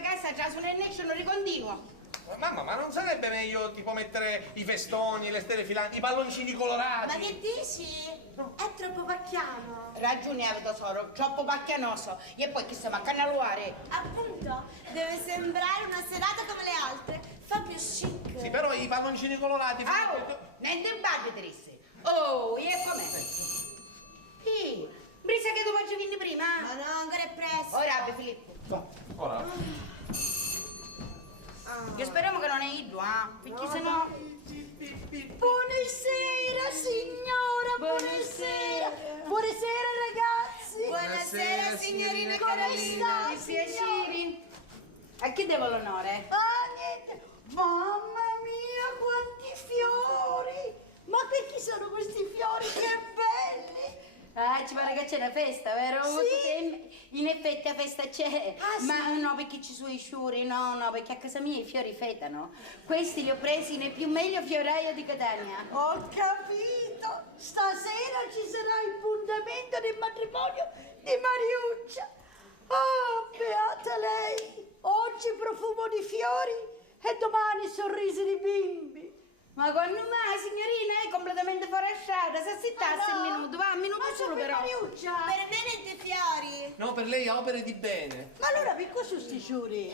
la casa già su ne sono ricontinuo. Mamma, ma non sarebbe meglio tipo mettere i festoni, le stelle filanti, i palloncini colorati? Ma che dici? È troppo pacchiano. Ragione avete tesoro, troppo pacchianoso. E poi chi stiamo a cannaluare? Appunto, deve sembrare una serata come le altre. Fa più chic. Sì, però i palloncini colorati... Ah, oh, niente bagno, Teresse. Oh, e com'è? Sì, brisa che tu faccio venire prima? Ma no, ancora è presto. Ora, abbi Filippo. No, ora... Io speriamo che non è Iddu, perché sennò... Buonasera signora, buonasera. Buonasera ragazzi. Buonasera signorina Carolina. Sì, Ciri. A chi devo l'onore? Ah, niente. Mamma mia, quanti fiori. Ma che chi sono questi fiori? Che belli. Ah, ci pare che c'è la festa, vero? Sì. In effetti la festa c'è. Ah, Ma sì? no, perché ci sono i fiori, no, perché a casa mia i fiori fetano. Questi li ho presi nel più meglio fioraio di Catania. Ho capito. Stasera ci sarà il puntamento del matrimonio di Mariuccia. Ah, beata lei. Oggi profumo di fiori e domani sorrisi di bimbi. Ma quando mai, signorina, è completamente forasciata. Se zittasse un minuto, va, un minuto solo però. Mariuccia. Per me niente fiori. No, per lei opere di bene. Ma allora per cosa sti fiori?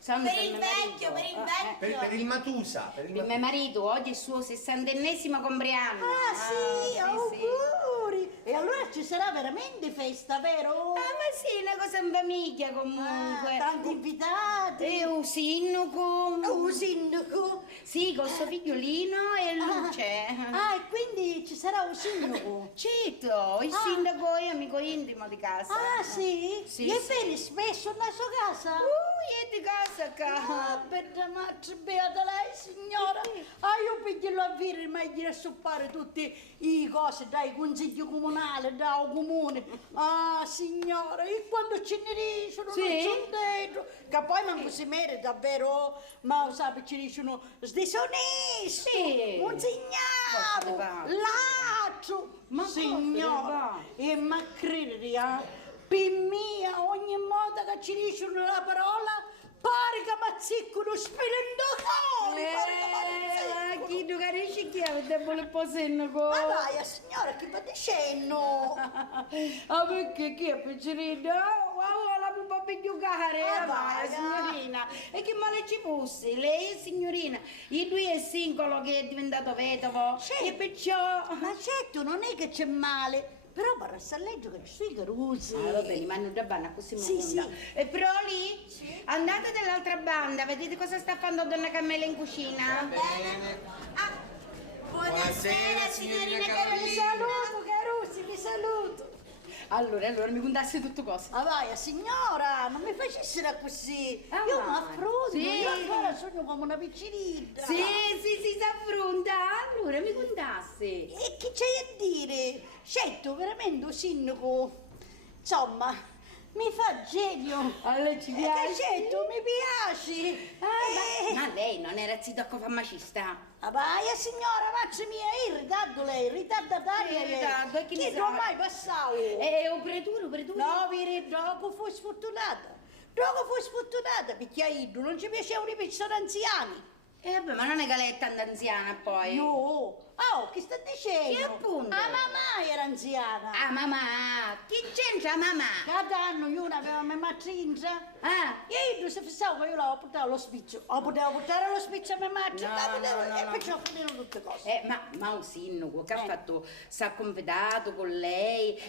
Santo Per il mio marito. vecchio, per il vecchio. Per il Matusa. Per il Per mio marito, oggi è il suo 60º compleanno. Ah sì, sì. auguri! E allora ci sarà veramente festa, vero? Ah, ma sì, una cosa in famiglia comunque. Tanti invitati. E un sindaco. Un sindaco. Sì, con suo figliolino e Luce. Ah, e quindi ci sarà un sindaco? Certo, il sindaco è amico intimo di casa. Ah, sì? Sì, E sì. vieni spesso nella sua casa? È di casa qua. Ah, per la madre beata lei, signora. Ah, io piglielo a vivere, ma gli assoppare tutti i cose dai consigli comunali, dal comune. Ah, signora, e quando ce ne dicono, Sì? non sono dentro. Che poi manco si merita, davvero? Ma sai, ci dicono, sdisonesto, Sì. un signaro, Va. laccio. Ma signora, va. e ma credere, per mia, ogni volta che ci dicono la parola, pare che mazziccano splendotori, pare che mazziccano. chi tu capisci chi avete vuole posenno Ma vai, signora, che va dicendo? Ah, perché chi è piccerina? Oh, la pupa per giocare, Ah, vai, vai, signorina. E che male ci fosse? Lei è signorina, i due è singolo che è diventato vedovo. Sì. E perciò... Ma certo, non è che c'è male, però va a leggere che sui carusi. Ah, va bene, ma non da banna così mi Sì, monta. sì. E però lì, andate dall'altra banda, vedete cosa sta facendo donna Carmela in cucina? Bene. Ah, buonasera, signorina signorina Carolina. Carolina. Vi saluto, carusi, vi saluto. Allora, mi contasse tutto cosa. Ma vai, signora, non mi facessero così. Ah, io vai. mi affronto, Sì. io ancora sogno come una piccinita. Sì, si affronta. Allora, mi contasse. E che c'hai a dire? Certo, veramente un sindaco, insomma, mi fa genio. Allora ci E che piace. certo, mi piaci. Ma lei non era zitto farmacista? Ah, vai, signora, faccia mia, in ritardo lei, ritardataria. In ritardo, e chi ne Chi sa? non mai passato? Operatura. No, vedi, dopo fu sfortunata. Dopo fu sfortunata, perché a Iddu non ci piacevano i persone anziani. Vabbè, ma non è che lei è tanto anziana poi. No, oh, che sta dicendo? Sì, appunto. Ah, mamma era anziana. Ah, mamma, chi c'entra mamma? Cada anno io ne avevo mia matrinza. Ah, E io si fissava che io l'avevo portato all'ospizio. O potevo portare all'ospizio a mia madre, No, e no. perciò finivano tutte cose. ma un sindaco che ha fatto, s'ha confidato con lei,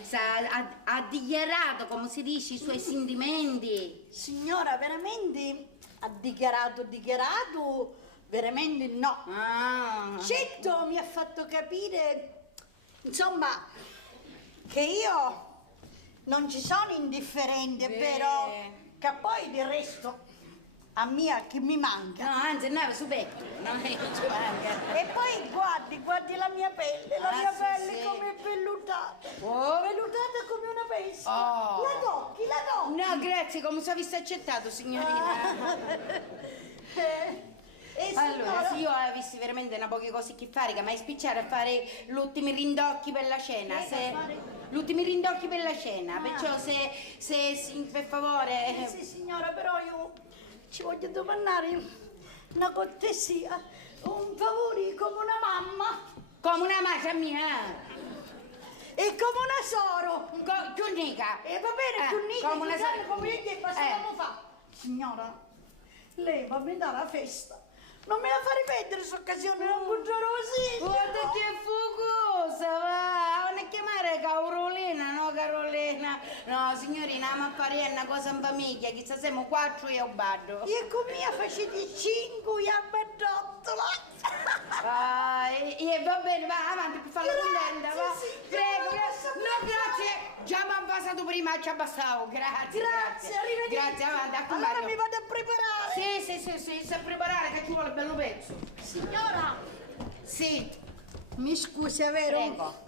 ha dichiarato, come si dice, i suoi sentimenti. Signora, veramente ha dichiarato, veramente no. Ah, Certo mi ha fatto capire, insomma, che io non ci sono indifferente, Beh. però che poi del resto a mia che mi manca. no, anzi, andava su petto, no, ci manca. E poi guardi la mia pelle, la Ah, mia sì, pelle sì. come è vellutata. Oh. Vellutata come una pesca. Oh. La tocchi, la tocchi. No, grazie, come se avesse accettato, signorina. E Allora, signora, se io avessi veramente una poche cose che fare, che mai spicciare a fare gli ultimi rindocchi per la cena, Che se... da fare? Gli ultimi rindocchi per la cena, perciò se per favore... sì signora, però io ci voglio domandare una cortesia, un favore come una mamma Come una magia mia. e come una soro. Giunica. E va bene, Tunnica, come una come io che possiamo fare? Signora, lei va a vendere la festa. Non me la fa ripetere questa occasione, non buongiorno così. Guarda che fuocosa, va! Non chiamare Carolina, no Carolina. No, signorina, ma pare una cosa in famiglia, che siamo 4 e un bardo. E con mia facete 5 a bedottola. E va bene, va avanti per farla contenta, va. Signora, Prego, posso no, grazie. Già mi ha passato prima, ci abbassavo, grazie. Grazie, arrivederci. Grazie, avanti, a Allora mi vado a preparare. Sì, sta a preparare che ci vuole bello pezzo. Signora, Sì, mi scusi, è vero? prego.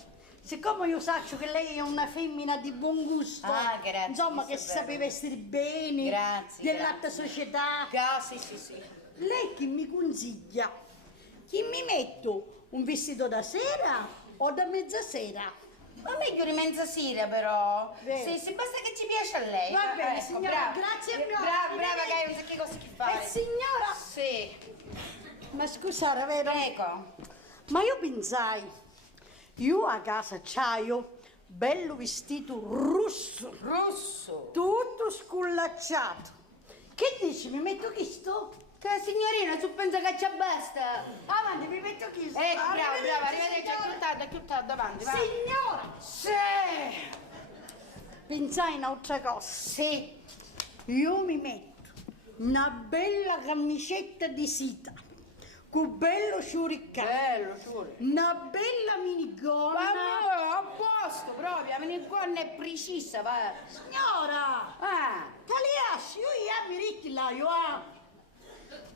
Siccome io saccio che lei è una femmina di buon gusto, Ah, grazie, insomma che questo è sape vero. vestirsi bene, Grazie, dell'alta società, Sì. lei chi mi consiglia? Chi mi metto? Un vestito da sera o da mezzasera? Ma meglio di mezza sera però. Vero. Sì, basta che ci piace a lei. Va bene, ecco, signora, brava. grazie mille. Brava che hai un sacco di cose che fare. Signora, Sì, ma scusate, vero? prego. Ma io pensai, io a casa c'aio bello vestito rosso, Rosso. tutto scullacciato. Che dici, mi metto questo? Che signorina, tu pensa che ci basta? Avanti, mi metto questo. Ecco, brava, Arrivederci, arrivederci, più tardi, avanti, va. Signora, Sì. pensai un'altra cosa. Sì. Io mi metto una bella camicetta di seta, con bello sciuriccato, Bello, sure. una bella minigonna. Ma no, a posto proprio, la minigonna è precisa, va. Signora, Ah, taliasci, io mi ritti là, io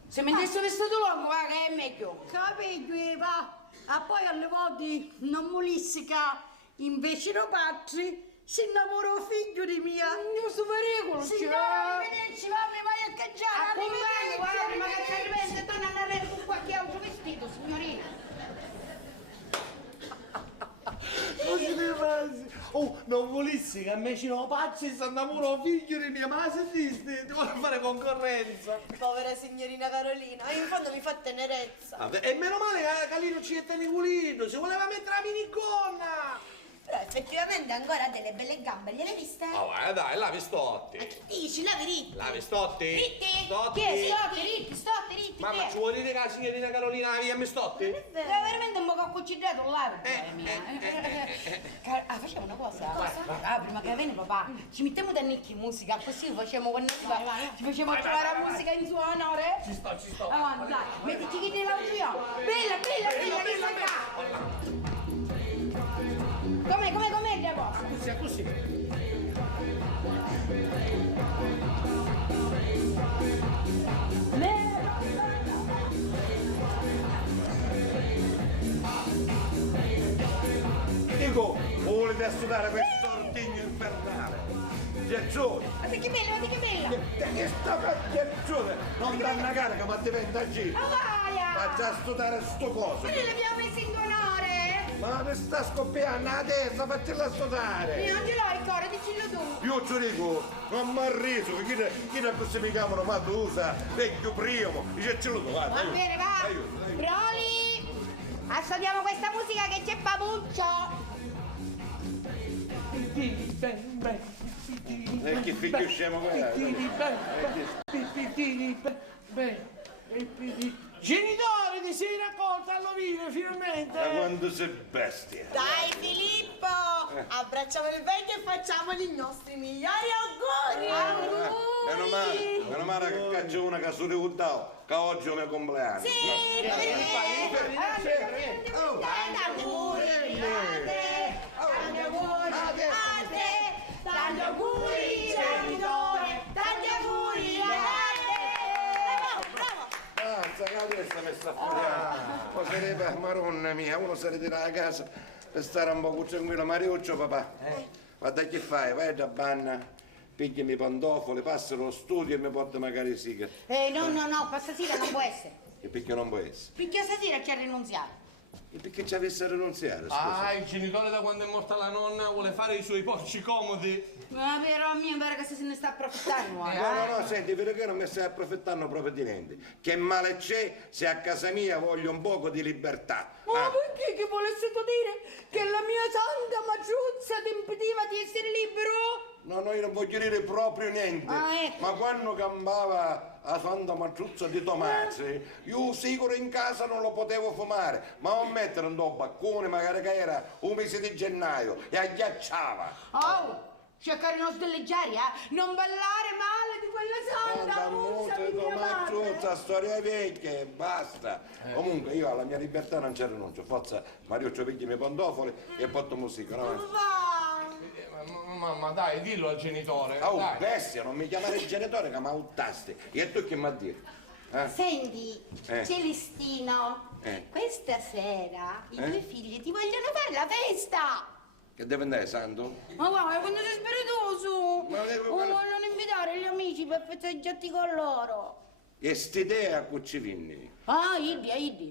se mi desse vestito lungo, va, che è meglio. capito, va. E poi alle volte non molisca, invece no padre, si innamorò figlio di mia. Io sto pericolo, Signora, arrivederci, va, mi vai a caggiare, Accompagno, guarda, ma che ci arrivederci. arrivederci, torna a andare con qualche altro vestito, signorina. Non si deve fare. Oh, non volissi che a me ci no pazzi sta innamorò figlio di mia, ma la sentiste? Ti vuole fare concorrenza. Povera signorina Carolina, in fondo mi fa tenerezza. E meno male che Calino ci è pulito, si voleva mettere la minigonna. Però effettivamente ancora ha delle belle gambe, gliele viste? Oh, dai, la Vistotti. Ma che dici, la verità? La Vistotti? Ritti? Stotti? Chi è? Stotti, Ritti, Ma chi è? ci vuoi dire che la signorina Carolina via mi Stotti? È veramente un po' coccidato là, mia. Facciamo una cosa. Prima che viene papà, ci mettiamo da nicchi musica, così facciamo quando si va. Ci facciamo trovare la musica in suo onore. Ci sto. Avanti, dai, mettiti chi nell'audio. Bella, che sta qua. Com'è la cosa? Così. Dico, volete assodare questo ortigno infernale? Giaccione! Ma che bella! Che sta per Giaccione? Non danno carica, ma diventa G! Vaia! Faccia assodare sto coso! Ma noi l'abbiamo messo in tuo onore! Ma mi sta scoppiando la testa, faccela assodare! Io non ce l'ho il cuore, dicillo tu! Io ci dico, non mi ha riso, chi da così mi chiamano Matusa, vecchio primo, dice ce lo do, Va bene, va! aiuto. Proli! Assodiamo questa musica che c'è papuccio! E che figlio scemo quella? Genitori di sei raccolta all'ovino finalmente! Ma quando sei bestia? Dai Filippo, abbracciamo il vecchio e facciamogli i nostri migliori auguri! Meno male che caccio una che sono ricordato, che oggi è il mio compleanno. Tanti auguri, genitore! Tanti auguri a Mazza, che adesso mi sta fuori. Poi sarebbe, maronna mia, uno si ritira a casa per stare un po' più tranquillo. Mariuccio, papà, guarda che fai? Vai da banna, pigliami i pantofoli, passa lo studio e mi porta magari siga. no, stasera non può essere. E perché non può essere? Perché stasera ci ha rinunziato. E perché ci avesse a rinunziare, scusa? Ah, il genitore da quando è morta la nonna vuole fare i suoi porci comodi. Ma però mio pare che se ne sta approfittando ora. No, senti, vedo che non mi stai approfittando proprio di niente. Che male c'è se a casa mia voglio un poco di libertà? Ma perché che volessi dire che la mia santa maggiuzza ti impediva di essere libero? No, io non voglio dire proprio niente. Ecco. Ma quando campava la santa maggiuzza di Tomasi, io sicuro in casa non lo potevo fumare, ma non mettere un baccone, magari che era un mese di gennaio, e agghiacciava. Oh, cercare di non sdelleggiare, non ballare male di quella santa muzza di mia madre. Maggiuzza, storia vecchia e basta. Comunque io alla mia libertà non ci rinuncio. Forza, Mariuccio, pigli i miei pantofoli e porto musica, no? Ma dai, dillo al genitore. Oh, dai. bestia, non mi chiamare il genitore che mi auttaste. E tu che mi dire? Senti, Celestino, questa sera i tuoi figli ti vogliono fare la festa. Che deve andare, santo? Ma guarda, quando sei spiritoso, Ma devo- vogliono invitare gli amici per festeggiarti con loro. E st'idea a cui ci vinni? Idi,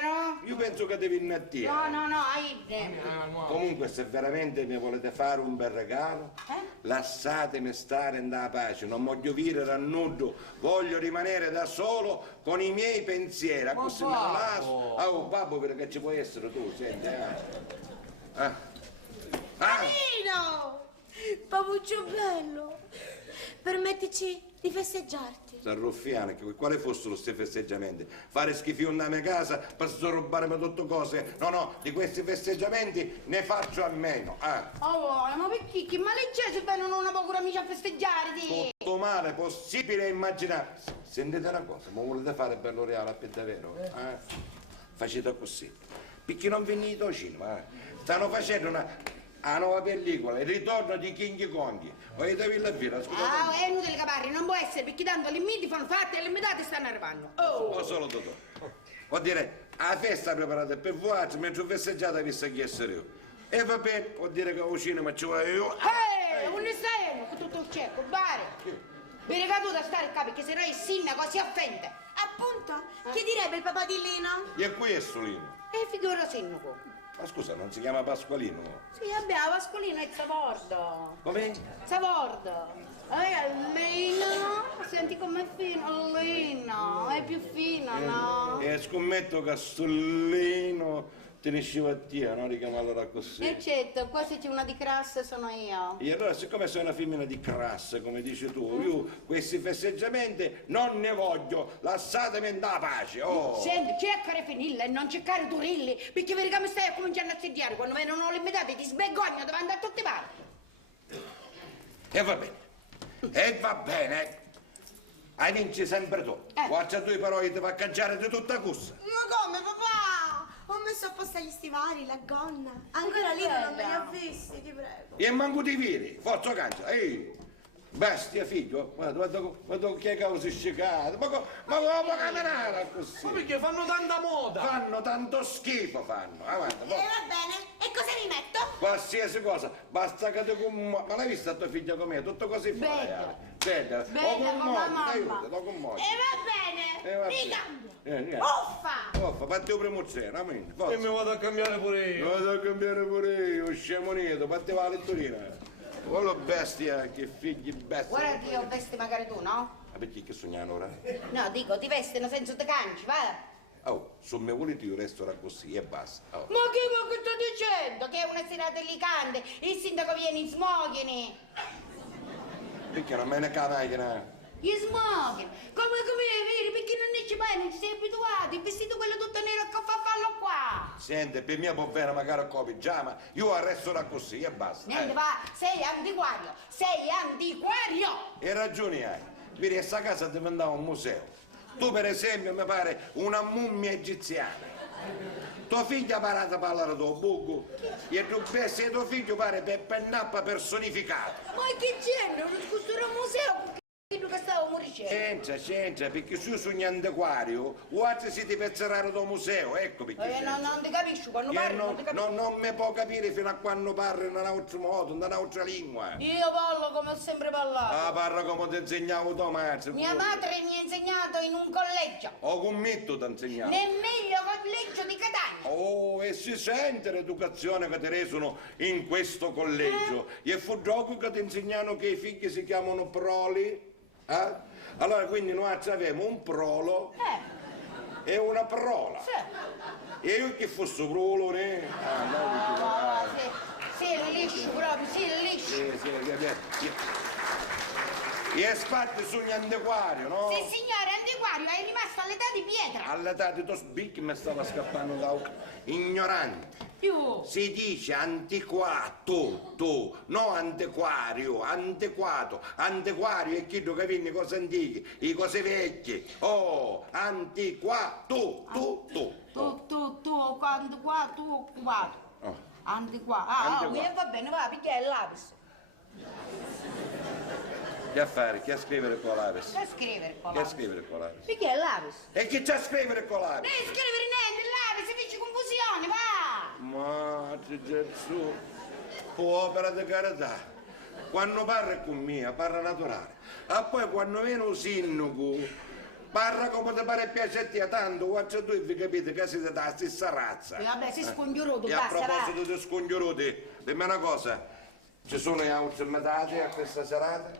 no? Io penso che devi innattere. No, Idi. Comunque, se veramente mi volete fare un bel regalo, lasciatemi stare in da pace, non voglio vivere a nudo, voglio rimanere da solo con i miei pensieri. Così me lo lascio. Oh, babbo, perché ci puoi essere tu, senti. Nino! Papuccio bello, permettici di festeggiarti. Sarruffiano, quali fossero questi festeggiamenti? Fare schifo nella mia casa per rubarmi tutte cose? No, di questi festeggiamenti ne faccio a meno. Ma perché? Che male c'è se vengono una poca amici a festeggiare? Tutto male possibile immaginare. Sentite una cosa, ma volete fare bello reale a davvero? Facete così. Perché non venite al cinema? Stanno facendo una nuova pellicola, il ritorno di King Kong. Volete villa a villa, scusate. È inutile caparri, non può essere, perché tanto le miti fanno fatte e le metà stanno arrivando. O solo dottore. Vuol dire, la festa preparata per voi, mentre festeggiata vista chi essere io. E va bene, vuol dire che al cinema ci vuoi io. Non ne stai con tutto il cieco, bare. Vi regalo da stare qua, perché se no il sindaco si offende. Appunto, che direbbe il papà di Lino? E qui è Solino. E figura sindaco. Ma scusa, non si chiama Pasqualino? Sì, abbiamo Pasqualino e Savordo. Come? Savordo. Lino, senti com'è fino, Lino, è più fino, no? E scommetto che Solino te ne scivattia, no? Richiamarlo così. E certo, qua se c'è una di classe sono io. E allora, siccome sei una femmina di classe, come dici tu, io questi festeggiamenti non ne voglio, lasciatemi andare a pace, oh! Senti, cercare finille e non cercare turilli, perché vedi che mi stai cominciando a assediare, quando vengono le medate ti sbegogno davanti a tutte le parti. E va bene, hai vinci sempre tu. Guarda tu però ti va a cangiare di tutta cussa. Ma come, papà? Ho messo apposta gli stivali, la gonna. Ancora Lino non me li ha visti, ti prego. E manco di viri, forza cancia, ehi! Bestia figlio, guarda chi è che si scicato, ma come può camminare così? Ma perché fanno tanta moda? Fanno tanto schifo, fanno. Avanti, E va bene, e cosa mi metto? qualsiasi cosa, basta che ti ma l'hai vista tua figlia com'è? Tutto così fa. Vedi, o con moglie, aiuto, o con moglie. E va bene, mi cambio. Uffa, fatti un primo ceno, amen. E mi vado a cambiare pure io. Vado a cambiare pure io, scemo nieto, fatti la letturina. Quello bestia, che figli bestia. Guarda che io vesti magari tu, no? Ma perché che sognano ora? No, dico, ti vestono senza te canci, va? Oh, sono me volete io resto così e basta. Oh. Ma che sto dicendo? Che è una serata elegante, il sindaco viene in smoking. Perché non me ne cavaglia? Gli smoking, come vedi, perché non ne ci vai, non ci sei abituato, il vestito quello tutto nero che fa fallo qua. Senti, per mia povera magari con pigiama, io arresto così e basta. Niente, va, sei antiquario, sei antiquario. E ragioni hai. Vedi, questa casa deve andare a un museo. Tu per esempio mi pare una mummia egiziana. Tua figlia pare a parlare tuo buco e tu bestia tuo figlio pare Peppe Nappa personificato. Ma che c'è? Non scusso un museo, che stavo moricendo. C'entra, perché se io sogno antiquario, o altri si ti pezzeranno dal museo, ecco perché. Non ti capisci, quando parli non ti capisci. Non mi può capire fino a quando parli in un altro modo, in un'altra lingua. Io parlo come ho sempre parlato. Parla come ti insegnavo tua madre. Mia madre mi ha insegnato in un collegio. O commetto ti insegniamo. Nel meglio collegio di Catania. Oh, e si sente l'educazione che ti resano in questo collegio. E fu gioco che ti insegnano che i figli si chiamano proli. Allora, quindi noi abbiamo un prolo e una prola. Sì. E io che fosse prolo, ne? Sì, liscio proprio, sì, liscio. Sì. E spatti sugli antiquari, no? Sì, signore, antiquario, è rimasto all'età di pietra. All'età di tuo sbicchi mi stava scappando da ignorante. Più. Si dice antiquato, no antiquario, antiquato. Antiquario è chi che viene cose antiche, le cose vecchie. Oh, antiquato, Tu, quando qua, tu, qua. Oh. Antiquario. Antiquario. Va bene, va, picchia il lapis. Che a fare? Che a scrivere con l'Avis? Che scrivere con Che a lapis? scrivere con l'Avis? Picchia il lapis. E chi c'ha a scrivere con l'Avis? Non scrivere niente, il lapis, si dice confusione, va. Ma Gesù, opera di carità. Quando parla con me, parla naturale. E poi quando viene un sindaco, parla come ti pare piacerti a tanto, quando tu vi capite che siete della stessa razza. E vabbè, si scongiuruto, E a basta, va. proposito di scongiuruti, dimmi una cosa, ci sono gli altri metati a questa serata?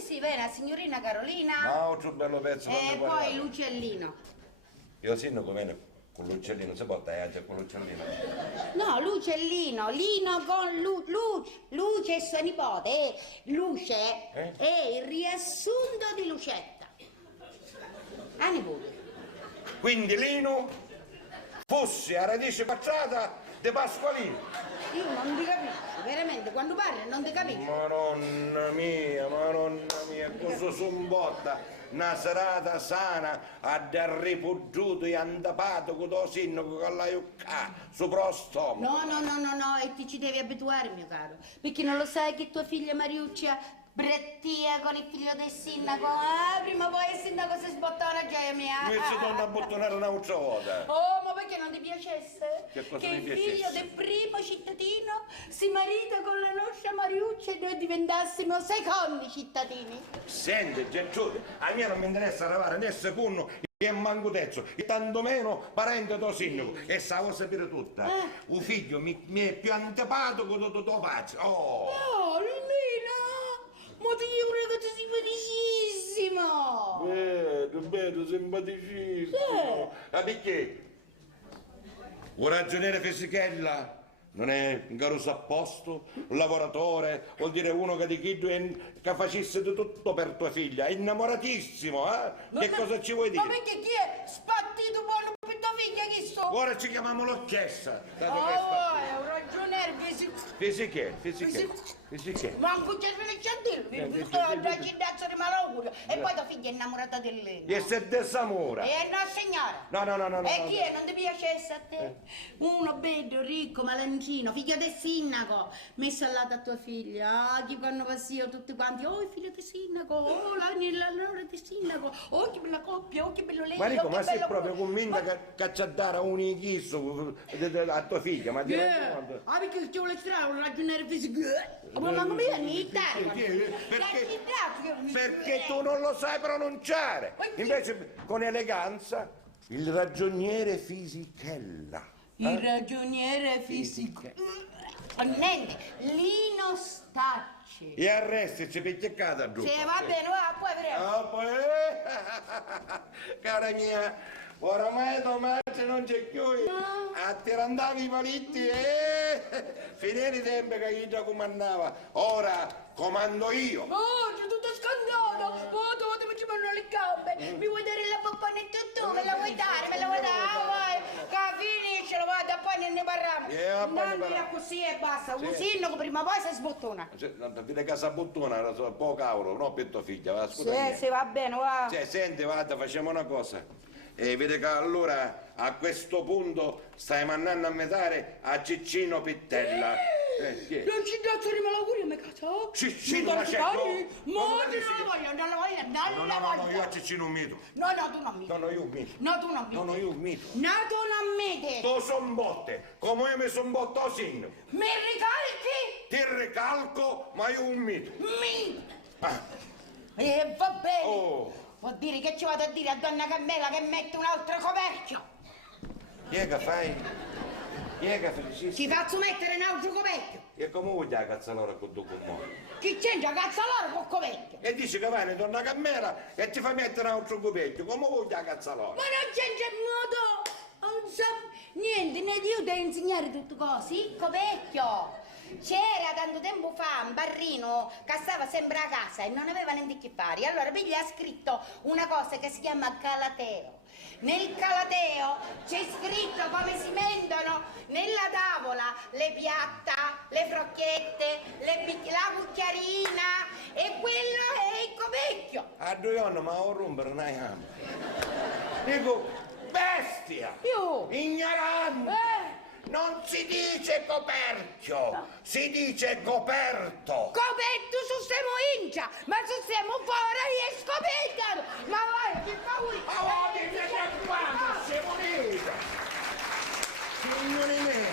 Sì, bene, la signorina Carolina. Altro bello pezzo. E poi l'uccellino. Io sindaco viene con l'uccellino, si porta anche con l'uccellino. No, l'uccellino, Lino con Luce è sua nipote, Luce è il riassunto di Lucetta. A nipote. Quindi Lino fosse a radice facciata di Pasqualino. Io non ti capisco, veramente, quando parli non ti capisco. Madonna mia, cosa son botta, una serata sana, a rifuggiuto e andapato con lo sindaco con la iucca, sopra lo stomaco. No, e ti ci devi abituare, mio caro, perché non lo sai che tua figlia Mariuccia brettia con il figlio del sindaco? Prima o poi il sindaco si sbotta una gioia mia. Mi si torna a bottonare un'altra volta. Oh, ma perché non ti piacesse? Che cosa che mi il piacesse? figlio del primo cittadino si marita con la nostra Mariuccia e noi diventassimo secondi cittadini. Senti, Gertrude, a me non mi interessa arrivare né secondo e manco terzo, e tantomeno parente del sindaco. E stavo a sapere tutta. Un figlio mi è più antipatico che tuo padre. Oh! Oh, nemmeno! Ma ti dico una cosa simpaticissima! Bello, simpaticissimo. Ma perché? Un ragioniere Fisichella non è un caruso a posto, un lavoratore, vuol dire uno che di chi che facesse di tutto per tua figlia, è innamoratissimo, Che cosa ci vuoi dire? Ma perché chi è spattito buono per tua figlia chi sto? Ora ci chiamiamo l'occhiessa. È un ragioniere Fisichella. Ma non c'è il dirlo, la cindazzo di malaugurio. E poi tua figlia è innamorata dell'Elena. E se desamora? No, signora. No. E chi è? Non ti piacesse a te? Uno bello, ricco, malantino, figlio del sindaco, messo al lato a tua figlia. Chi quando passio tutti quanti, oh, il figlio del sindaco, oh, la del sindaco, oh, che bella coppia, oh, che bello lei. Marico, oh, che ma sei bello proprio convinta che c'ha dare un inchisso a tua figlia? Ma ti rendi conto? Perché ci vuole strano un ragioniere fisico. Ma non mi viene in Italia. Perché tu non lo sai pronunciare. Invece con eleganza il ragioniere Fisichella. Il ragioniere fisico. Niente, Lino Stacci. E arrestici picchiacata giù. Sì, va bene, va, poi vedremo. Cara mia, oramai domani non c'è più. A tirandavi i palitti finire i tempi che io già comandava. Ora comando io. Oh, c'è tutto scandato. Oh, dove mi ci vanno le gambe? Mi vuoi dare la pappanetta tu? Me la vuoi dare? Me la vuoi dare? Vai, che finisce, lo vado a poi ne parliamo. Non è così e basta. Un sindaco prima o poi si sbottona. Vede che si abbottona, poco cavolo, no per tua figlia. Va, Sì, va bene, va. Senti, guarda, facciamo una cosa. Vede che allora a questo punto stai mandando a mettere a Ciccino Pittella. Non ci dazzo di malaugurio, mi cazzo? Ciccino, ma c'è Ma non la voglio. No, io a Ciccino un mito. No, tu non miti. No, io un mito. No, tu non miti. No, io un mito. No, tu non miti. Tu son botte, come io mi son botto sindaco. Mi ricalchi? Ti ricalco, ma io un mito. Va bene. Oh. Vuol dire che ci vado a dire a donna Carmela che mette un altro coperchio? Chi è che fai? Chi è che felicissimo? Ti faccio mettere un altro coperchio. E come vuoi la cazzalora con tu con me? Chi c'entra cazzalora col coperchio? E dici che vai donna Carmela e ti fa mettere un altro coperchio, come vuoi la cazzalora? Ma non c'entra in modo! Non so niente, né io devo insegnare tutte cose. Il coperchio! C'era tanto tempo fa un barrino che stava sempre a casa e non aveva niente che fare. Allora lui gli ha scritto una cosa che si chiama calateo. Nel calateo c'è scritto come si mendono nella tavola le piatta, le frocchette, la cucchiarina e quello è il coperchio. A 2 anni ma ho rompere una gamba. Dico, bestia! Più! Ignorante! Non si dice coperchio, si dice coperto. Coperto su stiamo incia, ma se stiamo fuori è scoperto! Ma vai, che paura! Oh, mi piace qua, siamo uniti! Signori miei,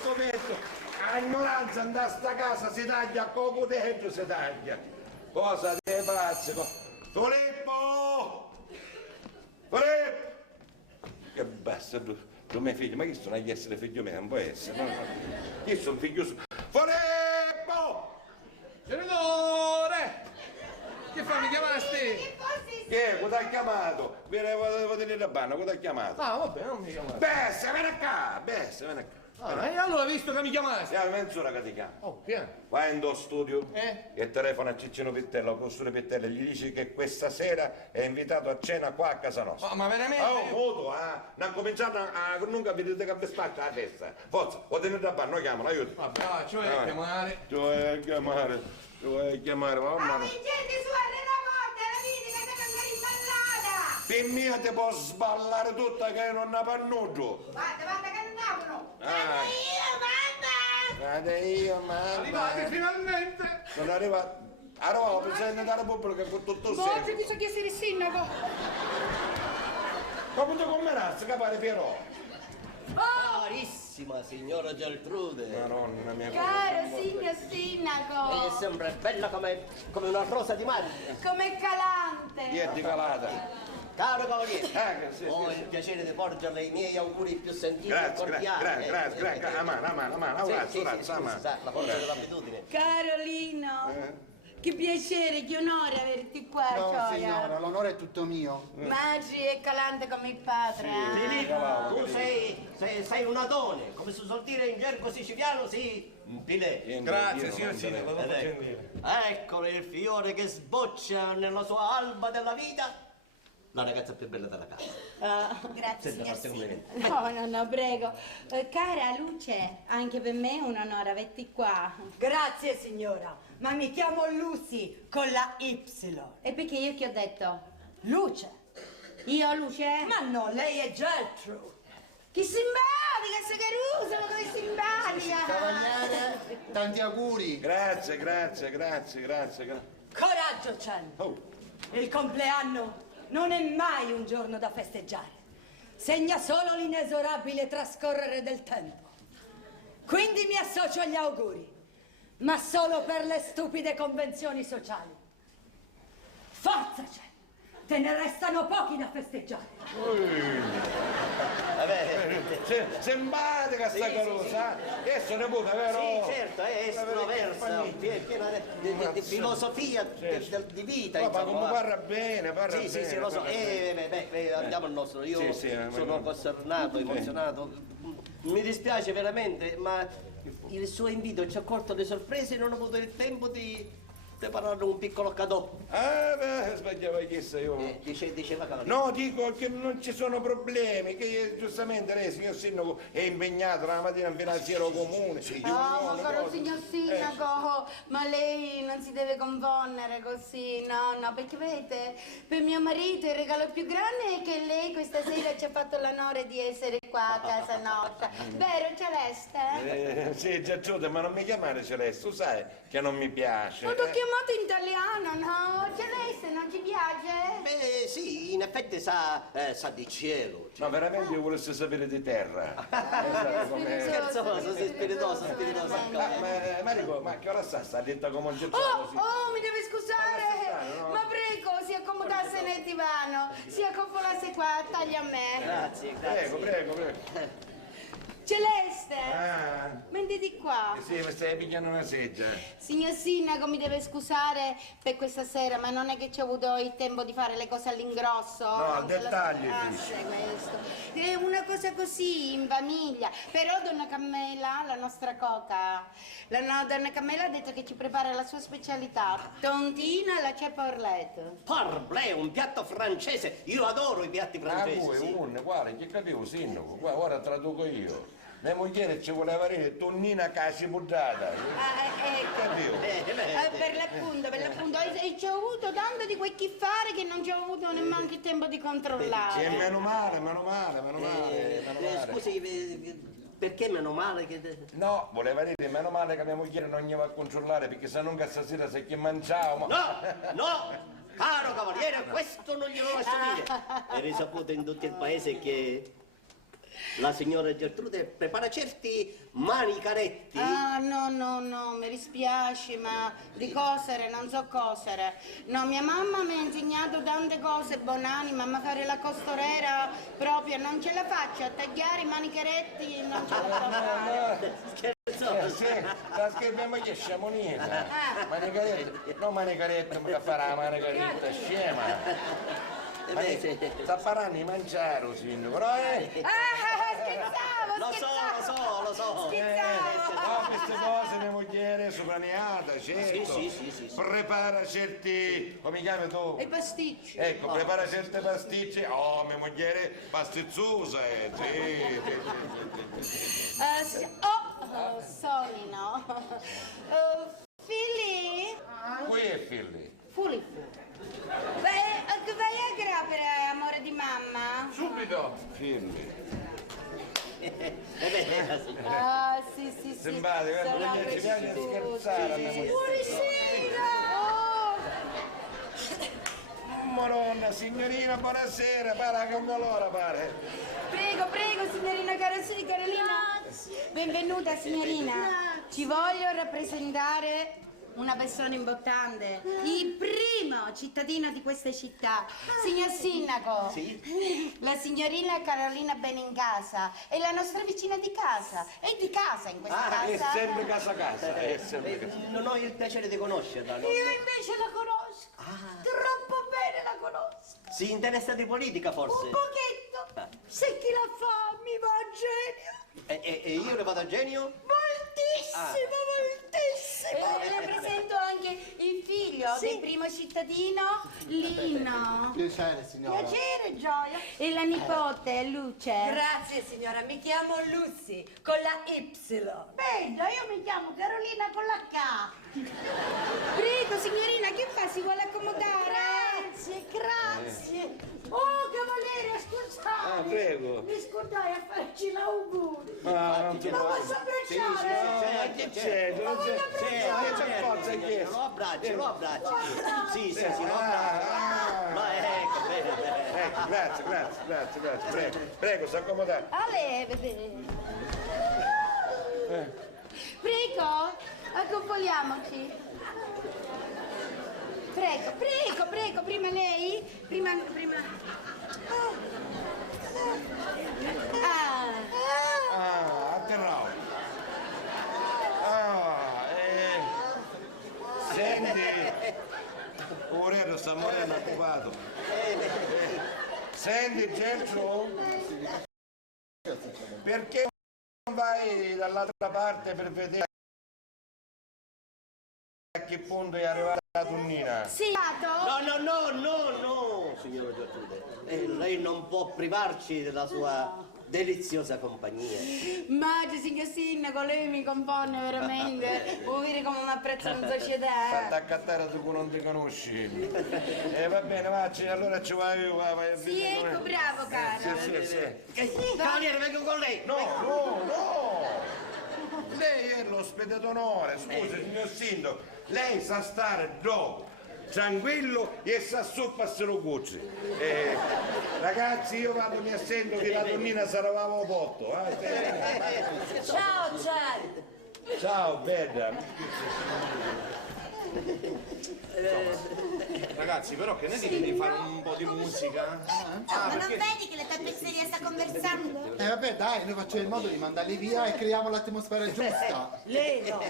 scopetto, a ignoranza andare a sta casa si taglia, a coco dentro si taglia. Cosa dei pazzi? Filippo! Filippo! Che basta tu miei figli, ma chi sono agli essere figlio mio? Non può essere, no? Chi sono figlio suo? Filippo! Genitore! Che fa, mi chiamasti? Chi è? Cosa ha chiamato? Volevo tenere la banna, cosa ha chiamato? Ah, vabbè, non mi chiamasti. Bessia, vieni qua, bessia, vieni qua. Ah, e allora visto che mi chiamasti? Siamo mezz'ora che ti chiamo. Oh, piano. Vai in tuo studio Eh? e telefona a Ciccino Pittello, al professore Pittello, e gli dici che questa sera è invitato a cena qua a casa nostra. Ma veramente? Oh, moto, non ha cominciato a nunca vedete che vi spacca la testa. Forza, o tenete la banna, chiamalo, aiuto. Vabbè, cioè Vai. chiamare. Tu vuoi chiamare, mamma. Vincente, su, la porta, la vedi che te non Per mia ti può sballare tutta che non ne pannuggio. Guarda che andavano! Ah. Guarda io, mamma. Arrivati finalmente! Sono arrivato. Arrivavo al Presidente della Repubblica con tutto Forse sempre. ti so chiedere il sindaco! Come tu commerassi, capare Piero? Carissima signora Geltrude, Madonna mia. Caro signor sindaco! lei è sempre bella come una rosa di mare. Come calante! Chi è di calata? Caro cavaliere, Sì, ho sì, il piacere di porgerle i miei auguri più sentiti e Grazie, cordiali. grazie. A mano, Sì, razza, a mano. sa, la forza dell'abitudine. Carolino! Che piacere, che onore averti qua, No, Gioia! signora, l'onore è tutto mio. Maggi e calante come il padre, eh? Filippo, tu sei un adone, come si suol dire in gergo siciliano, sì, un pilè. Grazie, signor Sindaco, non Ed faccio ecco, dire. eccolo il fiore che sboccia nella sua alba della vita, la ragazza più bella della casa. Grazie, Senta, signor faccia un complimento. sindaco. No, prego. Cara Luce, anche per me è un onore averti qua. Grazie signora, ma mi chiamo Lucy con la Y. E perché io che ho detto? Luce. Io, Luce? Ma no, lei è Geltrude. Che simpatica, sta carusa, ma come simpatica! Cavaliere, tanti auguri. Grazie. Coraggio, Chen. Oh, Il compleanno non è mai un giorno da festeggiare. Segna solo l'inesorabile trascorrere del tempo. Quindi mi associo agli auguri, ma solo per le stupide convenzioni sociali. Forza, Chen! Te ne restano pochi da festeggiare. Vabbè, simpatica sta Sì, carusa, adesso ne può, vero? sì, certo, è estroversa, piena di filosofia, di vita, Ma insomma. come parla bene, Sì, lo so. parla bene. Andiamo al nostro. Io Sì, sono costernato, emozionato. Mi dispiace veramente, ma il suo invito ci ha colto le sorprese e non ho avuto il tempo di preparare un piccolo cadeau. Sbagliavo chiesto io. Diceva Cavaliere. No, dico che non ci sono problemi, che giustamente lei, signor Sindaco, è impegnato la mattina in finanziario comune. Oh, ma caro signor sindaco, ma lei non si deve confondere così, no, perché vedete, per mio marito il regalo più grande è che lei questa sera ci ha fatto l'onore di essere qua a casa nostra. Vero, Celeste? Sì, Gertrude, ma non mi chiamare Celeste, tu sai che non mi piace. Ma t'ho chiamato in italiano, no? Celeste, non ti piace? Beh, sì, in effetti sa di cielo. No, veramente io volessi sapere di terra. Scherzoso, sei spiritoso. Marico, ma che ora sta? Sta detta come un Oh, gettone così. mi deve scusare, Ma ma cattivano, si accopolasse qua, taglia a me. Grazie, grazie. Prego. Celeste, Ah, metti di qua. sì, mi stai pigliando una seggia. Signor Sindaco mi deve scusare per questa sera, ma non è che ci ho avuto il tempo di fare le cose all'ingrosso. No, al dettaglio, Questo. È una cosa così, in famiglia. Però donna Cammela, la nostra coca, donna Cammela ha detto che ci prepara la sua specialità, tontina alla ceppa orletto. Parblè, un piatto francese. Io adoro i piatti francesi. Voi, sì. guarda, che capivo, sindaco, ora traduco io. Mia moglie ci voleva dire tonnina casi buttata. Ecco. Capivo? Per l'appunto, e ci ho avuto tanto di quel chiffare che non ci ho avuto nemmeno il tempo di controllare. Sì, meno male. Scusi, perché meno male che... No, voleva dire meno male che mia moglie non gli va a controllare perché se non che stasera se chi mangiamo. No! Caro cavaliere, questo non glielo lascio dire. È risaputo in tutto il paese che la signora Gertrude prepara certi manicaretti. Ah, no, mi dispiace, ma di cosere, non so cosere. No, mia mamma mi ha insegnato tante cose, buonanima, ma fare la costurera proprio non ce la faccio, a tagliare i manicaretti non ce la faccio fare. Sì, perché mia moglie è sciamonita. Manicaretto, non manicaretto, ma farà la manicaretta, scema. Ma che sta parlando di mangiare, sindaco, però Scherzavo! Lo so. no, queste cose mia moglie è sopraniata, certo. Sì. Prepara certi, come chiami tu? I pasticci. Ecco, prepara certe pasticce, mia moglie è pastizzosa, sì. Solino. Fili? Qui è figli. Fuli. Vai a grapere, amore di mamma? Subito. Figli. Sì. Simpatico, Sono ci piace scherzare. Buonasera! Madonna, signorina, buonasera, pare che non l'ora, pare. Prego, signorina Carolina. Benvenuta, signorina. Ci voglio rappresentare una persona importante, il primo cittadino di questa città. Signor Sindaco, la signorina Carolina Benincasa è la nostra vicina di casa. È di casa in questa casa. È sempre casa, è sempre casa. Non ho il piacere di conoscerla. No? Io invece la conosco. Troppo bene la conosco. Si interessa di politica forse? Un pochetto. Se chi la fa mi va a genio. E io le vado a genio? Moltissimo. Le presento anche il figlio del primo cittadino, Lino. Piacere, signora. Piacere, Gioia. E la nipote, Luce. Grazie signora, mi chiamo Lucy, con la Y. Bella, io mi chiamo Carolina con la K. Prego, signorina, che fa? Si vuole accomodare? Grazie. Oh, cavaliere, scusate. Prego. Mi scordai a farci l'auguri. Non ti Ma posso abbracciare? Che c'è? Ma voglio abbracciare? Forza chiesto. Lo abbracci. Sì, lo abbracci. Ma ecco, bene. Ecco, grazie. Prego, si accomodate. Prego, accomodiamoci. Prego, prima lei? Prima. Atterrò. Senti, Aurelio sta morendo occupato. Senti, Gertrude, perché non vai dall'altra parte per vedere a che punto è arrivata la tonnina? Sì, No, signora Gertrude. Lei non può privarci della sua deliziosa compagnia. ma signor Sindaco, lei mi compone veramente. Vuoi vedere come mi apprezza in società? Fatta accattare tu che non ti conosci. Va bene, allora ci vai io. Vai. Sì, ecco, bravo, caro. Sì. Cavaliere, vengo con lei. No. Lei è l'ospite d'onore, scusi, signor Sindaco. Lei sa stare dopo. Tranquillo e sa soppassero cucci. Ragazzi, io vado, mi assento che la donnina saravamo botto. Ciao Charlie. Ciao, bella. Ragazzi, però che ne dite di fare un po' di musica? Ma non vedi che le tappezzerie sta conversando? Vabbè, dai, noi facciamo in modo di mandarli via e creiamo l'atmosfera giusta. Lino,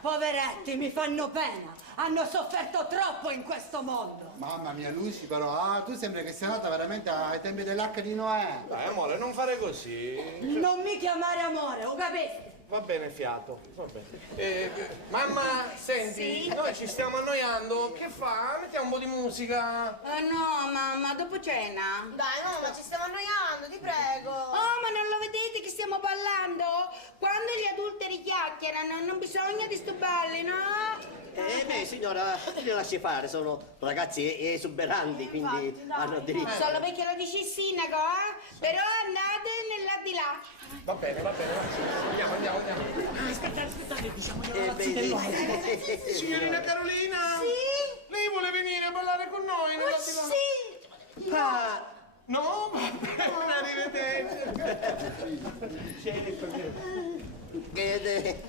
poveretti, mi fanno pena. Hanno sofferto troppo in questo mondo. Mamma mia, Luci, però, tu sembri che sia nata veramente ai tempi dell'arca di Noè. Dai, amore, non fare così. Non mi chiamare amore, ho capito? Va bene, fiato, va bene. Mamma, senti, noi ci stiamo annoiando. Che fa? Mettiamo un po' di musica. No, mamma, dopo cena. Dai, mamma, ci stiamo annoiando, ti prego. Oh, ma non lo vedete che stiamo ballando? Quando gli adulteri chiacchierano non bisogna disturbarli, no? Beh, signora, li lasci fare, sono ragazzi esuberanti, quindi hanno diritto. Solo perché lo dice il sindaco, eh? Però andate nell'aldilà. Va bene, va. Andiamo. Signorina Carolina! Sì? Lei vuole venire a ballare con noi? Oh, sì! Ah, No, va bene,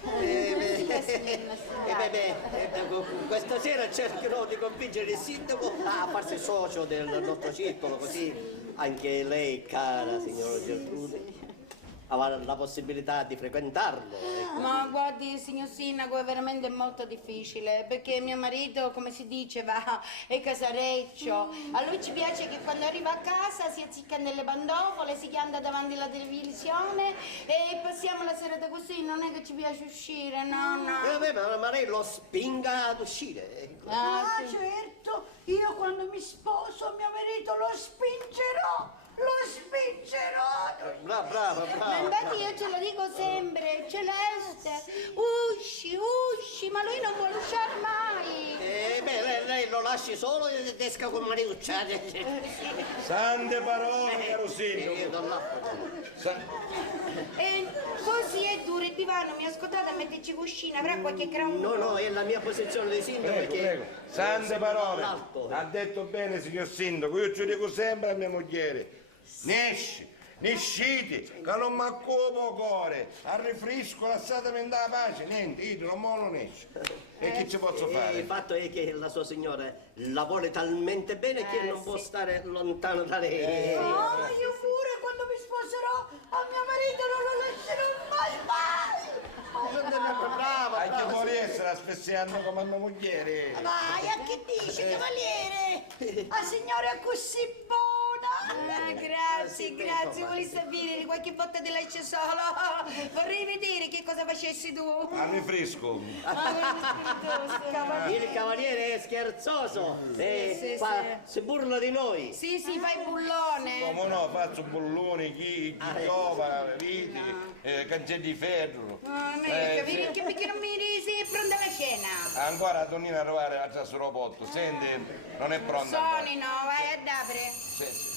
questa sera cercherò di convincere il sindaco a farsi socio del nostro circolo, così anche lei, cara signora Gertrude, avrà la possibilità di frequentarlo. Ma guardi, signor sindaco, è veramente molto difficile, perché mio marito, come si dice, è casareccio. A lui ci piace che quando arriva a casa si azzicca nelle pantofole, si chianta davanti alla televisione e passiamo la serata così, non è che ci piace uscire, no. Vabbè, ma lei lo spinga ad uscire. Ah, certo, io quando mi sposo mio marito lo spingerò! Brava. Ma infatti io ce lo dico sempre, Celeste, usci, ma lui non vuole uscire mai. Lei lo lasci solo ed esca con Mariuccia. Sante parole, caro sindaco. E così è duro il divano, mi ascoltate a metterci cuscina, avrà qualche crauno? No, è la mia posizione di sindaco Prego. perché... Sante parole. L'alto. Ha detto bene, signor sindaco. Io ci dico sempre a mia moglie. Ne sciti, che non mi accopo cuore, al rifrisco, lasciatemi andare a pace, niente, io non mollo ne esce. E che ci posso fare? Il fatto è che la sua signora la vuole talmente bene che non può stare lontano da lei. Ah, io pure quando mi sposerò a mio marito non lo lascerò mai! Anche vuole essere aspeziando come a mia moglie. Vai, a che dici, cavaliere? La signora è così buona! Grazie, vuoi sapere, qualche volta ti lascio solo. Vorrei vedere che cosa facessi tu. Al rifresco. Il cavaliere è scherzoso e si burla di noi. Sì, fai il bullone. Come no, faccio bulloni, chiova, viti, cancelli di ferro. Perché non mi sei pronta la cena? Ancora Tonino arrivare a Trasropotto, senti, non è pronta. Sonino, vai ad apre. Sì.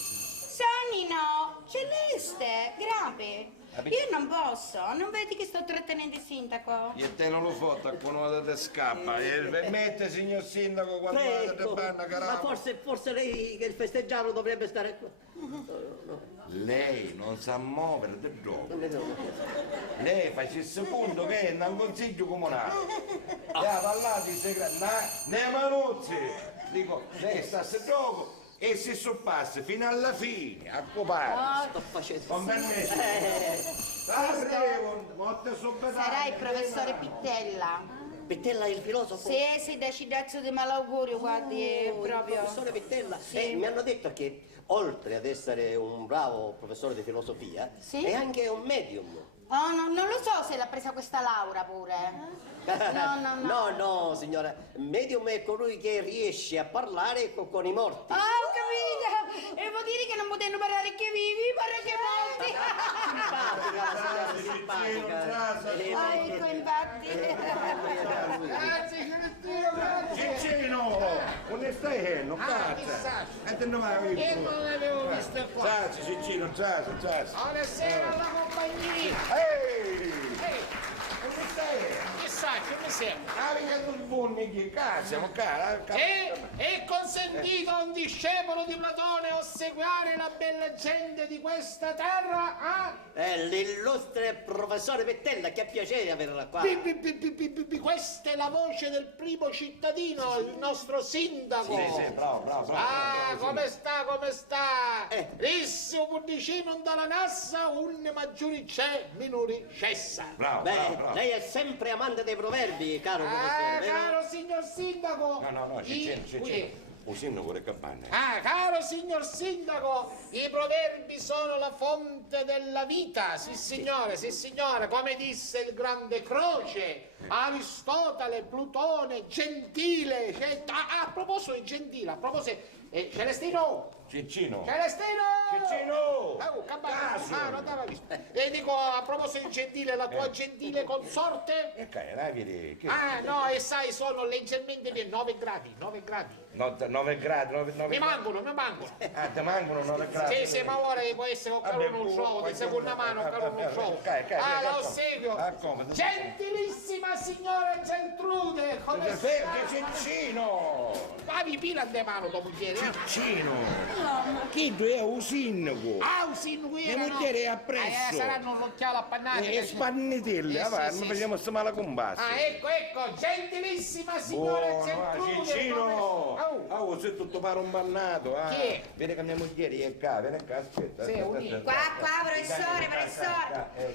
Sonino, Celeste, grave. Io non posso, non vedi che sto trattenendo il sindaco? Io te non lo foto, quando te scappa. Permette, signor sindaco, quando te banna Ma caramba. forse lei che il festeggiato dovrebbe stare qua. Lei non sa muovere del gioco. Lei facesse punto che è un consiglio comunale. E ha parlato di segreto. Ne Manuzzi! Dico, lei sta a se gioco e si soppassa fino alla fine, a copare. Sto facendo. Non permesso. Prego, molte soppettate. Sarai il professore Pittella. Pittella il filosofo? Sì, da Cidazzo di malaugurio, guardi, è proprio... Professore Pittella? Sì. Mi hanno detto che oltre ad essere un bravo professore di filosofia, Sì? è anche un medium. Oh, non lo so se l'ha presa questa Laura pure. No, signora, medium è colui che riesce a parlare con i morti. Ah, ho capito! E vuol dire che non potendo parlare che vivi, pare che morti! Simpatica. Ah, ecco, infatti. Ciccino, come stai henno? Cazzo! E te ne vai? Io non l'avevo visto qua. Zazzi, Ciccino, zazzi. Buonasera alla compagnia. Ehi! Come stai? sa, che mi sembra? Naviga sul bunni che siamo cara. È consentito a un discepolo di Platone ossequiare la bella gente di questa terra? Ah? L'illustre professore Pittella, che piacere averla qua. Questa è la voce del primo cittadino, il nostro sindaco. Sì, bravo. Ah, come sta? Rissimo Pudicino dalla nassa, un maggiori c'è, minori cessa. Bravo. Lei è sempre amante dei proverbi, caro professore, vero? Caro signor sindaco. No, c'è. Un sindaco di Cabanne. Ah, caro signor sindaco, i proverbi sono la fonte della vita, sì signore, come disse il grande Croce, Aristotele, Plutone, Gentile, a proposito di Gentile, Celestino! Ciccino! Oh, Cabanne, non t'aveva visto. E dico, a proposito di Gentile, la tua gentile consorte? Vedi che... Ah, no, e sai, sono leggermente 9 gradi. 9 gradi. Mi mancano. Ah, ti mancano 9 gradi? Sì, ma ora può essere che ancora non trovo, di seconda mano ancora non trovo. Ah, la ossequio. Gentilissima signora Geltrude, come sta? Ciccino! Avevi pila di mano dopo ieri. Ciccino! Chi tu è un sindaco? Ah, un sindaco Mia moglie è appresso. Saranno l'occhiale appannate. Spannitelle, avanti, facciamo sta mala compassa. Ah, ecco, gentilissima signora Geltrude. Ciccino! Sei tutto pare un bannato, Chi è? Vedi che mia moglie è qua, vieni qua, aspetta. Qua, professore.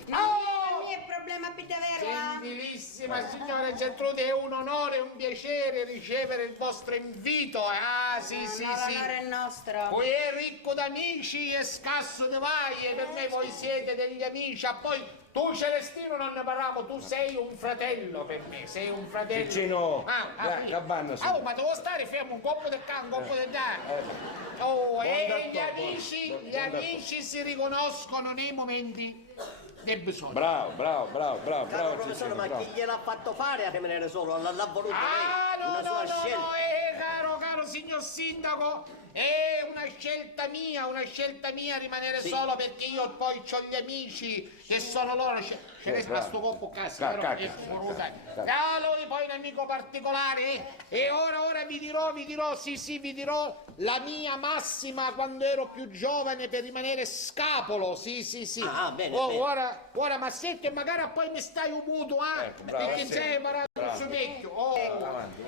No, il mio problema più davvero. Gentilissima signora Geltrude, è un onore e un piacere ricevere il vostro invito. Ah, sì. L'onore è nostro. Poi è ricco d'amici e scasso di vai, e per me voi siete degli amici. Poi tu Celestino non ne parliamo, tu sei un fratello per me, sei un fratello. Ciccino, Gabbana, sì. Ma devo stare fermo, un colpo del can, un colpo del dare. E gli amici si riconoscono nei momenti del bisogno. Bravo, Caro professore, ma chi gliel'ha fatto fare a rimanere solo? L'ha voluto lei? Una sua scelta? Caro signor sindaco, è una scelta mia rimanere solo, perché io poi ho gli amici che sono loro. Ce ne sta sto coppo a casa, però lui poi un amico particolare, e ora vi dirò, vi dirò la mia massima quando ero più giovane per rimanere scapolo, sì. Ah, bene, Ora Massetto, e magari poi mi stai un muto, perché già hai parato il suo vecchio.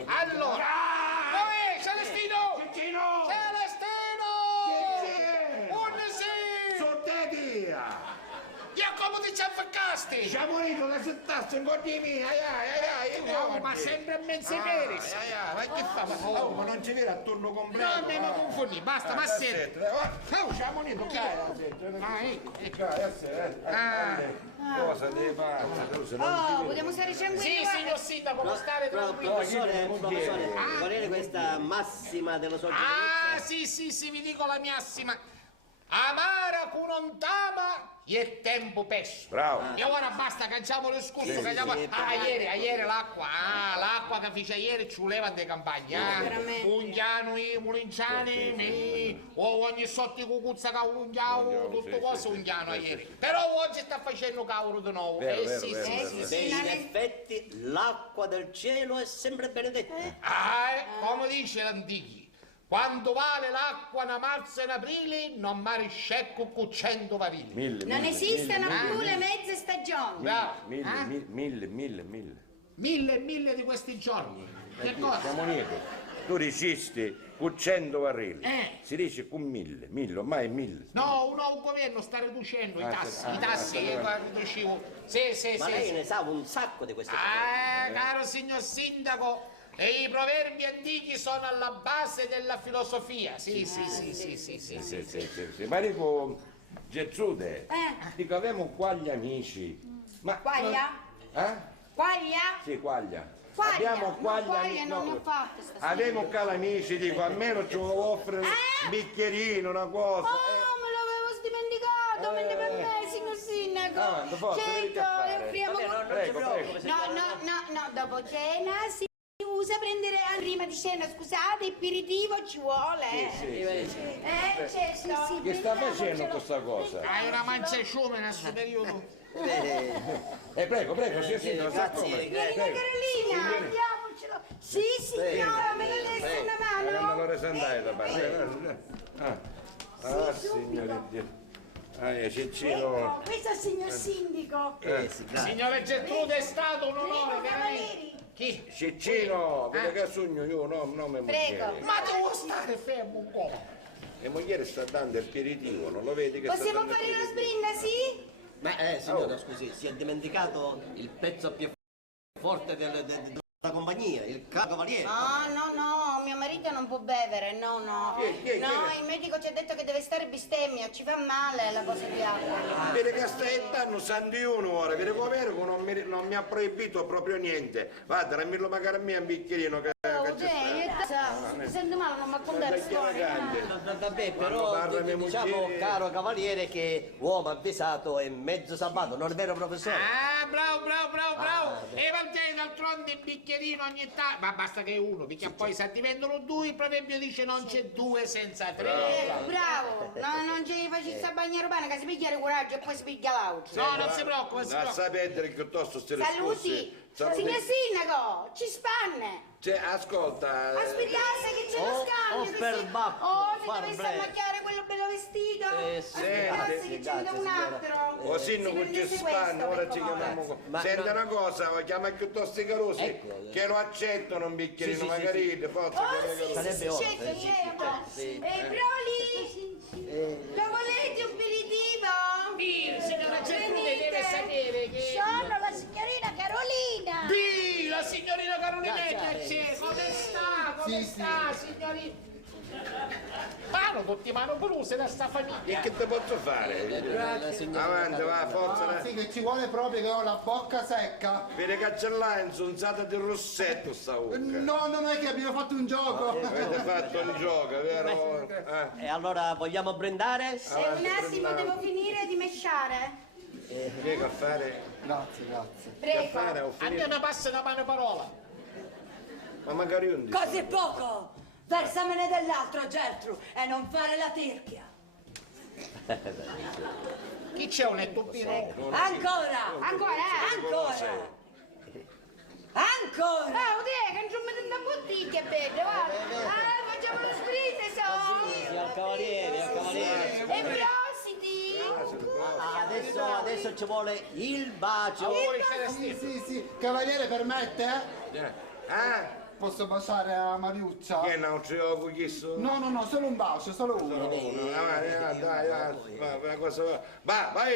Allora, Celestino! Io come ti ci affaccasti? Ci ha morito che se tassi in cordi mia, Ma sempre a mezze vere. Ma che fa? Ma non ci vede attorno completo. Non mi confondi, basta, Massetto. Ci ha morito, chi è? Cosa deve fare? Vogliamo stare tranquilli? Sì, signor sindaco, può stare tranquillo. Professore, volete questa massima della sua gentilezza? Sì, vi dico la massima. Amara cu non t'ama e tempo perso. Bravo. E ora basta, canciamo lo scusso. Ieri l'acqua che fece ieri ci voleva dei campagni. Ungiano i mulinciani, ogni sotto i cucuzza che ungiano, tutto cosa ungiano ieri. Però oggi sta facendo cavolo di nuovo. Sì. In effetti l'acqua del cielo è sempre benedetta. Come dice l'antichi. Quando vale l'acqua una marzo e in aprile, non mariscecco con 100 varili. Non esistono più le mezze stagioni. Mille di questi giorni. Che cosa? Siamo uniti. Tu dicisti con 100 varili. Si dice con 1000, ormai è 1000. No, un nuovo governo sta riducendo i tassi. Ma lei ne sa un sacco di queste cose. Caro signor sindaco, e i proverbi antichi sono alla base della filosofia. Sì. Ma dico, Geltrude, dico, avevamo qua gli amici. Ma Quaglia? Quaglia? Sì, quaglia. Quaglia? Abbiamo Quaglia non ne ho fatte stasera. Avevo qua amici, dico, almeno ci volevo offrire un bicchierino, una cosa. Me l'avevo dimenticato, mentre per me, signor sindaco. Certo, le offriamo... Prego. No, dopo cena si scusa prendere prima di cena, scusate, aperitivo ci vuole. Certo. Che sta facendo questa cosa? Hai una manciasciume nel suo periodo. Prego, signor sindaco, Grazie. Carolina, andiamocelo. Sì, signora, me la desse una mano. Allora se andai da parte. Signore Dio. Ciccino. Questo è il signor sindaco. Sì, grazie. Signora Gertrude, è stato un onore, veramente. Chi? Ciccino, vede che sogno io, no, non mi moglie. Ma devo stare fermo un po'. E moglie sta dando il aperitivo, non lo vedi che Possiamo sta dando fare il una aperitivo? sprinda, sì? Ma signora, scusi, si è dimenticato il pezzo più forte della compagnia, il cavaliere. No, mio marito non può bevere, no. Chi è? No, il medico ci ha detto che deve stare bestemmia, ci fa male la cosa di acqua. Vede che stai entrando Sandiuno ora, vede come vero che non mi ha proibito proprio niente. Guarda, rammillo magari a me un bicchierino che Mi sento male, non mi accontento. Vabbè, però parlami, diciamo, moglie. caro cavaliere, che uomo avvisato è mezzo sabbato, non è vero, professore? Bravo. E Vangelo, d'altronde il bicchierino ogni tanto. Ma basta che è uno, perché poi se diventano due, il proverbio dice non c'è due senza tre. Bravo, no, non ci facessi a bagnare urbana che si piglia il coraggio e poi si piglia l'altro. No, non si preoccupa, Non sapete che piuttosto ste Saluti, signor sindaco, ci spanne. Ascolta. Aspettate che c'è lo scambio. per bacco, se far dovesse breve. ammacchiare quello bello vestito. Grazie, Aspettate che ce ne dà un altro. Così non ci prendesse spanno, questo, ora per ci favore. chiamiamo. Ma Senti no. una cosa, chiama piuttosto i carosi Ecco. che lo accettano un bicchierino, Sì, magari, forza. Sarebbe Certo, ovvio, certo. sì. Broli, lo volete un aperitivo? Signora Gertrude deve sapere che. Sono la signorina Carolina. La signorina Carolinetta c'è, come sta? Come Sì, sta, signorina? Mano, tutti mano bruse da sta famiglia. E che te posso fare? La signorina Avanti, va, Carolina. forza. Sì, che ci vuole proprio che ho la bocca secca. Vede che ce l'ha inzonzata di rossetto sta ucca. No, non è che abbiamo fatto un gioco. Avete fatto un gioco, vero? E allora vogliamo brindare? E un attimo devo finire di mesciare. Che a fare? Grazie. Che a Prego. fare? Ho finito. Andiamo a passare una mano parola. Ma magari un dito. Così poco. Versamene dell'altro, Gertrude, e non fare la tirchia. Chi c'è un ettuppino? Ancora. Oddio, che non ci mettendo a bottiglia, bello, va. Facciamo lo sprint, Sì, al cavaliere. E prossiti. Adesso ci vuole il bacio. Sì. Cavaliere, permette? Posso baciare a Mariuccia? Che non ci ho chiesto? No, solo un bacio, solo uno. Dai, va, cosa va? Vai,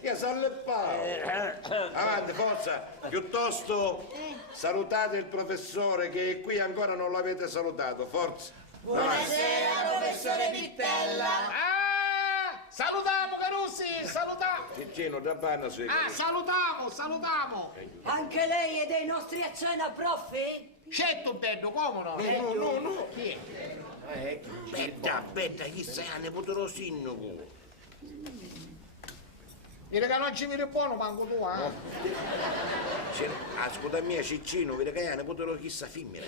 che sono le palle. Avanti, forza. Piuttosto salutate il professore che è qui, ancora non l'avete salutato, forza. Buonasera, professore Pittella. Salutiamo Carussi, salutiamo. Ciccino, da panna sui Salutiamo. Anche lei è dei nostri a cena, profi? Certo, bello, come no? No. Chi è? Aspetta, chi sei? Ne potrò sindaco. Dire che non ci vede buono, manco tu, Ascolta mia, Ciccino, vede che ne potrò chissà femmina.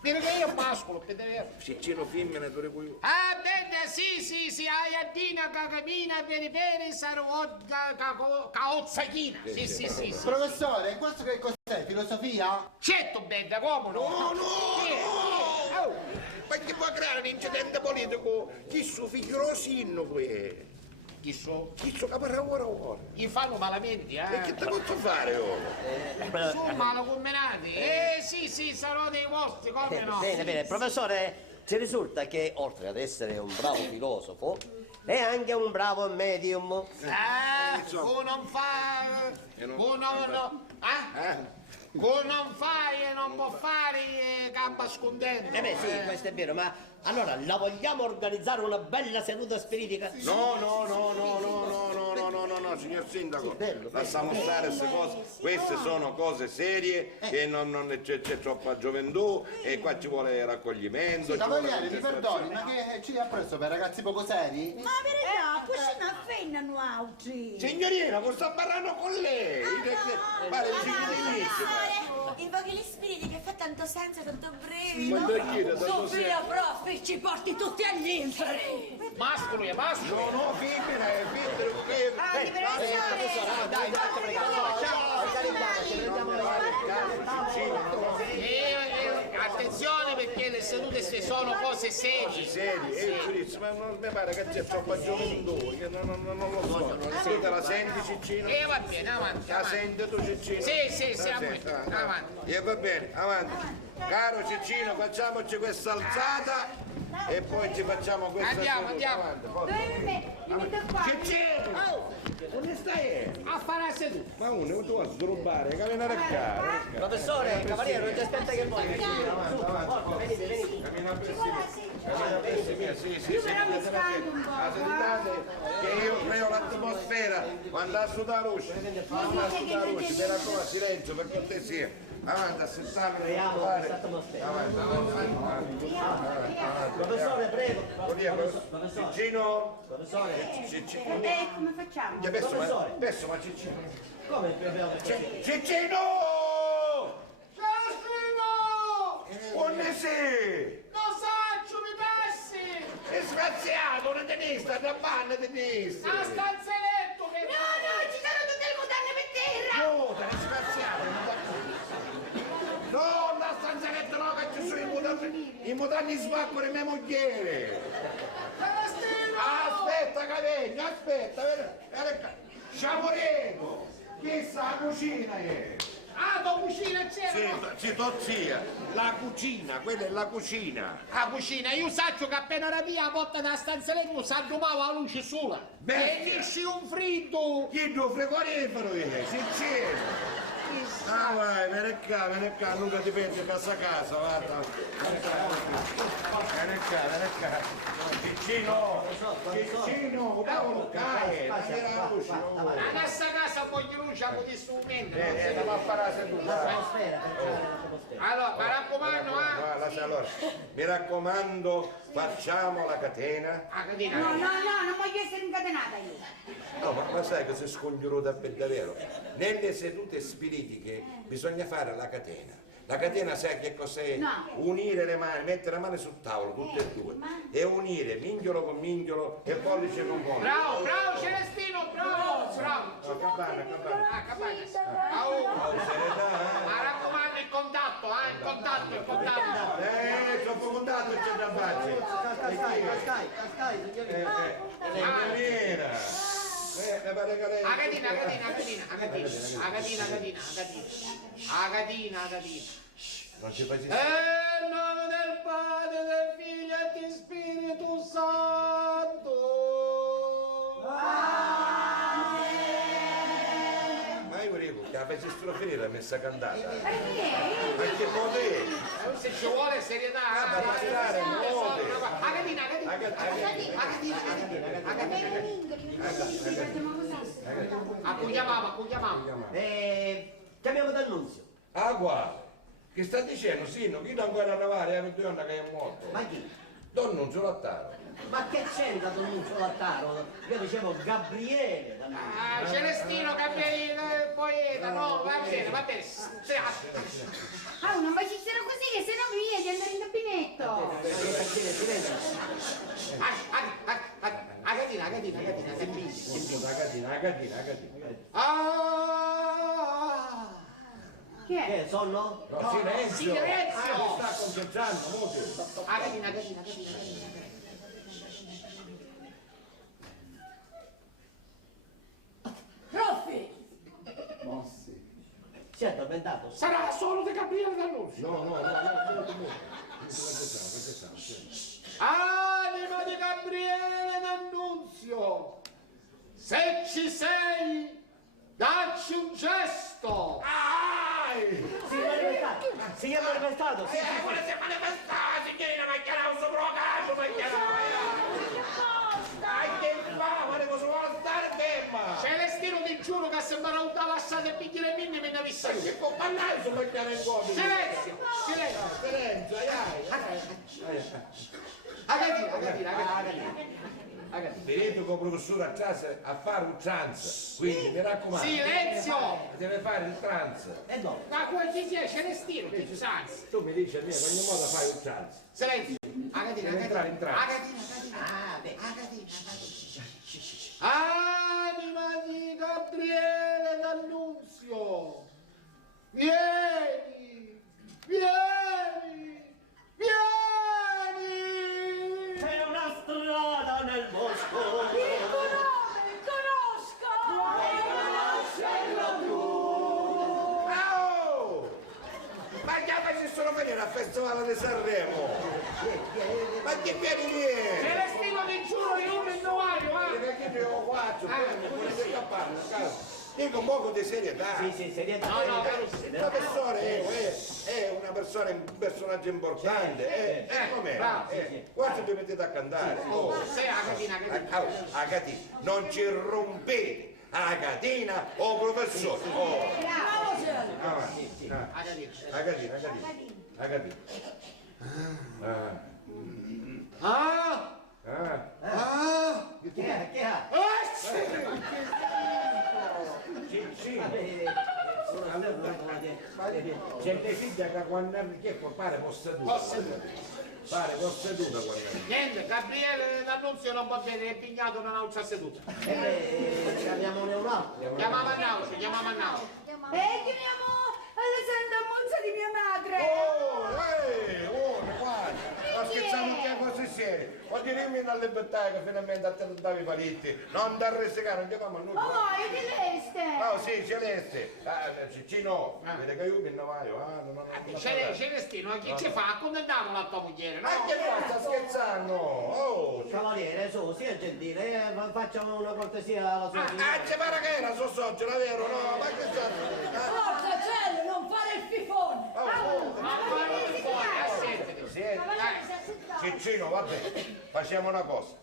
Dire che io pascolo, per vedere. Ciccino femmina, tu qui. Bene, sì, aiatina, cacamina, veri, sarò caozzachina. Sì. Professore, questo che cos'è? Filosofia? Certo, bella, come no? No! Ma che può creare un incidente politico? Chi suo figlio Rosino qui? Chi so? Chi suo capolavoro ora? Gli fanno malamente, E che te posso fare ora? Sono malacommenati. Sì, sarò dei vostri, come no? Bene, professore, ci risulta che oltre ad essere un bravo filosofo è anche un bravo medium. Non fa... non fai e non può fare gamba scondente. Beh sì, questo è vero, ma allora la vogliamo organizzare una bella seduta spiritica? No, signor Sindaco, lasciamo stare queste cose, queste sono cose serie che non c'è troppa gioventù e qua ci vuole raccoglimento. Sì, ci vuole Cavaliere, mi perdoni, ma che ci ha preso per ragazzi poco seri? Ma la verità, così non fennano altri. Signorina, non sto parlando con lei! Pare Invochi gli spiriti che fa tanto senso, tanto breve. Ma perché da tanto Sofia, profi, ci porti tutti agli inferi. Mascolo è mascolo. No, femmina, è femmina. Dai, Attenzione perché le sedute sono cose serie. Serie, ma non mi pare che c'è troppa gioventù, io non lo so. Sì, te la senti Ciccino? Va bene, avanti. La senti tu Ciccino? Sì, avanti. E va bene, avanti. Caro Ciccino, facciamoci questa alzata e poi ci facciamo questa Andiamo. avanti. Mi metto qua. Ciccino! Dove stai? A fare la seduta. Ma uno, tu vas a srubare, camminare a casa. professore, cavaliere, non ti aspetta che voi. Venite. Cammina presso mia, sì. Sentate che io creo l'atmosfera quando assuto la luce. Quando assuto la luce, per ancora silenzio, per cortesia. Avanti, a sentare. Creiamo questa atmosfera. Professore, prego. Professore. Ciccino. Professore. Come facciamo? Adesso, ma Ciccino. Come abbiamo Ciccino! Onde sei? Non saccio, mi passi! È sgraziato, un tennista, da panna tennista. A stanzeletto che... Ci sono tutte le mutande per terra. No, te ne sgraziato. No, la stanzaletta no, che ci sono i mutanti sbacco di mia moglie. Aspetta, Cavegno, aspetta. Sciamorego, questa è la cucina è. Ah, tua cucina c'era? Sì, zia, la cucina, quella è la cucina. La cucina, io saccio che appena la mia botta da stanzeletto si addumava la luce sola. Bestia. E nisci un fritto. Chi lo frigorifero è, sincero. Ah vai, vieni qua, nunca ti pensi a casa, guarda. Vieni qua. Ciccino, tavolo, cae, la luce. A questa casa voglio luce a poter strumento. Andiamo a fare la seduta. Allora, mi raccomando, Allora, mi raccomando, facciamo la catena. No, non voglio essere incatenata io. No, ma sai che sei scongiuruta per davvero? Nelle sedute spiritiche bisogna fare la catena. La catena sai che cos'è? No. Unire le mani, mettere le mani sul tavolo, tutte e due. E unire mignolo con mignolo e pollice con pollice. Bravo, Celestino, bravo. No, campana. Mi raccomando il contatto, il contatto. Troppo contatto c'è da fare. Cascai, signorina. Mi pare che lei... Agatina. Non ci fai Nel nome del Padre, del Figlio e del Spirito Santo. Ma io dico, che la facessero finire la messa cantata. Ma che potere? Se ci vuole serietà, a cui chiamavo. Chiamiamo D'Annunzio. Ah, guarda, che sta dicendo, sì, non chi non vuole arrivare a donna che è morto. Ma chi? Don Nunzio Lattaro. Ma che c'entra D'Annunzio Lattaro? Io dicevo Gabriele D'Annunzio. Celestino, Gabriele, poeta, no, va bene. Non facessero così che se no mi viene di andare in gabinetto. Chi è? Che sonno? No, silenzio! Silenzio! Ah, mi sta concentrando, molto. Agatina. Roffi! Si è addormentato? Sarà solo di Gabriele D'Annunzio. No. Anima di Gabriele D'Annunzio, se ci sei, dacci un gesto. mai? Si è manifestato, si è manifestato, sì. Quello si è manifestato, signorina, ma chiaravo sopra la casa, ma che fa? Ma cosa vuole stare ferma? Celestino, ti giuro che se mi non da lasciate il bicchiere minimo me ne avessi. Che può parlare su mangiare in cuore? Silenzio, silenzio. Silenzio, vedete come professore a casa a fare un trance, quindi mi raccomando. Silenzio! Deve fare il trance. No. Ma come ti sei Celestino, che sai? Tu mi dici a me, in ogni modo fai un trance. Silenzio! Agatina, Deve entrare in trance. Anima di Gabriele D'Annunzio! Vieni! Vieni! Vieni! C'è una strada nel bosco. Il tuo nome, conosco! Oh! Ma che ci sono venire al Festival di Sanremo? Ma che vieni? Celestino, ti giuro, io mi innovaio, Perché io ho quattro, pure se cappare, dico un poco di serietà. Sì, serietà. La persona è una persona, un personaggio importante. Com'è? Quasi vi mettete a cantare. sei Agatina. Agatina, non ci rompete. Agatina o professore. Agatina. Che ha? Gente figlia che quando che pare posseduta. Pare posseduta quando. Niente, Gabriele D'Annunzio non va bene, è impegnato una naucia seduta. Chiamiamone un altro. Chiamiamo a naucia. Chiamiamo alla Santa Monza di mia madre! Guarda, ma scherzando che cose serie. Oggi rimmi dalle battaglie che finalmente attendavi i paletti. Non da risicare, non chiamiamo a noi. Io di Leste! Oh sì, Celeste. Cino, vede che io mi innovaio. Celestino, chi ci fa? Condanniamo la tua moglie, no? Ma che fa? Sta scherzando? Oh! Cavaliere, sia gentile, facciamo una cortesia alla sua signora. Ci pare che era suo socio, vero? No, ma che sta? Forza, cielo, non fare il fifone! Ciccino, va bene, facciamo una cosa.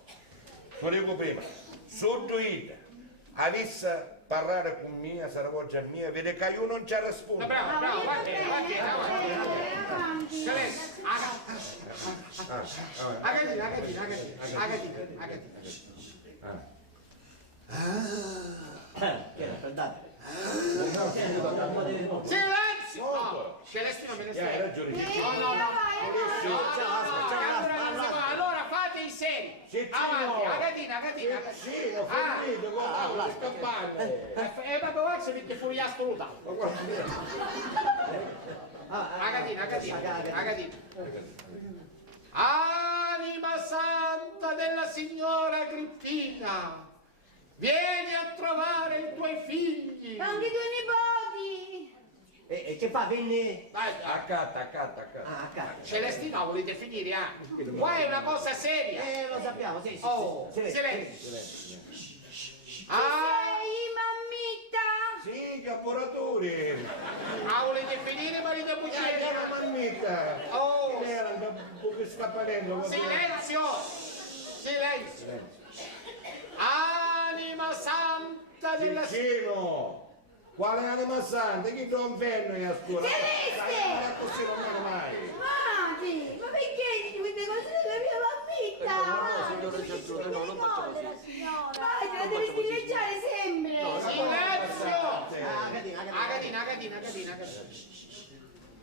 Lo dico prima, sottoite, avesse parlare con mia, sarà voce mia, vede che io non ci rispondo. Bravo, va bene. Celeste, Agatina. Che era per dare? Silenzio! No, Celestino me ne stai. Hai ragione, No. Allora fate i seri. Avanti, Agatina. sì, ho finito, con le campane. E proprio guarda perché fuori assoluta. Agatina. Anima santa della signora Agrippina, vieni a trovare i tuoi figli. Anche i tuoi nipoti! E che fa? Venne... Accatta. Celestino, volete finire, Qua è una cosa seria. Lo sappiamo, sì. Silenzio. Sei mammita! Sì, gli appuratori. Volete finire, marito e moglie? Era mammita. Oh. Era un scappadello. Silenzio. Anima santa della Ciccino. Quale anima santa? Chi non venno a scuola? Celeste! Ma così non viene mai. Mati, ma perché queste cose della mia mammita? signora Gertrude, no, non facciamo così. Vai, te la devi stilleggiare sempre! Silenzio! Agatina.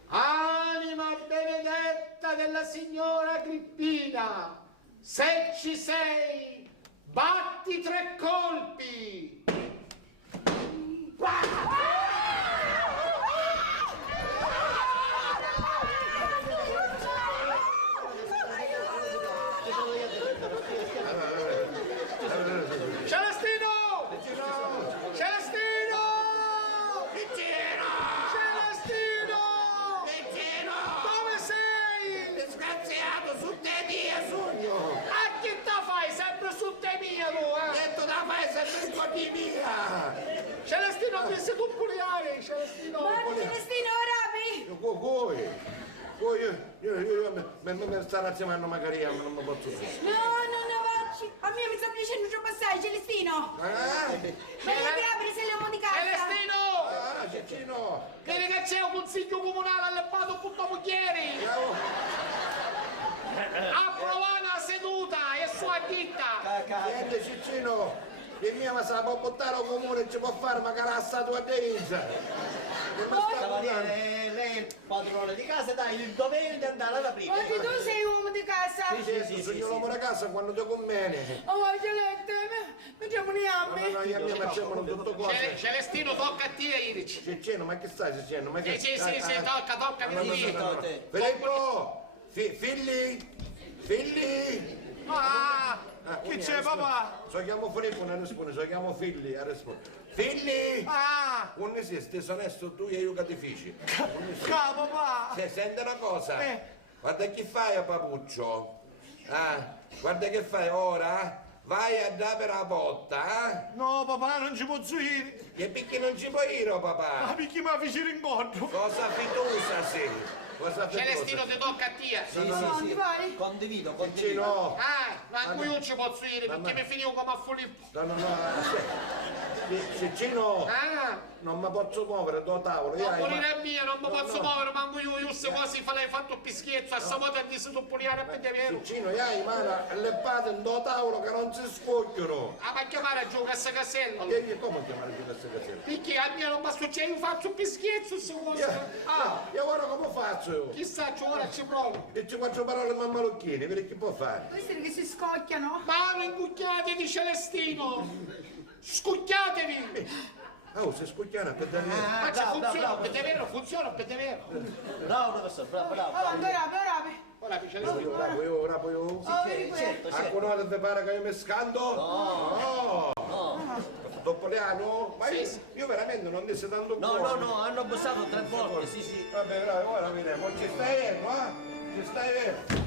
Anima benedetta della signora Agrippina, se ci sei, batti 3 colpi! Celestino, che sei tu pure, Celestino! Ma Celestino io mi stanno assiemando magari, non mi posso dire. No, vacci. A me mi sta piacendo troppo assai, Celestino. Me le apri se le uomo di casa. Celestino! Ciccino! Che c'è un consiglio comunale allevato tutto Mucchieri! Approvata la seduta e sua ditta! Niente, Ciccino! Il mio ma se la può buttare al comune, ci può fare magari la statua densa! Cavaliere, lei è il padrone di casa, dai il dovere di andare ad aprire. Oggi tu sei uomo di casa. Sì, sono l'uomo da casa quando ti conviene. Oh, Celeste, facciamo un No, io mi facciamo tutto qua. Celestino, tocca a te, Irici. Ciccino, ma che stai dicendo? Ma che... Sì, tocca, vieni. Filippo! Figli! Che c'è, papà? Se chiamo Filippo non risponde, se chiamo Figli a rispondere. Figli! Non esiste, sono onesto tu e io che ti fici. Papà! Senti una cosa, guarda che fai a papuccio. Guarda che fai ora. Vai a dare la botta, No, papà, non ci posso dire. E perché non ci puoi ir, papà? Ma perché mi ha vicino incontro? Cosa fiducia sei? Cosa fiducia? Celestino, ti tocca a te. Sì. Condivido. Ciccino! Ma qui non ci posso dire perché mi finivo come a Filippo. Ciccino! Non mi posso muovere da tavolo. Non pulire mia, non mi posso muovere, manco io se quasi l'hai fatto pischezzo, a sabato e disse tu pulire a te vero. Ciccino, hai mano le patte in da tavolo che non si sfoggiano. Ma chiamare giù questo casello. E come chiamare giù questo casello? Perché a me non mi succede, io faccio pischezzo se vuoi. E ora come faccio? Chissà, ora ci provo. E ci faccio parole mammalocchini, vedi che può fare? Questi che si scocchiano. Mano incucchiate di Celestino. Scucchiatevi. Se scucchiano per davvero. Ma funziona, per davvero, funziona per davvero. Bravo, professore, bravo. Ora Celestino. Bravo io. Certo. Qualcuno ti pare che io mi scando? No. Dopo le anno? Ma io veramente non ne so tanto buono. No, hanno bussato 3 volte, sì. Vabbè, bravo, ora vediamo. Ci stai fermo, Ci stai fermo.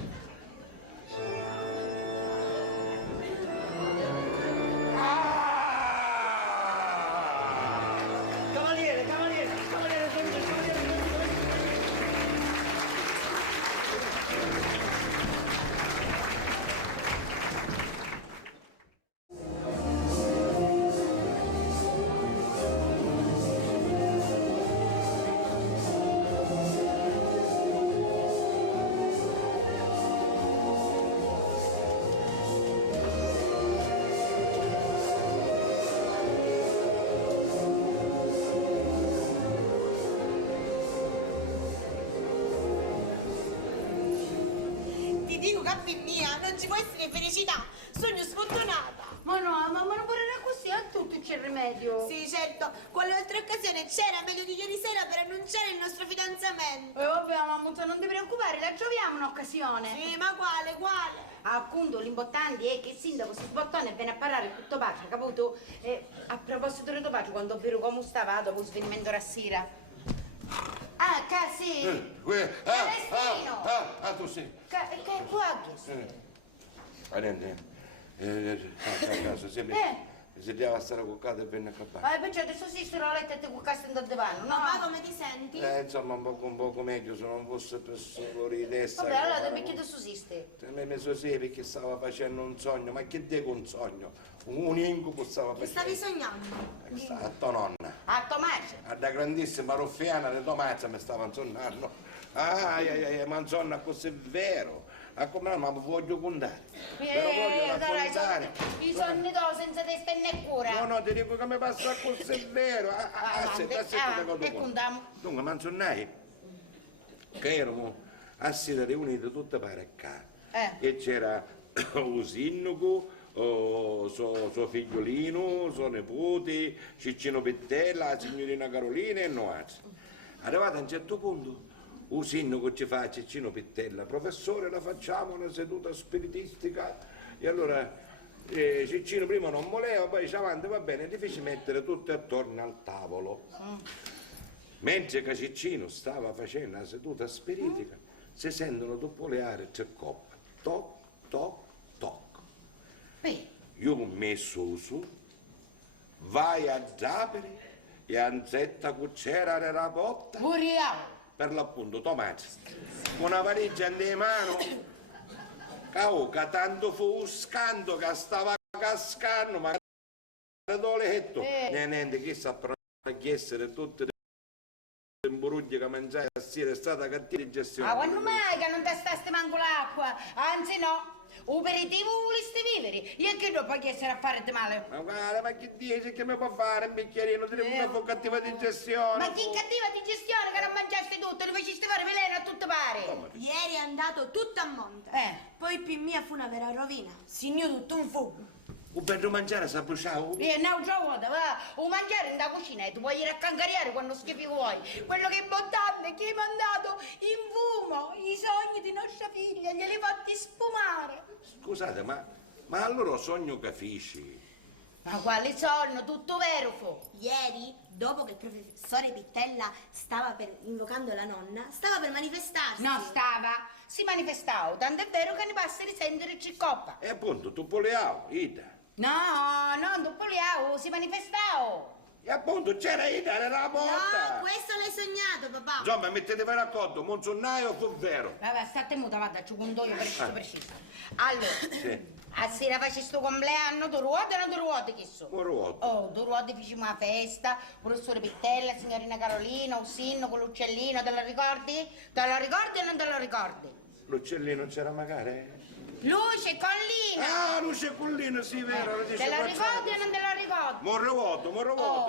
Cavaliere. Ti dico che mia, non ci può essere felicità. Sogno sfortunata. Ma no, ma non vorrei così, a tutto c'è rimedio. Sì, certo, quale altra occasione c'era meglio di ieri sera per annunciare il nostro fidanzamento. Vabbè, mamma, non ti preoccupare, la troviamo un'occasione. Sì, ma quale? Appunto, l'importante è che il sindaco si sbottone e viene a parlare tutto pace, capito? E a proposito di tutto pace, quando vedo come stava dopo il svenimento da sera. Sì. Celestino! Tu sì. Che può ha chiesto? A casa, se deve stare cuccata e venne a cappare. Perciò adesso sì, sulla letta e ti cuccaste in da divano, no? Mamma, come ti senti? Insomma, un poco meglio, se non fosse per sudore di testa. Vabbè, allora perché ti susiste? Mi ha messo sì perché stava facendo un sogno, ma che dico un sogno? Un incubo stava Che facendo. stavi sognando? A tua nonna. A Tomace? A da grandissima ruffiana di Tomazza mi stava insonnando. Ma insonna così è vero. A come ma voglio contare. Però voglio raccontare. I sonni do senza testa né cura. No, ti dico che mi passa così è vero. E contiamo. Dunque, ma insonnai che eravamo a sera riuniti tutte pare qua. E c'era un sindaco, suo figliolino, suo nipote, Ciccino Pittella, la signorina Carolina e noi altri. Arrivato a un certo punto, un sindaco ci fa Ciccino Pittella, professore, la facciamo una seduta spiritistica? E allora Ciccino prima non voleva, poi dice avanti, va bene, li fece mettere tutti attorno al tavolo. Mentre che Ciccino stava facendo la seduta spiritica, si sentono dopo le aree tre coppe, toc, toc, toc. Io ho messo su, vai a Giapere e anzetta cucciera nella botta. Muriamo! per l'appunto tomati, con una valigia in mano, che tanto fu un scanto che stava cascando, ma da letto, niente, chi saprà che essere tutte le imburuglie che mangiai a sera, è stata cattiva gestione. Ma quando mai che non testaste manco l'acqua? Anzi no, aperitivo voleste vivere, io che dopo che essere a fare di male. Ma guarda, ma che dici che mi può fare un bicchierino? Diremo una fu cattiva digestione. Ma chi cattiva digestione che non mangiaste tutto, li faceste fare veleno a tutto pare. Ieri è andato tutto a monte. Poi per mia fu una vera rovina. Signor tutto un fuoco. Un bello mangiare si è bruciato? No, giovane, va, o mangiare in da cucina e tu puoi raccangariare quando schifi vuoi. Quello che è bottante, che hai mandato in fumo, i sogni di nostra figlia, glieli fatti spumare. Scusate, ma allora sogno capisci? Ma quale sogno? Tutto vero fu. Ieri, dopo che il professore Pittella stava invocando la nonna, stava per manifestarsi. No, si manifestava, tanto è vero che ne basta risentere cicoppa. E appunto, tu poleavo, Ida. No, non tu poliavo, si manifestava. E appunto c'era Ida nella porta. No, questo l'hai sognato, papà. Insomma, mettetevi d'accordo, Monzonnaio fu vero. Vabbè, state muta, vada, ci conto io preciso. Allora, Sì. a sera faccio sto compleanno, tu ruote o non tu ruote che so? Un ruoto. Oh, tu ruote facciamo una festa, professore Pittella, signorina Carolina, un sinno con l'uccellino, te lo ricordi? Te lo ricordi o non te lo ricordi? L'uccellino c'era magari? Luce, collina! Ah, Luce Collina, sì, vero. Te lo ricordi o non te lo ricordi? Morrovoto,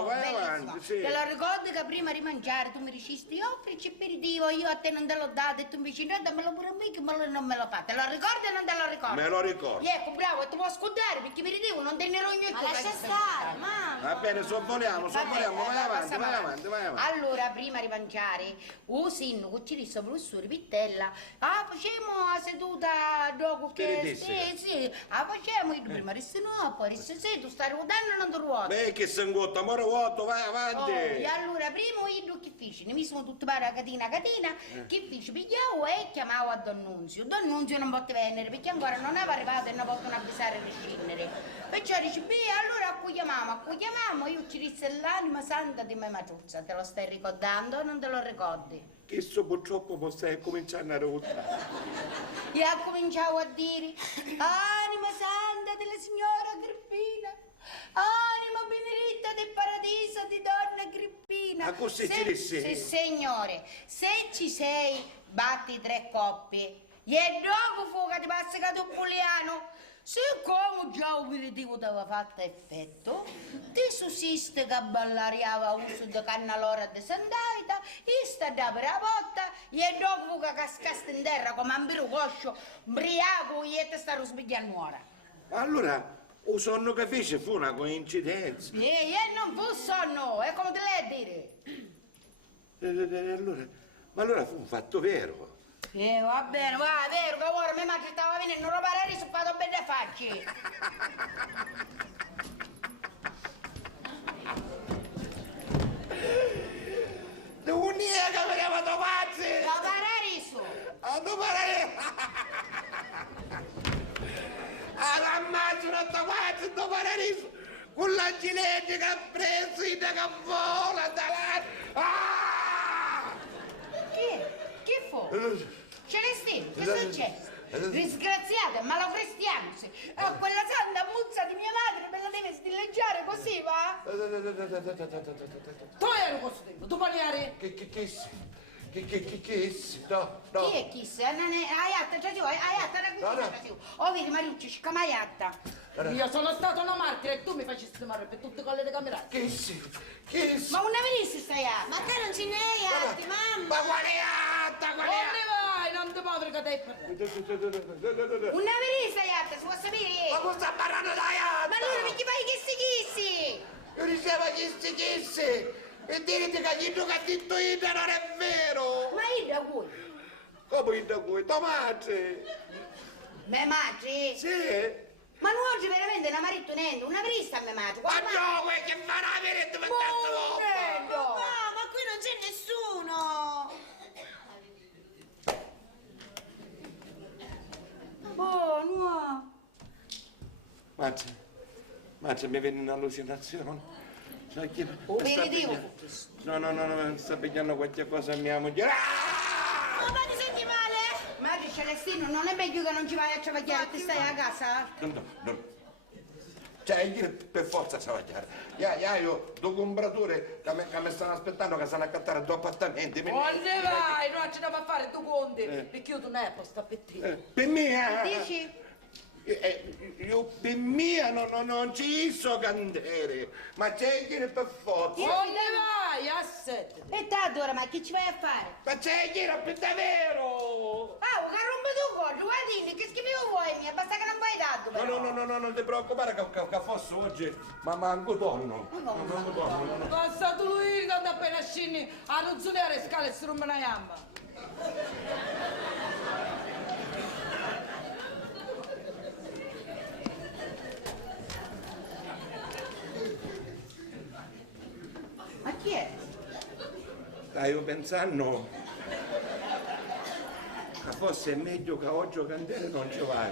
vai bellissimo. avanti, sì. Te lo ricordi che prima di mangiare tu mi dicesti offrici aperitivo, io a te non te l'ho dato e tu mi dici no, dammelo pure a me che non me lo fa. Te lo ricordi o non te lo ricordi? Me lo ricordo. Ecco, bravo, e ti può scudare perché aperitivo non te ne rogno Ma lascia stare, mamma. Va bene, sorvoliamo, vai avanti. Allora, prima di mangiare, sinno che ci disse il professore Pittella, facciamo la seduta dopo che... Sì, facciamo, io prima disse no, poi disse sì, tu stai ruotando o non ti ruoti? Beh, che sangotta, morrovoto, vai avanti. E allora, prima io che feci? Ne mismo tutti pare a catina, che feci? Pigliavo e chiamavo a Don Nunzio. Don Nunzio non poteva venire perché ancora non aveva arrivato e non potevano avvisare a scendere. Perciò dice, beh, allora a cui chiamiamo, io ci disse l'anima santa di mia Maciuzza, te lo stai ricordando o non te lo ricordi? Che so purtroppo posso cominciare a ruotare. Io cominciavo a dire, anima santa della signora Agrippina, anima benedetta del paradiso di donna Agrippina. Ma così ci disse? Sì, signore, se ci sei, batti 3 coppie. E dopo fuoco ti passa che tu Puliano. Siccome già l'aperitivo ti aveva fatto effetto, ti sussiste che ballariava uso di cannalora di sandaita, e sta da per la porta, e dopo che cascaste in terra come un biro coscio, briaco, e te sta rosbigliando ora. Allora, o sonno che fece fu una coincidenza. E non fu sonno, è come te l'hai a dire. Allora fu un fatto vero. Va bene, va, è vero che ora mia madre stava venendo, non parare su fatto bene facci. Non è che veniamo tomazzi! Va parare su! A domare! All'ammazzo una tomazzi, domare su! Con la ciliegia che ha preso, che vola da là! Chi fu? Celestino, che è successo? Disgraziato, malacristiano, quella santa muzza di mia madre me la deve stilleggiare così, va? Tu eri questo tempo, tu parli. Che sì? No. Chi è chi? Aiatta, già dico, aiatta, la cucina, oh, vedi Mariucci, ci chiama aiatta. Io sono stata una martira e tu mi facessi male per tutte quelle di camerate. Che sì? Ma non ne venissi stai aiatta? Ma te non ce n'hai altri, mamma. Ma quale atta? Dove vai? Non ti muovere che te per Non ne venissi aiatta, si può sapere? Ma cosa sta parlando da atta? Ma allora perché fai chi? Io dicevo chi e direte che chi ha detto Ida non è vero! Ma Ida cui? Come Ida cui? Tua madre! Mia madre? Sì! Ma non oggi veramente una marito niente, una crista a mia madre! Ma no, che farà veramente per terzo volta? Ma qui non c'è nessuno! Buono! Mazza, mi viene un'allucinazione. Aperitivo! No, sta pigliando qualche cosa a mia moglie. Celestino, non è meglio che non ci vai a travagliare, ti stai a casa? No. Cioè, io per forza travagliare. Io, due compratori che mi stanno aspettando, che stanno a cattare due appartamenti. Onde vai? Non ci andiamo a fare due conti, perché io non è posto per te. Per me, Dici? io per me non ci so candere, ma c'è chi per forza. Onde vai? A 7. E tanto ora, ma che ci vai a fare? Ma c'è chi per davvero! Ah, che rompe tu corri, guardini, che schifo vuoi mia, basta che non vai dato però. No, non ti preoccupare che fosse oggi, ma manco torno. Manco torno. Passato lui quando appena scini a non suonare scale e si rompe una gamba. Ma chi è? Stavo pensando che fosse meglio che oggi candele non ci vai.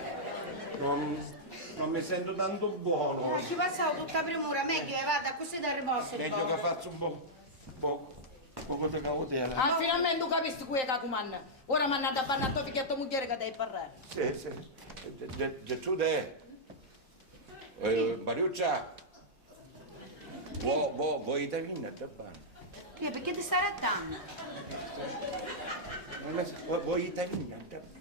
Non mi sento tanto buono. Ci passavo tutta premura, meglio che vada così da riposo. Meglio che faccio un poco di cautela. Ah, finalmente tu capisci qui è Cacuman. Ora mi hanno dato a parlare a tuo figlietto moglie che devi parlare. Sì. Gertrude, Mariuccia, vuoi te vinna da bene? Che, perché ti stai arrettando? Vuoi te vinna da bene?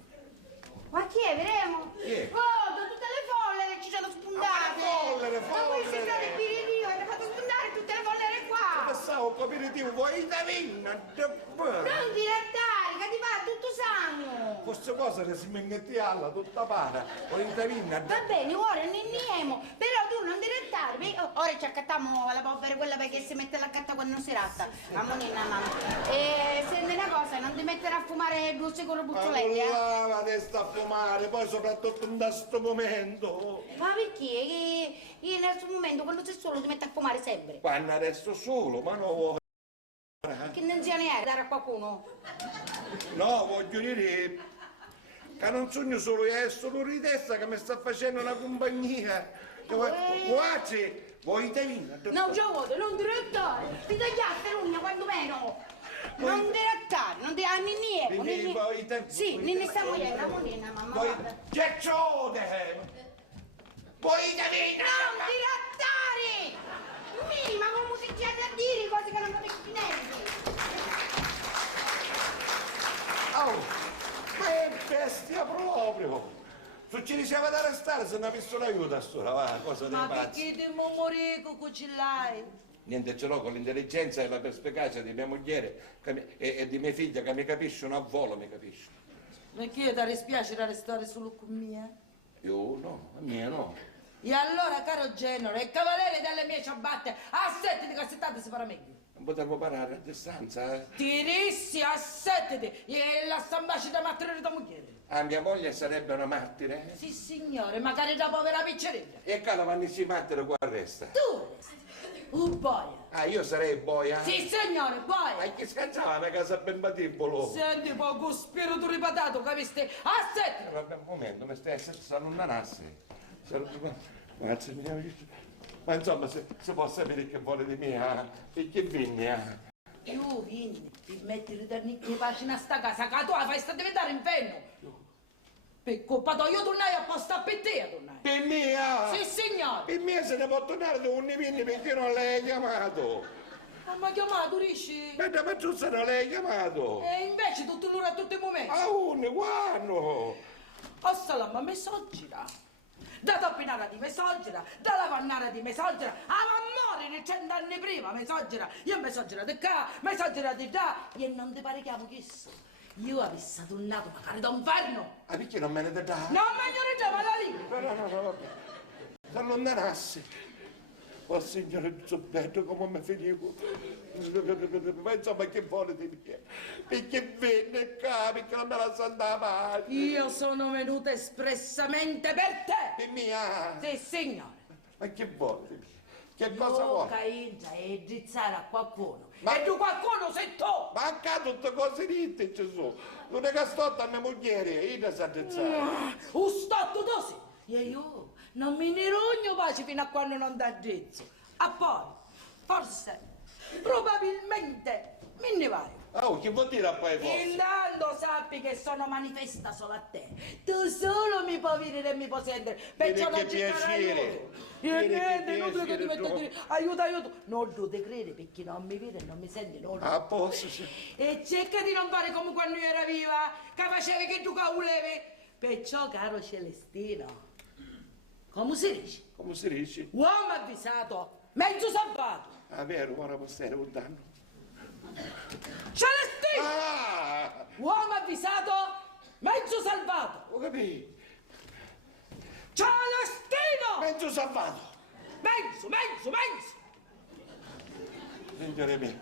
Ma chi è, vedremo? Chi è? Oh, tutte le folle che ci sono spuntate! follere! Ma questi sono i piriti, hanno fatto spuntare tutte le follere qua! Passavo un coperitivo, vuoi te vinna da bene? Non direttare, che ti fa tutto sangue! Queste cose le si metti alla tutta para, vuoi te vinna da Va bene, ora ne niemo, però tu non direttarmi. Ora ci accattiamo la povera quella perché si mette l'accatta quando non si ratta. Ammonina, mamma. E senti una cosa, non ti mettere a fumare 2 secoli buzzolenti, eh? Ma testa a fumare, poi soprattutto in questo momento. Ma perché? Io nel suo momento, quando sei solo, ti metti a fumare sempre. Quando resto solo, ma non vuoi. Che intenzione è dare a qualcuno? No, voglio dire che non sogno solo io, è solo di testa che mi sta facendo una compagnia. Guardi, vuoi te vinna? Non ci vuole, non direttare. Ti tagliaste l'ugna quando meno. Non direttare, non ti niemo. Sì, ne sta morendo, ammonina, mamma. Guarda. Giaccione! Vuoi te vinna? Non direttare! Ma come si chiede a dire cose che non capisci niente? Oh, ma è bestia proprio! Se ci riusciamo ad arrestare se ne ha visto l'aiuto a sto la cosa dei Ma pazzi. perché ti morire con l'hai? Niente ce l'ho con l'intelligenza e la perspicacia di mia moglie e di mia figlia che mi capiscono a volo, mi capiscono. Perché ti dispiace da restare solo con me? Io no, a mia no. E allora, caro Genero, il cavaliere delle mie ciabatte, assettiti che settate si farà meglio. Non potevo parare a distanza, eh? Tirissi, assettiti, e la stambaci da mattere da moglie. Ah, mia moglie sarebbe una martire? Sì, signore, magari da povera piccerella. E cara vanno si martire qua resta. Tu resti, un boia. Ah, io sarei boia? Sì, signore, boia. Ma che scherzava, una casa ben batibolo. Senti poco spirito ripatato, capiste? Assettiti. Vabbè, un momento, mi stai senza allontanarsi. Grazie, ma insomma, se può sapere che vuole di me, e che vieni, Io vieni, ti metti ritorni in pace in sta casa, che tu la fai sta diventare inferno. Per colpa tua, io tornai apposta per te, tornai. Per me, Sì, signore. per me se ne può tornare da un vinni perché non lei ha chiamato. Non mi ha chiamato, dici? Ma tu se non lei ha chiamato. E invece tutto l'ora a tutti i momenti. A uno, quando? Assalama, mesoggira. Da tappinara di mesoggira, da lavannara di mesoggira, a morire 100 anni prima, mesoggira. Io mesoggira di qua, mesoggira di là, e non ti pare che amo chiesto. Io avessi tornato magari da un inferno. Ah, perché non me ne dà? Non me ne già, da lì. No, vabbè. Se allontanassi. Oh signore Zuppetto, come mi finivo. Ma insomma che vuole di me? Perché venne qua, perché non me la santa pace. Io sono venuta espressamente per te. Per mia. Sì, signore. Ma che vuole di me? Che cosa Io vuole? caingia e drizzare a qualcuno. Ma- E tu qualcuno sei tu. Ma accade tutte cose ritte, Gesù. L'unica stotta a mia moglie, io ne sa drizzare. Un stotto tu sì. E io non mi ne rogno pace fino a quando non dà drizzo. A poi, forse, probabilmente, me ne vai. Oh, che vuol dire poi forse? Intanto sappi che sono manifesta solo a te. Tu solo mi puoi vedere e mi puoi sentire. Perciò non ci farai aiuto. E niente, non che ti metto a dire aiuto, aiuto. Non tu te credi perché non mi vede e non mi senti, non. A posto, sì. E cerca di non fare come quando io ero viva, che facevi che tu volevi. Perciò, caro Celestino, come si dice? Come si dice? Uomo avvisato, mezzo salvato. Ah, vero, ora può essere un danno. Celestino! Ah! Uomo avvisato, mezzo salvato. Ho capito. Celestino! Mezzo salvato. Mezzo! Signore mio,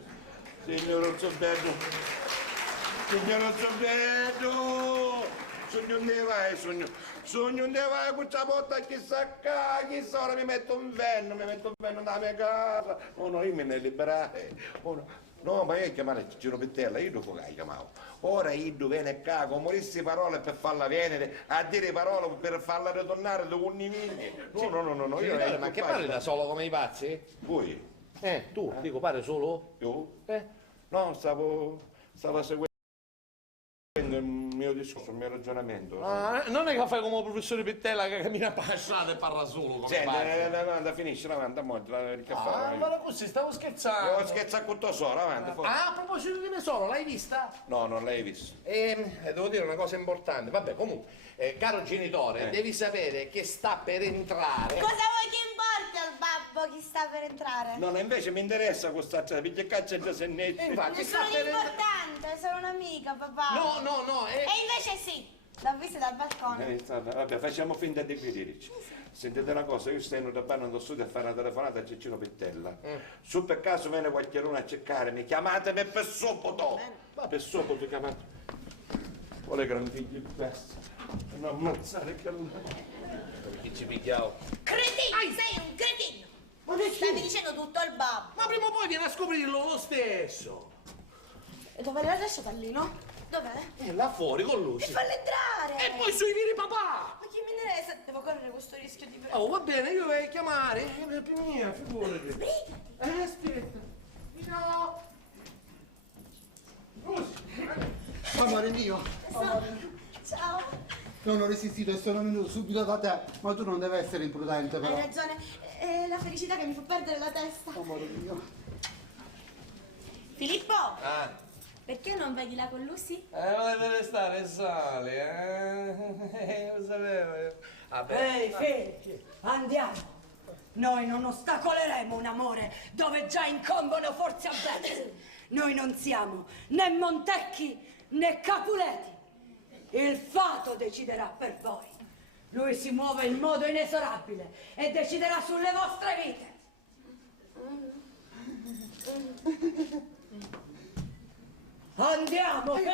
signor Zobbedo, signor Zobbedo, sogno ne vai, sogno ne vai, questa volta chissà ora mi metto un venno nella mia casa, oh no, io me ne liberare, oh no. No, ma io chiamare Cicino Pittella, io dopo che chiamavo. Ora io viene qua con morissi parole per farla venire, a dire parole per farla ritornare da un nivini. No, io Ma che parli da solo come i pazzi? Voi? Tu, dico, pare solo? Io? No, stavo seguendo il mio discorso, il mio ragionamento. Ah, non è che fai come il professore Pittella che cammina per la strada e parla solo come Senti, pazzi. avanti, finisci, avanti, il caffè. Ma così, stavo scherzando. Io scherzo con tuo solo, avanti, forse. Ah, a proposito di me solo, l'hai vista? No, non l'hai visto. Devo dire una cosa importante. Vabbè, comunque, caro genitore, devi sapere che sta per entrare. Cosa vuoi che importi al babbo chi sta per entrare? No, invece mi interessa questa cena, perché caccia già se ne Infatti, sta Nessuno per entrare. importante, sono un'amica, papà. No. E invece sì, l'ho vista dal balcone. Vabbè, facciamo finta di vederci. Sentite una cosa, io sto da bene allo studio a fare una telefonata a Cicino Pittella. Su per caso viene qualcuno a cercarmi, chiamatemi per sabato. Per sabato chiamate. Vuole gran figli questi. Non ammazzare che non. Chi ci picchiavo? Cretino, sei un cretino. Stavi dicendo tutto al babbo. Ma prima o poi viene a scoprirlo lo stesso. E dove l'hai lasciata lì, no? Dov'è? Là fuori con lui. E fallo entrare! E poi sui viri papà! Ma chi mi interessa? Devo correre questo rischio di Oh, va bene, io devo chiamare. Mia, figurati. Aspetta. No. Amore mio, Ciao! non ho resistito e sono venuto subito da te, ma tu non devi essere imprudente però. Hai ragione, è la felicità che mi fa perdere la testa. Amore mio. Filippo! Ah. Perché non vedi la con Lucy? Non deve stare sale, Lo sapevo io. Vabbè. Ehi, figli, andiamo. Noi non ostacoleremo un amore dove già incombono forze avverse. Noi non siamo né Montecchi né Capuleti. Il fato deciderà per voi. Lui si muove in modo inesorabile e deciderà sulle vostre vite. Andiamo, figli.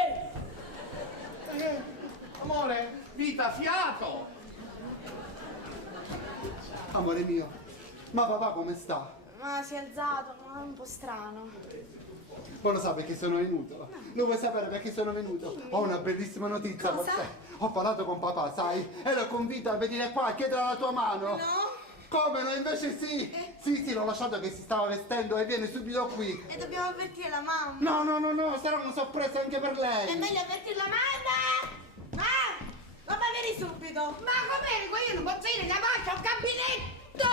Amore, vita, fiato. Amore mio, ma papà come sta? Ma si è alzato, ma è un po' strano. Poi lo sa perché sono venuto? Lo vuoi sapere perché sono venuto? Ho una bellissima notizia per te. Ho parlato con papà, sai? E l'ho convinto a venire qua a chiedere la tua mano. No? Come no? Invece sì! Sì, l'ho lasciato che si stava vestendo e viene subito qui. E dobbiamo avvertire la mamma. No, sarà una sorpresa anche per lei. È meglio avvertire la mamma! Mamma vieni subito! Ma come? Io non posso dire, la faccio al gabinetto!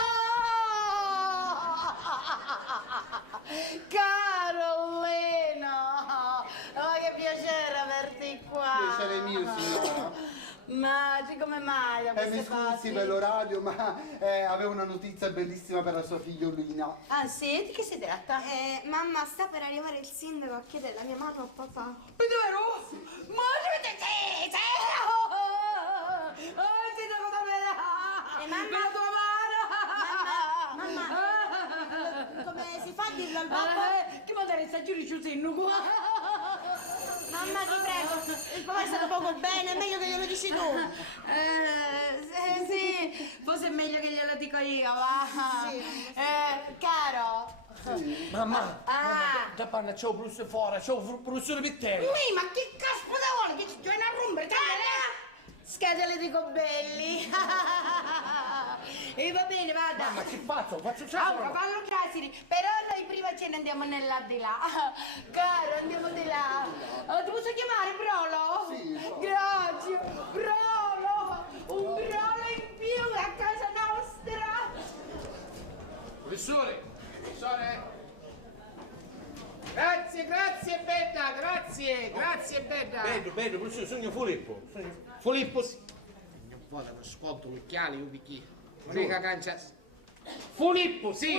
Carolina! Oh, che piacere averti qua! Piacere mio, signora. Ma come mai a queste Mi scusi parti? per l'orario, ma avevo una notizia bellissima per la sua figliolina. Ah sì? Di che si tratta? Mamma, sta per arrivare il sindaco a chiedere la mia mano a papà. Davvero? Ma sì! Oh, il sindaco da me! Mamma? La tua mano! Mamma, come si fa a dirlo al babbo? Che mandare a giuri sul sindaco? Mamma, ti prego, il papà è stato poco bene, è meglio che glielo dici tu. Sì, forse è meglio che glielo dico io, va? Sì. Caro. Mamma, da panna c'ho un brusso fuori, c'ho un professore Pittella. Ma che caspita vuole? Che ci viene a rompere? Scatole di gobelli. E va bene, vada. Mamma, che faccio? Faccio Allora, ciao. fallo casini, però noi Dai, prima cena andiamo nell'aldilà. Caro, andiamo di là. Ti posso chiamare Brolo? Sì. Grazie. Brolo, un Brolo in più a casa nostra. Professore. Grazie, Bedda, grazie, Bedda. Bello, professore, sogno Filippo. Filippo, sì. Non vuole lo sconto, l'occhiale, io picchi. Riga cancia. Filippo, sì.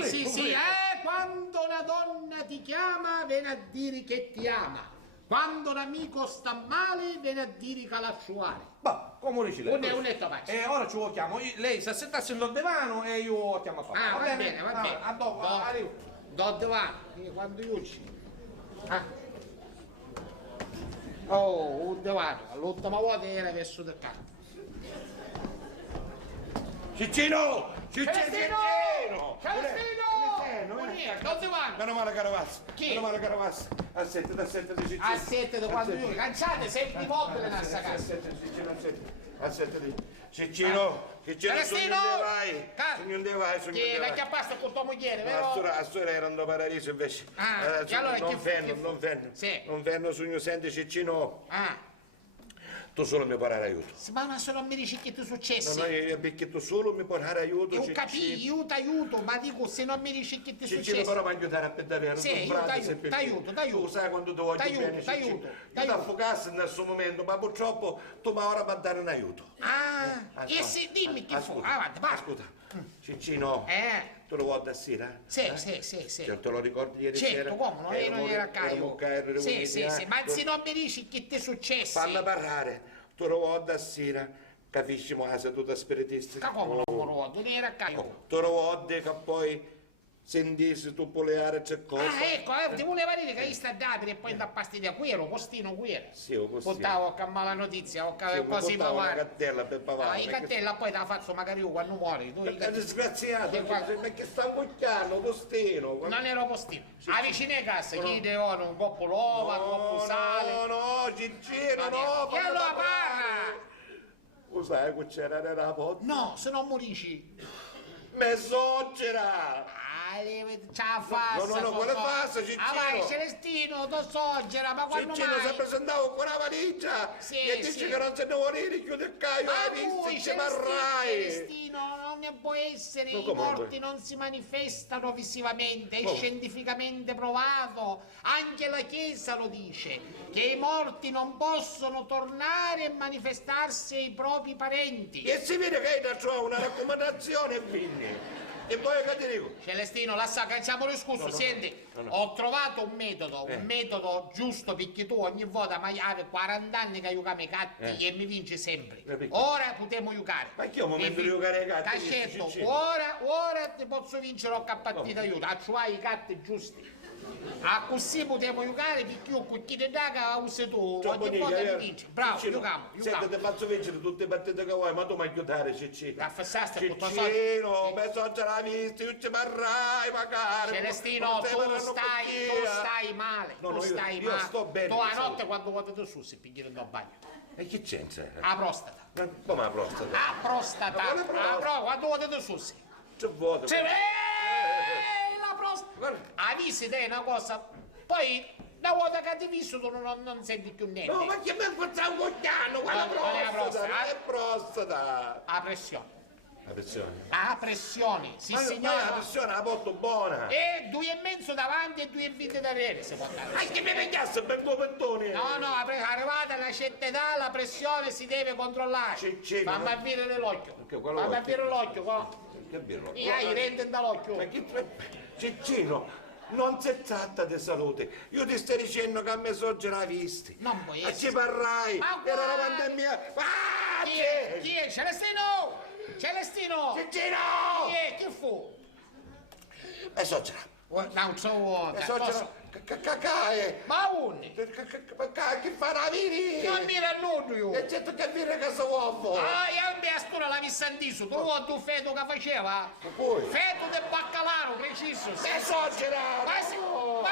Quando una donna ti chiama, viene a dire che ti ama. Quando un amico sta male, viene a dire che la sciuare. Ma, come dici lei? Un etto faccio. Ora ci chiamo. Lei si assentasse in divano e io chiamo a fare. Ah, va bene. A dopo, arrivo. Dove va? Quando io ci. Oh, un divano. L'ultima volta era verso del campo. Ciccino! Celestino! Dove va? Meno male Caravassa. Chi? Meno male Caravassa. Aspetta, Ciccino. Aspetta, quando io canciate sempre di volte nella nostra casa. Aspetta. Ciccino, Celestino! non vai. Che la chiappasto con tua moglie, vero? A sua erano paradiso invece. E allora non venno. Sì. Non venno, sogno, senti Ciccino. Tu solo mi puoi dare aiuto. Ma se non mi dici che ti è successo? No, perché tu solo mi puoi dare aiuto. Io capisco, io ti aiuto, ma dico se non mi dici che ti è Ciccino, successo. però mi aiutare a pedalare. Sì, io t'aiuto. Tu sai quando tu voglio bene, Ciccino. Io ti affocassi nel suo momento, ma purtroppo tu mi ora per dare un aiuto. E se dimmi che fu. Avanti, vai. Ascolta, Ciccino, tu lo vuoi da sera? Sì. Te lo ricordi ieri sera? Certo, come? Non era caio. Sì, ma se non mi dici che ti è successo. Parla parlare. Tu lo vuoi da sera, capisci la seduta spiritistica? Ma come non lo non era caio? Tu lo vuoi che poi sentissi tu poleare c'è cosa? Ecco, ti voleva dire che io sta a dare e poi da pastiglia qui, lo postino qui. Sì, lo postino. Portavo a mala notizia, ho Sì, così portavo una pavare. cattella per pavare. I cattella poi te la faccio magari io quando muori. Perché disgraziato, perché sta inguacchiando, postino. Non ero postino. A vicine cassa, chi devono un coppo l'uova, un coppo sale. No, Ciccino, no. E allora parla! Lo sai che c'era nella porta? No, se non morisci. Me soggera! C'ha fassa. No, quale fassa, Ciccino? Vai, Celestino, tu soggera, ma quando Ciccino mai? si presentava con la valigia Sì, e dice che non se ne vuole dire, chiude il caio, hai visto, ci marrai. Celestino, non ne può essere, Ma i come morti non si manifestano visivamente, è scientificamente provato, anche la Chiesa lo dice, che i morti non possono tornare e manifestarsi ai propri parenti. E si vede che hai da trovare una raccomandazione, Vinni. E poi che ti dico? Celestino, lascia, canciamo lo scuso, senti, ho trovato un metodo giusto perché tu ogni volta mi hai 40 anni che giocami i gatti e mi vinci sempre. Ora potremo giocare. Ma che è un momento di giocare ai gatti? Certo, ora ti posso vincere a partita aiuto, a trovare i gatti giusti. A così potremo giocare perché io con chi ti dà che usi tu, ogni volta mi vinci. Bravo, giochiamo. Senti, ti faccio vincere tutte le partite che vuoi, ma tu mi aiutare, Ciccino. Raffassaste con tua Ciccino, mi so già la vista, io ci marrai magari. Celestino, tu stai male, tu stai male. Io sto bene. Tu a notte quando vuoi su si pigliare da bagno. E che c'entra? La prostata. Come la prostata? La prostata. Quando vuoi su si. C'è vuoto. La prostata. Avvisi te una cosa, poi una volta che ti visto tu non senti più niente. No, ma che mi facciamo un gogliano? Quella prostata, non è prostata. La pressione. La pressione? La pressione, sì Ma signore. la pressione la porto buona. E 2,5 davanti e 2,20 da dietro si può dare. Ma che mi pigliasse ben copettone? No, arrivata una certa età la pressione si deve controllare. Fammi avvire l'occhio. Fammi avvire l'occhio qua. Che birro? Mi hai rende dall'occhio. Ma che Ciccino, non si tratta di salute. Io ti sto dicendo che a me soggera la vista. Non puoi Ma essere. ci parrai. Ma Era la pandemia. Chi è? Chi è? Celestino! Celestino! Ciccino! Chi è? Chi fu? E soggera. Non so. E soggera. Cacae. Ma unni! Che fa la vini? Non mi rannudo io! E certo che viene che so uovo. Io mi astura la vissandiso, tu vuoi tu feto che faceva? Poi? Feto del baccalaro, preciso! E soggera! Ma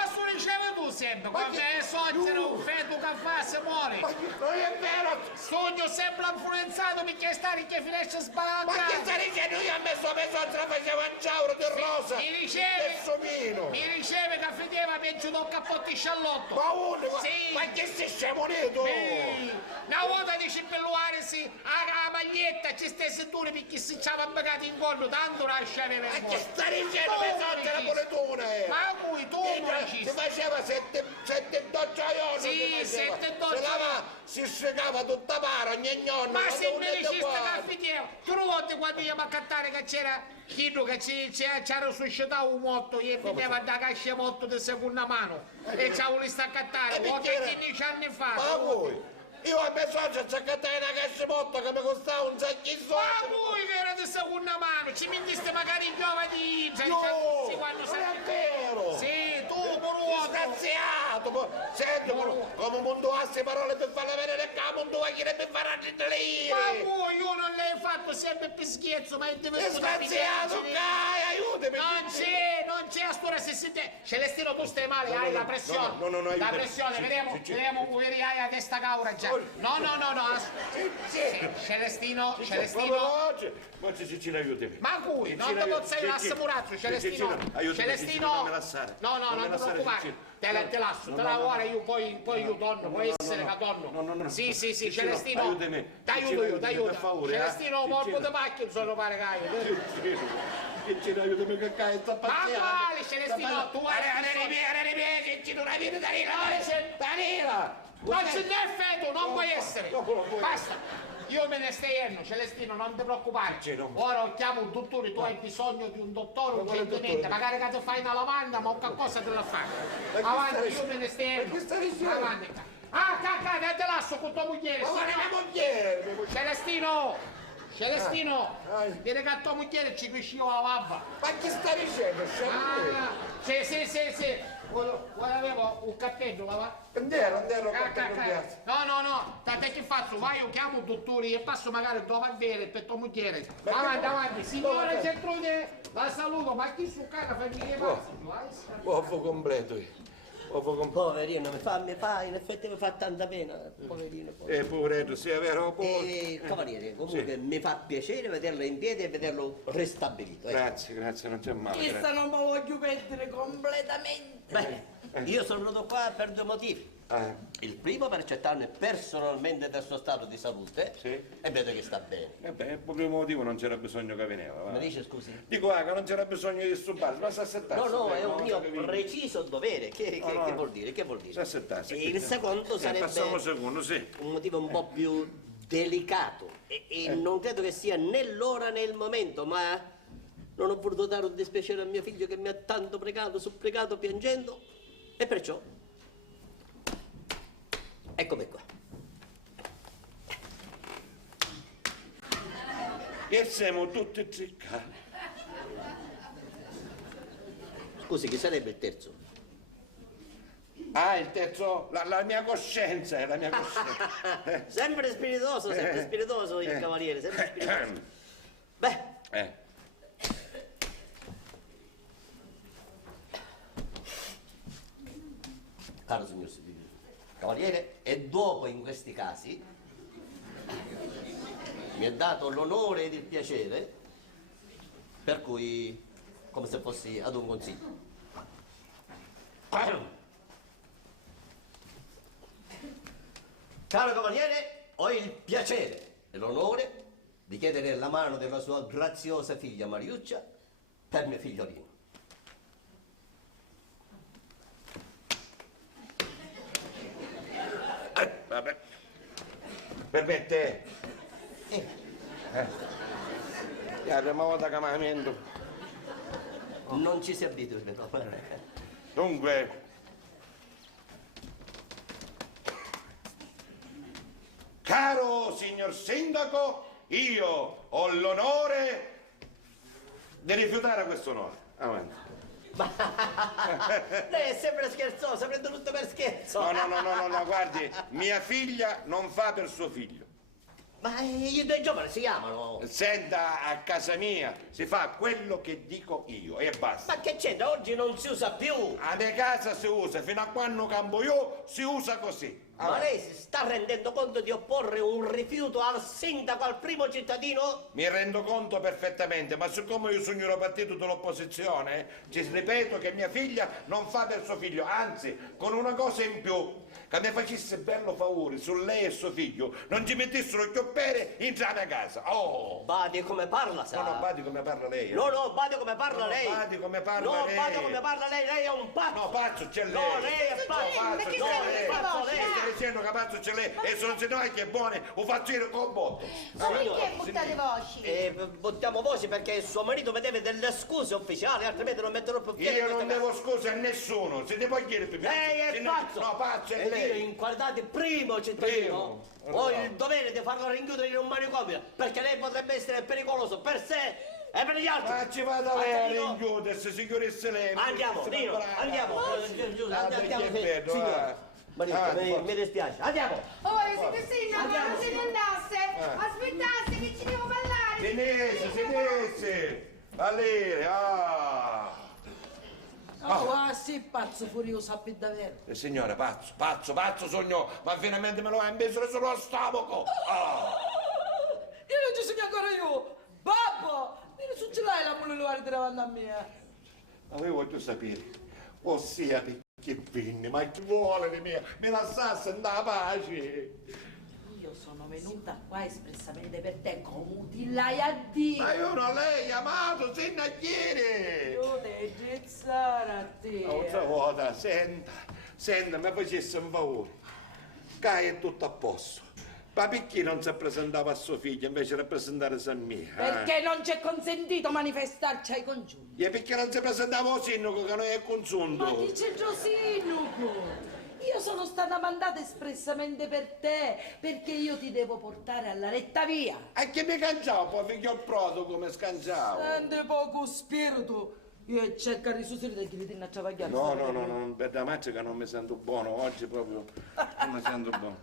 su ricevi tu sempre, quando è soggera un feto che fa se muore! Ma non è vero! Sogno sempre influenzato perché sta che finisce sbagliato! Ma che stai dicendo io a me sua mesozza faceva un giauro di rosa Mi e riceve, somino. mi riceve che fedeva peggio da un cappotto di sciallotto. Ma uno, Sì. ma che sei scemo neto? Una volta di cibelluarsi a maglietta ci stesse due perché si c'ava beccato in collo, tanto lasciare Ma per che stai dicendo? Tu Mesozza la mi poletona Ma cui tu non si ci faceva 7 docce a giorno. Sì, 7 docce Se lava, si sfregava tutta para, ogni giorno. Ma quando se uno mi è diceste qua. che affittiamo, tu non vuoi quando andiamo a cantare che c'era Chino che c'era suscitato un motto, io vedeva da cascia motto di seconda mano e ci ha voluto a cantare, perché era- 15 anni fa. Ma voi? Io a mia socia ci accattai una cascia motta che mi costava un sacco di soldi. Ma voi che era di seconda mano, ci mentiste magari i giovani, cioè, No, sì, quando non è vero. Sì, tu, Moruoto. Disgraziato! Senti, come montuasse parole per farle vedere che la montuacchina per far aggiungere le Ma ire! voi, io non l'hai fatto sempre per scherzo, ma è divenuto Disgraziato, dai, aiutami! Non c'è a scuola se siete. Celestino, tu stai male, hai la pressione. no, la aiutami. pressione, Sì, vediamo, sì, vediamo, vedi, hai la testa caura già. No. Celestino. Ma ci aiutami. Ma cui? Non te posso assicurare, Celestino. Celestino. Non me lasciare. No, non ti preoccupare. Te lascio, te la vuole io poi io donno, può essere che donno. No. Sì, Ciccino, Celestino. aiutami. T'aiuto io, Per t'aiuto. favore, Celestino, Ciccino. morbo di macchina, sono pare che Ciccino, aiutami che cai, sta Ma pazzendo. quale Celestino? Tu hai Ciccino, una vita da Danila! Non ce n'è feto, non puoi essere. No, puoi. Basta. Io me ne stai Celestino, non ti preoccupare. Ora chiamo un dottore, tu hai bisogno di un dottore urgentemente, magari che ti fai una lavanda, ma qualcosa te la fai. Avanti, io me ne stai Avanti. Cacca, te lascio con tua moglie. Ma guarda mia moglie! Celestino, vieni che tua moglie ci piscio la vabba. Ma che stai dicendo? Sì. Vuoi avevo un cappello, va? Andiamo, No, te che faccio? Vai, io chiamo un dottore e passo magari dove a vedere per tua moglie. Avanti. Signora Gertrude, la saluto, ma chi su cara famiglia pazzi? Uovo completo. Poverino, in effetti mi fa tanta pena, poverino. Poveretto, sì, è vero? Cavaliere, comunque mi fa piacere vederlo in piedi e vederlo ristabilito. Grazie, non c'è male. Questa non mi voglio perdere completamente. Beh, io sono venuto qua per 2 motivi. Il primo per accertarne personalmente del suo stato di salute e vedo che sta bene. Per il primo motivo non c'era bisogno che veniva. Mi dice scusi? Dico che non c'era bisogno di disturbarsi, ma si assettarsi. No, è un mio preciso dovere. Che vuol dire? Si assettarsi. E il secondo sarebbe Passiamo al secondo, sì. un motivo un po' più delicato e non credo che sia né l'ora né il momento, ma non ho voluto dare un dispiacere a mio figlio che mi ha tanto pregato, supplicato, piangendo e perciò eccomi qua. E siamo tutti triccati. Scusi, chi sarebbe il terzo? Il terzo, la mia coscienza, è la mia coscienza. Sempre spiritoso il cavaliere, sempre spiritoso. Beh, caro signor Cavaliere, e dopo in questi casi mi è dato l'onore ed il piacere, per cui come se fossi ad un consiglio. Caro Cavaliere, ho il piacere e l'onore di chiedere la mano della sua graziosa figlia Mariuccia per mio figliolino. Vabbè. Permette. La prima volta che mi lamento. Non ci si abitui, però. Dunque. Caro signor Sindaco, io ho l'onore di rifiutare questo onore. Avanti. Lei è sempre scherzoso, prende tutto per scherzo. No, guardi, mia figlia non fa per suo figlio. Ma i 2 giovani si chiamano. Senta, a casa mia si fa quello che dico io e basta. Ma che c'entra? Oggi non si usa più. A mia casa si usa, fino a quando campo io si usa così. Ma lei si sta rendendo conto di opporre un rifiuto al sindaco, al primo cittadino? Mi rendo conto perfettamente, ma siccome io sono il partito dell'opposizione, ci ripeto che mia figlia non fa per suo figlio, anzi, con una cosa in più, che mi facesse bello favore su lei e suo figlio, non ci mettessero chiappere in a casa. Oh! Badi come parla, sa? No, badi come parla lei. No, badi come parla lei. Badi come parla no, lei. badi come parla lei è un pazzo. No, pazzo c'è lei. No, lei è pazzo. Pazzo che c'è sei lei. questa voce? Stai dicendo che pazzo c'è lei e se non si noi che è buono, lo faccio io con botto. Ma perché buttate voci? Buttiamo voci perché suo marito vedeva delle scuse ufficiali, altrimenti non metterò più piede. Io non devo scuse a nessuno, se ne può chiedere più. Lei è pazzo! No, pazzo è E io lei. in qualità di primo cittadino ho il dovere di farlo rinchiudere in un manicomio perché lei potrebbe essere pericoloso per sé e per gli altri. Ma ci vado a lei a rinchiudersi, si chiudesse lei. Andiamo, Nino, andiamo. Andiamo, vedo, signore. Marito, mi dispiace. Andiamo. Siete segno, ma se ne andasse, aspettasse che ci devo parlare. Sinese, a lei, sì, pazzo furioso, sappi davvero. Signore, pazzo sogno, ma finalmente me lo ha imbeso solo a stomaco. Io non ci sogno ancora io. Babbo, non su ce l'hai la mulluare davanti a me. Ma io voglio sapere, ossia che pinne, ma chi vuole di me? Me lasciasse andare a pace. Io sono venuta qua espressamente per te, come ti l'hai a dire. Ma io non lei, amato, se ne chiede. Io devi gezzare a te. Altra volta, senta, mi facesse un favore. Che è tutto a posto. Ma perché non si presentava a sua figlia invece di presentarsi a me? Perché non c'è consentito manifestarci ai congiunti. E perché non si presentava al sindaco che noi è consunto? Ma dice Giosinuco? Io sono stata mandata espressamente per te, perché io ti devo portare alla retta via. E che mi canciavo, poi figlio prodo come scanciavo. Sente poco spirito. Io cerco di risuscitare e ti rinna travagliare. No, per la macchia che non mi sento buono, oggi proprio non mi sento buono.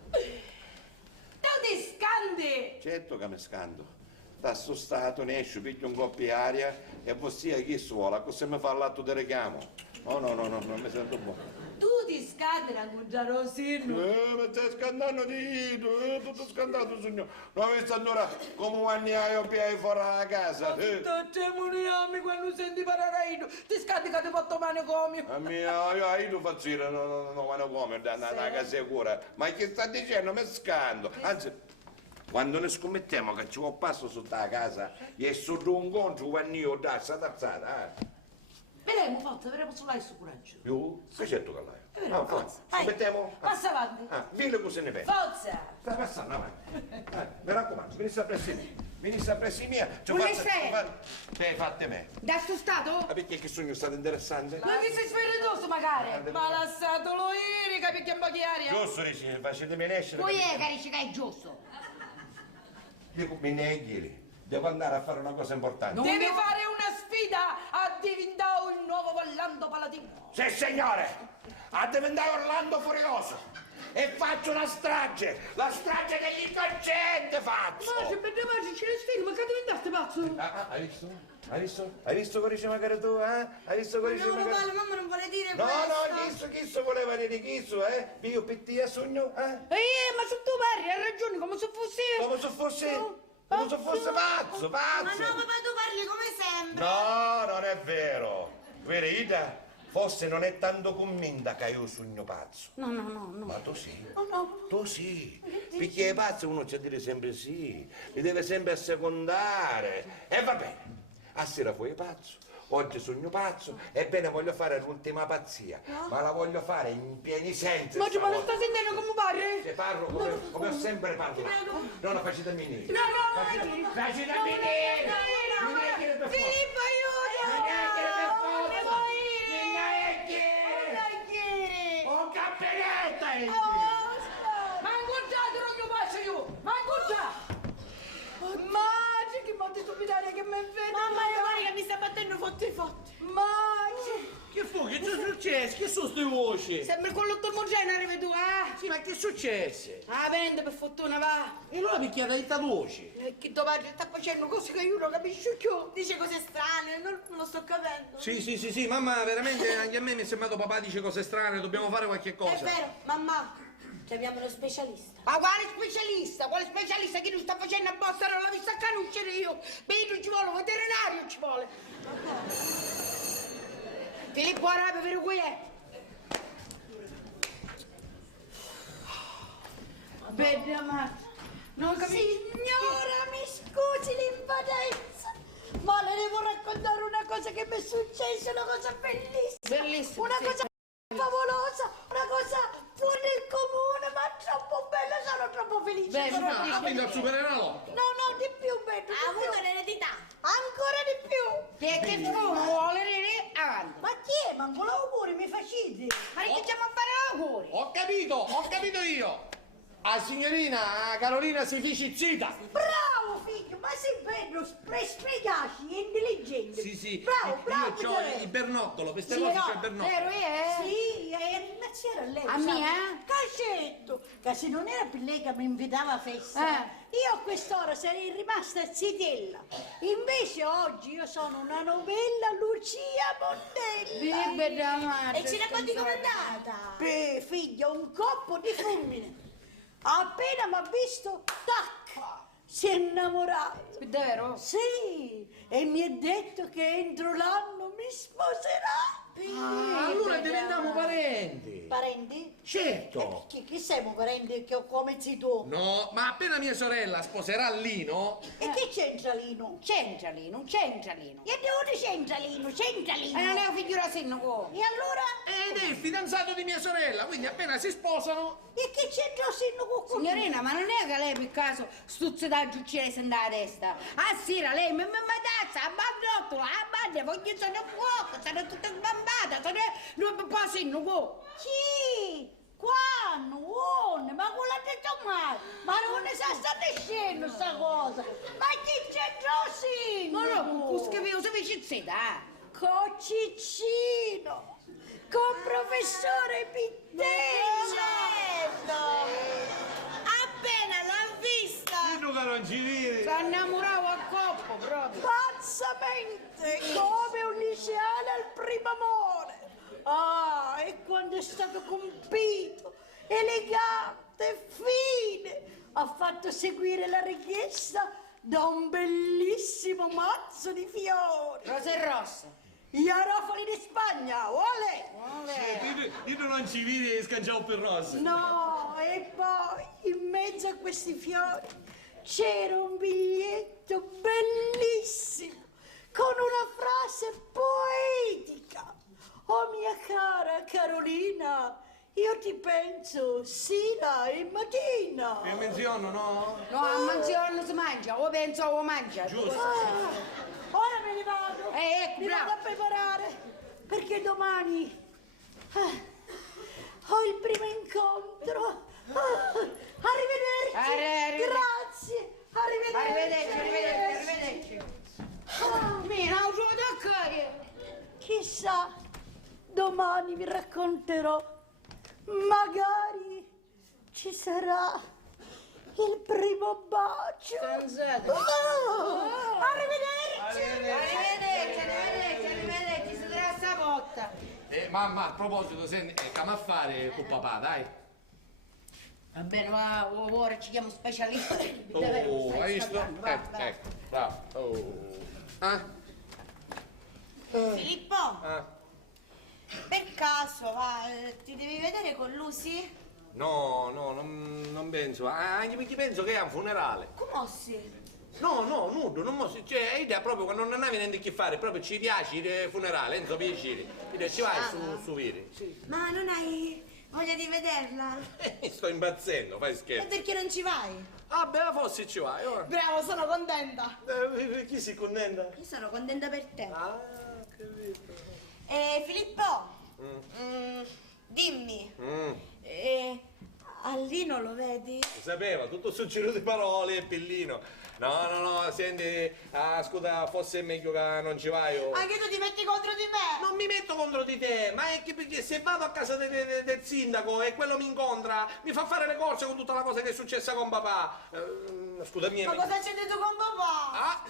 Tu ti scandi! Certo che mi scando. Da sto stato ne esce, piglio un coppio di aria e poi sia chi suola, così mi fa l'atto di richiamo. No, non mi sento buono. Tu ti scandi a mangiare Rosino. Ma stai scandando di tutto scandato, signor. Non ho visto allora come un anniaio piai fuori la casa. Te muriamo quando senti parlare io. Ti scandi che ti porto manicomio. A me, io faccio dire, no, manicomio, da una casa sicura. Ma che sta dicendo? Mi scando. Anzi, quando ne scommettiamo che ci vuole passo sotto la casa, e sotto un incontro, quando io da sta tazzata, Vedremo se l'hai su coraggio. Io? Che certo che l'hai. Vedremo, forza. Scommettiamo? Passa avanti. Dile cosa ne pensi. Forza! Sta passando avanti. Mi raccomando, venisse a pressi mia. Venisse a pressi mia. Dove sei? Te hai fatte me. Da sto stato? Ma perché che sogno stato interessante? Ma che sei sferitoso magari? Ma lasciato lo irica perché è un po' di aria. Giusto, dici, facetemi nascere. Poi è che dici che è giusto. Dico, mi neghi. Devo andare a fare una cosa importante. Devi fare una sfida a diventare il nuovo Orlando Paladino. Sì, signore! A diventare Orlando Furioso! E faccio una strage! La strage degli innocenti faccio! Ma per te c'è le sfide, ma che diventaste pazzo? Hai visto? Hai visto? Hai visto cosa dice magari tu, eh? Hai visto cosa dice No, magari... la mamma non vuole dire No, questo. chi voleva dire chi, Io per te sogno, eh? Ma se tu parli, hai ragione, come se fossi... Come se fosse pazzo! Ma no, papà, tu parli come sempre. No, non è vero. Verita, forse non è tanto convinta che io sogno pazzo. No. Ma tu sì. No. Tu sì. Perché è pazzo uno ci dire sempre sì. Mi deve sempre assecondare. E va bene. A sera fuori pazzo. Oggi sogno pazzo, ebbene voglio fare l'ultima pazzia, ma la voglio fare in pieni sensi. Ma non sta sentendo come parli? Se parlo come ho sempre parlato. No, facetemi venire. No, Facetemi venire. Filippo, Oh, cappelletta! Ma incontrato non io faccio io! Ma incontrato! Ma c'è che molti stupidari che mi vede! Mamma, io guarda che mi sta battendo fotti. Ma Che fu? Che è successo? Che sono queste voci? Sembra con l'ottomogenere, arrivi tu, Sì, ma che è successo? Ah, vende per fortuna, va. E allora perché hai detto voci? Che tuo padre sta facendo cose che io non capisco più. Dice cose strane, non lo sto capendo. Sì, mamma, veramente anche a me mi è sembrato papà dice cose strane, dobbiamo fare qualche cosa. È vero, mamma. Chiamiamo lo specialista. Ma quale specialista? Quale specialista che non sta facendo apposta? Non l'ho vista cannuccere io. Beh, non ci vuole, un veterinario ci vuole. Filippo Arabe, vero qui è? Bene, amata. Non capisco. Signora, mi scusi l'invadenza, ma le devo raccontare una cosa che mi è successa, una cosa bellissima. Bellissima, Una sì. cosa favolosa, una cosa fuori del comune, ma troppo bella, sono troppo felice. Beh, sono ma- troppo Ha vinto al felice. Superenalotto. No, di più, Beto. Ha avuto l'eredità. Ancora di più. Che tu vuole dire avanti. Ma chi è? Manco l'auguri, mi faciti. Ma che stiamo a fare auguri? Ho capito io. A signorina Carolina si fici zita. Bravo, figlio, ma sei bello, spiegaci, è intelligente. Sì, Bravo, io Piero. ho il bernoccolo, per queste Sì, cose no, c'ho il bernoccolo. Vero è? Sì, ringraziare a lei. A sa. me? Cacetto, che se non era per lei che mi invitava a festa, io a quest'ora sarei rimasta zitella. Invece oggi io sono una novella Lucia Montella. Libera madre. E ci racconti com'è andata? Beh, figlio, un coppo di fulmine. Appena mi ha visto, tac, si è innamorato. Davvero? Sì, e mi ha detto che entro l'anno mi sposerà. Allora diventiamo parenti. Parenti? Certo. Chi siamo parenti che ho come zii tu? No, ma appena mia sorella sposerà Lino, E che c'entra Lino? C'entra Lino, c'entra Lino. E dove c'entra Lino? C'entra Lino? E non è un figura sindaco. E allora? ed è il fidanzato di mia sorella, quindi appena si sposano. E che c'entra il sindaco con Signorina, ma non è che lei per caso stuzza da giucciere se andava a testa? A sera lei mi tazza, a bandottola, a bande, voglio sono fuoco, sono tutta sbambata, sono un po' sindaco. Chi? Quando? Onde? Ma con l'ha detto mai? Ma non ne sa state scendo sta cosa? Ma chi c'entra il sindaco? Ma no, con scapivo se vicizita, Con Ciccino, con professore Pittello. Certo! Appena l'ho vista! Lino che non ci vedi. Si innamoravo a coppo proprio. Pazzamente, come un liceale al primo amore. Ah, e quando è stato compito, elegante, fine, ha fatto seguire la richiesta da un bellissimo mazzo di fiori. Rosa e rossa. Gli arofali di Spagna, ole! Lino non ci vedi e scanciamo per rosa. No, e poi in mezzo a questi fiori c'era un biglietto bellissimo con una frase poetica. Oh mia cara Carolina, io ti penso sera e mattina. E menziono, no? No, a mansione non si mangia, o penso o mangia. Giusto. Ora me ne vado. Ecco, Mi bravo. vado a preparare perché domani ho il primo incontro. Arrivederci. Arrivederci. Grazie. Arrivederci. Arrivederci. Mira, ho giocato a cuore. Chissà, domani vi racconterò. Magari ci sarà il primo bacio. Scansate. Arrivederci. Arrivederci, si darà stavolta. Mamma, a proposito, senti, come a fare con papà, dai? Va bene, ma ora ci chiamo specialista. Oh, hai visto? Ecco, bravo. Oh. Ah? Filippo, Ah. per caso, ti devi vedere con Lucy? No, non penso. Anche perché penso che è un funerale. Come si? No, nudo, non mo, cioè, è idea proprio quando non hai niente a che fare, proprio ci piace il funerale, Enzo piacere. Quindi ci vai su Viri. Ma non hai voglia di vederla? Sto impazzendo, fai E scherzo. perché non ci vai? Ah, beh, forse ci vai, ora. Bravo, sono contenta. Chi si contenta? Io sono contenta per te. Ah, capito. Filippo, dimmi, Allino lo vedi? Lo sapeva, tutto sul giro di parole e pillino. No, senti, scusa, forse è meglio che non ci vai. Anche tu ti metti contro di me? Non mi metto contro di te, ma è che perché se vado a casa del sindaco e quello mi incontra, mi fa fare le corse con tutta la cosa che è successa con papà. Scusami. Ma cosa c'è detto con papà?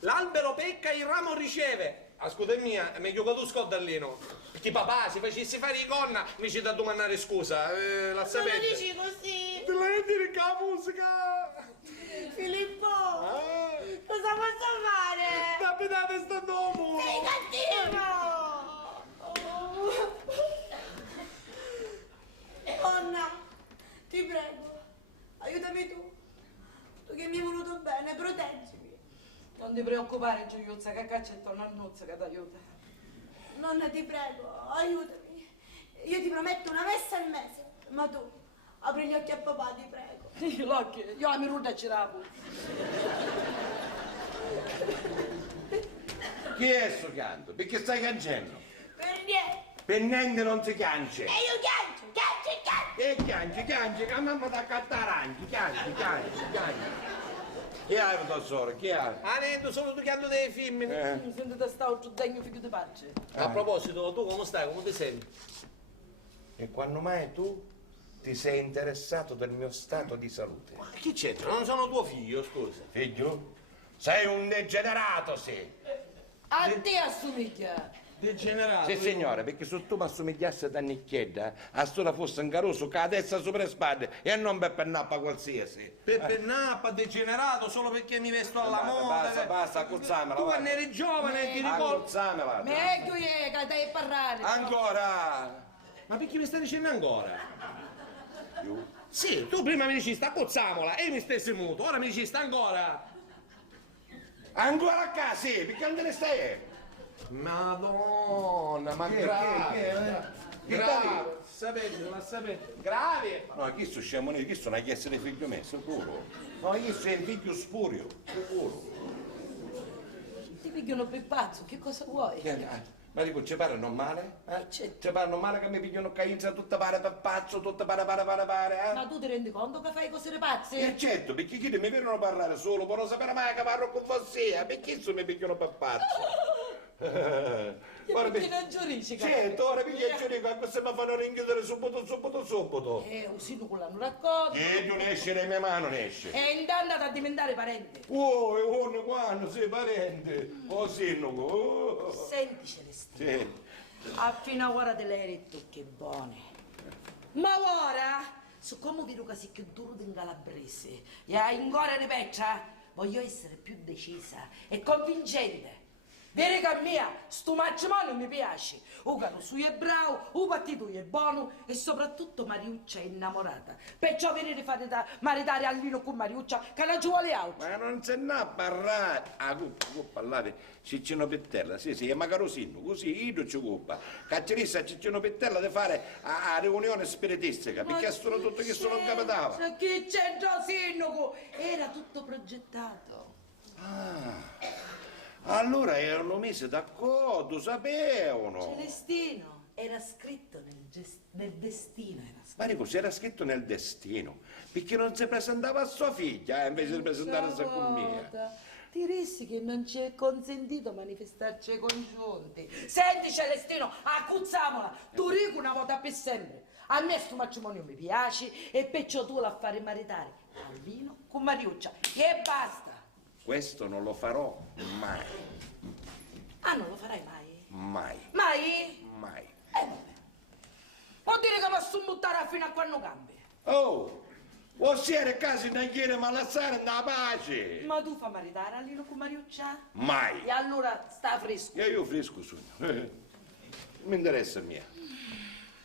L'albero pecca, il ramo riceve. ascolta mia, è meglio che tu scordallino. Perché papà, se facessi fare i gonna, mi ci da domandare scusa. La Non sapete? lo dici così. Te la dire che la musica? Filippo, cosa posso fare? Capitate sta domo! Sei cattivo! Nonna, ti prego, aiutami tu. Tu che mi hai voluto bene, proteggimi. Non ti preoccupare, Giuliuzza, che c'è intorno al nozzo che ti aiuta. Nonna, ti prego, aiutami. Io ti prometto una messa al mese, ma tu apri gli occhi a papà, ti prego. Io la miruda ce l'avevo. Chi è sto canto? Perché stai cancendo? Per niente. Per niente non si cance. E io chiancio. E chianci, che a mamma da cattaranchi, chianci. Chi ha il tesoro? Chi ha? Ah, niente, solo tu chiando dei femmine. Mi sento da sta giù degno figlio di pace. A proposito, tu come stai? Come ti senti? E quando mai tu ti sei interessato del mio stato di salute? Ma chi c'entra? Non sono tuo figlio, scusa. Figlio? Sei un degenerato, sì. A te assomiglia. Degenerato. Sì, signore, perché se tu mi assomigliassi da nicchietta, a storia fosse un caroso che la testa sopra le spalle e non Peppe Nappa qualsiasi. Peppe Nappa, degenerato, solo perché mi vesto alla moda. Basta, accuzzamela. Tu quando eri giovane ti ricordi? Accuzzamela. Meglio è che dai a parlare. Ancora. Ma perché mi stai dicendo ancora? Sì, tu prima mi dici sta cozzamola e mi stessi muto, ora mi dici sta ancora. Ancora a casa, sì, perché non te ne stai? Madonna, ma grave. Grave, sapete, ma sapete. Grave. No, chi sono scemo, chi sono a chiesa di figlio mio, sicuro. No, chi sono il figlio spurio, sicuro. Ti pigliano per pazzo, che cosa vuoi? Ma dico, ci parlano male? Certo. Ci parlano male che mi pigliano cainza tutta pare per pazzo, tutta pare, Ma tu ti rendi conto che fai cose pazze? E certo, perché chi mi vedono parlare solo, per non sapere mai che parlo con Fossia, perché mi pigliano per pazzo? Perché non giurisci? Certo, ora piglia il giurico, anche se mi fanno rinchiudere subito. Usino con l'hanno raccolto. E non esce le mie mani, non esce. E intanto ad diventare parente. Oh, e uno quando sei parente, così non. Oh. Senti, Celestino. Sì. A fino a ora delle eretto, che buone. Ma ora, siccome vedo che sei più duro di un calabrese, e hai in cuore di peccia, voglio essere più decisa e convincente. Vedi che a mia, sto matrimonio mi piace. O Caruso è bravo, o partito è buono e soprattutto Mariuccia è innamorata. Perciò vieni di fare da maritare a Lino con Mariuccia che la ci vuole altro. Ma non se n'ha parlare. Ah, parlare, Ciccino Pittella, sì, ma Carosino, così io ci occupa. Caccerissa Ciccino Pittella di fare a riunione spiritistica, perché sono tutto che sono capitava. Ma che c'entra sindaco? Era tutto progettato. Allora erano messi d'accordo, sapevano. Celestino, era scritto nel destino. Era scritto. Ma dico, c'era scritto nel destino, perché non si presentava a sua figlia, invece di presentarsi a con mia. Ti rissi che non ci è consentito manifestarci congiunti. Senti Celestino, accuzzamola, tu rico una volta per sempre. A me sto matrimonio mi piace e perciò tu la fare maritare a Lino con Mariuccia e basta. Questo non lo farò mai. Ah, non lo farai mai? Mai. Mai? Mai. Vabbè. Vuol dire che posso buttare fino a quando cambi. Oh, o siete casi non chiede malassare da pace. Ma tu fa maritare a Lino con Mariuccia? Mai. E allora sta fresco. Io fresco sono. Mi interessa mia.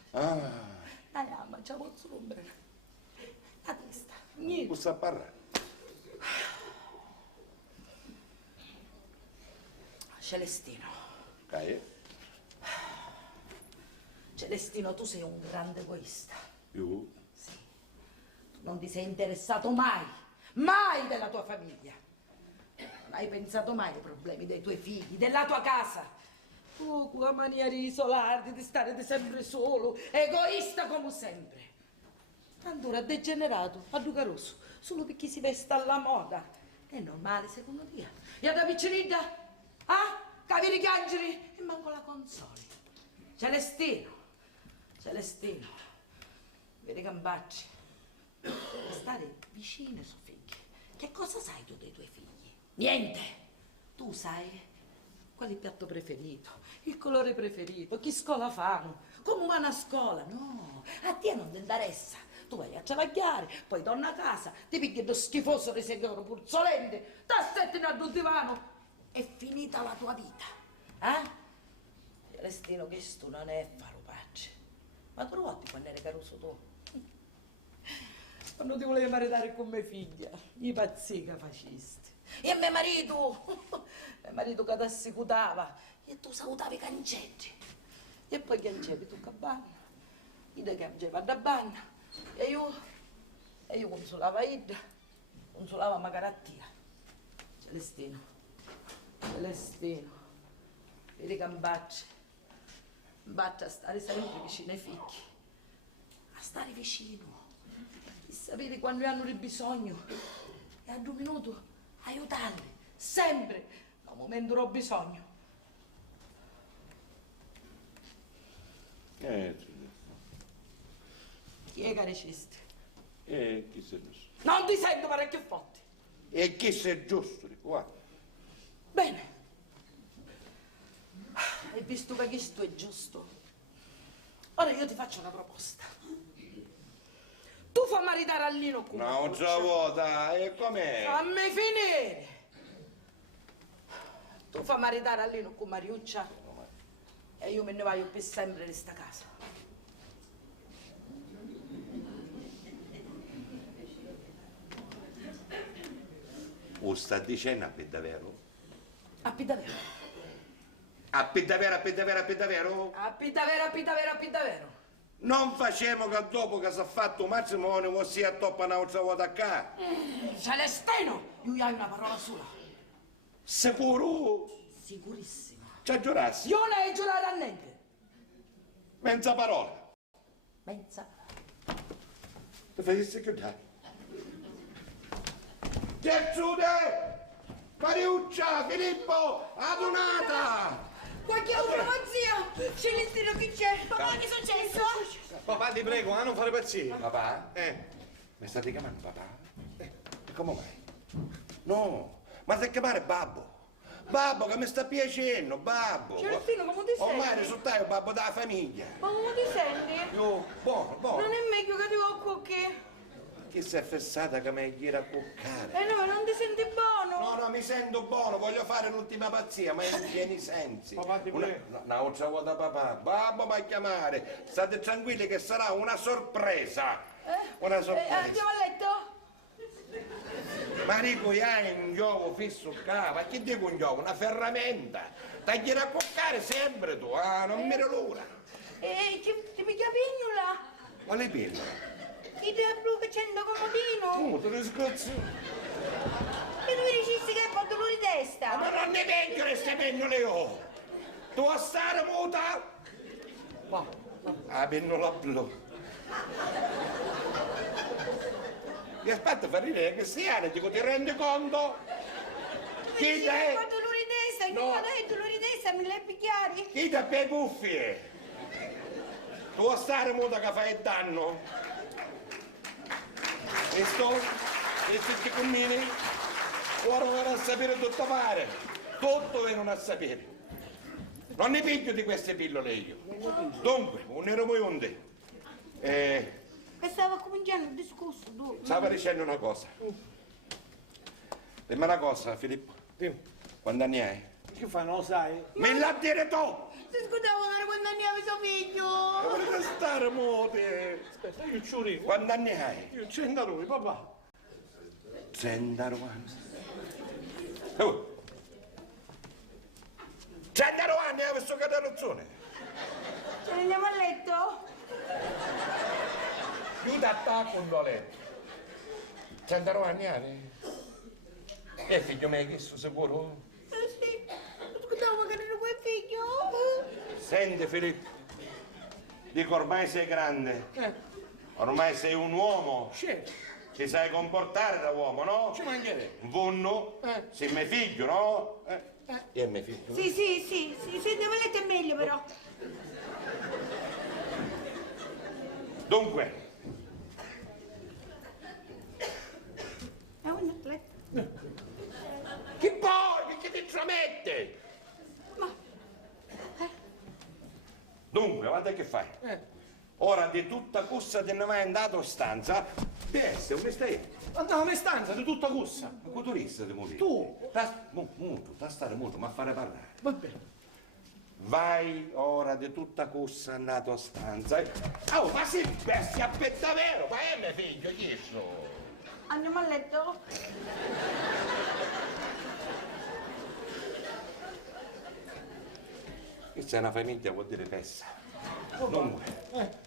Ma ce la posso rompere. La testa. Niente. Posso parlare? Celestino. Celestino, tu sei un grande egoista. Io? Sì. Tu non ti sei interessato mai della tua famiglia. Non hai pensato mai ai problemi dei tuoi figli, della tua casa. Oh, quella mania di isolarti, di stare sempre solo, egoista come sempre. Tanto ora degenerato, a Ducaroso, solo perché si veste alla moda. È normale, secondo te? E da piccinita? Ah? Capire i chiangeri? E manco la console. Celestino, vedi Gambacci, stare vicino ai suoi figli. Che cosa sai tu dei tuoi figli? Niente. Tu sai qual è il piatto preferito, il colore preferito, che scuola fanno, come vanno a scuola. No, a te non ti interessa. Tu vai a travagliare, poi torna a casa, ti pigli lo schifoso risegoro puzzolente, t'assetti sul divano. È finita la tua vita. Celestino, questo non è faro pace. Ma tu lo quando eri caruso tu? Quando ti volevi maritare con mia figlia, i pazzi che facisti. E mio marito che ti assicutava, e tu salutavi i cancetti. E poi cancevi tu a bagno, io ti cancevo da bagno, e io consolava Ida, consolava Magarattia. Celestino, vedi che imbaccia a stare sempre vicino ai figli, a stare vicino. E sapere quando hanno il bisogno e a 2 minuti aiutarli, sempre, al momento ho bisogno. Chi è che reciste? Chi sei giusto? Non ti sento parecchio forte. E chi sei giusto? Guarda. Bene. E visto che questo è giusto, ora io ti faccio una proposta. Tu fa maritare a Lino con No, già dai, e com'è? Fammi finire! Tu fa maritare a Lino con Mariuccia e io me ne vado per sempre in sta casa. O sta dicendo a davvero? A davvero? A davvero? A davvero? Non facciamo che dopo che si è fatto un matrimonio così a toppa un'altra volta qua. Celestino, io hai una parola sola. Sicuro? Sicurissima. Ci giurassi? Io non hai giurato a niente. Mezza parola. Mezza. Ti facessi chiudere. Gertrude! Mariuccia! Filippo! Adunata! Qualche altro zio! Celestino, che c'è? Papà, che è successo? Papà, ti prego, non fare pazzie. Papà? Mi state chiamando papà? E come mai? No, ma stai chiamare babbo. Babbo che mi sta piacendo, babbo. Celestino, come ti senti? Ormai risultato il babbo della famiglia. Ma come ti senti? Io, buono. Non è meglio che ti cocco che... Chi si è fessata che mi gira a cuccare? No, non ti senti buono? No, mi sento buono, voglio fare l'ultima pazzia, ma in pieni sensi. Papà, ti prego. Una occia vuota papà. Babbo mi a chiamare. State tranquilli che sarà una sorpresa. Una sorpresa. Andiamo a letto? Marico, hai un gioco fisso qua, ma che dico un gioco? Una ferramenta. Tagliare a cuccare sempre tu, non mi l'ora. Ti piglia pignola? Quale pillola? Chi te blu che c'è in comodino? Te ne scozzo. E tu mi dicessi che hai dolore di testa? Ma non ne vengono queste pennole io! Tu a stare muta? La pennola blu. Mi aspetta fa ridere che sia, dico, ti rendi conto? Chi Che te? ho dolore di testa? Che No. ho dolore di testa? Mi le picchiari? Chi te per cuffie? Tu a stare muta che fai danno? Questi commini? Ora vengono a sapere tutto fare. Tutto vengono a sapere. Non ne piglio di queste pillole io. Dunque, un nero muionde. E stavo cominciando il discorso, tu. Stava dicendo una cosa. Dimmi una cosa, Filippo. Dimmi. Quanti anni hai? Che fai, non lo sai? Me la dire tu! Si scusavo quando andiamo suo figlio. Volete stare mote? Aspetta, io ci arrivo. Quanti anni hai? Io 100 lui, papà. 100 anni. 100 anni hai questo caterrozzone? Ce ne andiamo a letto? Più d'attacco un letto. 100 anni hai? E figlio mio, questo sicuro? Sì. Scusavo che ero quel figlio. Senti Filippo, dico ormai sei grande, ormai sei un uomo, ti sai comportare da uomo, no? Ci mancherebbe. Vunno, sei mio figlio, no? E mio figlio? Sì, se andiamo a letto è meglio però. Dunque, Andiamo a letto. chi poi? Che ti intromette? Dunque, guarda che fai. Ora di tutta cussa te ne vai andato a stanza. Beh, come stai? Andiamo in stanza di tutta cussa. Ma quanto resta di morire? Tu? Muto, da stare muto, ma fare parlare. Va bene. Vai ora di tutta cussa andato a stanza. Oh, ma si bestia aspetta vero, ma è mio figlio, chi so? Andiamo a letto? Questa è una famiglia, vuol dire pessa. Dunque,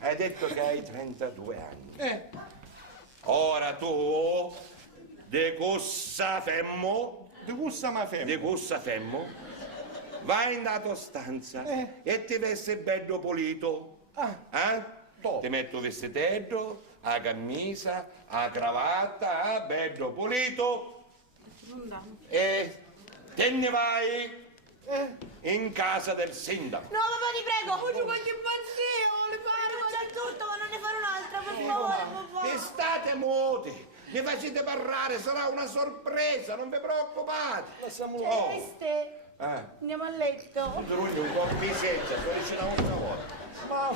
hai detto che hai 32 anni. Ora tu, de cussa femmo, Di cussa ma femmina. di cussa femmo, vai in la tua stanza e ti vesti bello pulito. top. Ti metto il vestitello, la camisa, la cravatta, bello pulito. E te ne vai in casa del sindaco. No, papà, ti prego! Voglio qualche impazzio! Le fare già tutto, ma non ne fare un'altra, per favore, papà! E state muti, mi facete parlare, sarà una sorpresa, non vi preoccupate. Oh. Triste? Andiamo a letto. Tu un po' mi sento, sto dicendo un'altra volta. Ma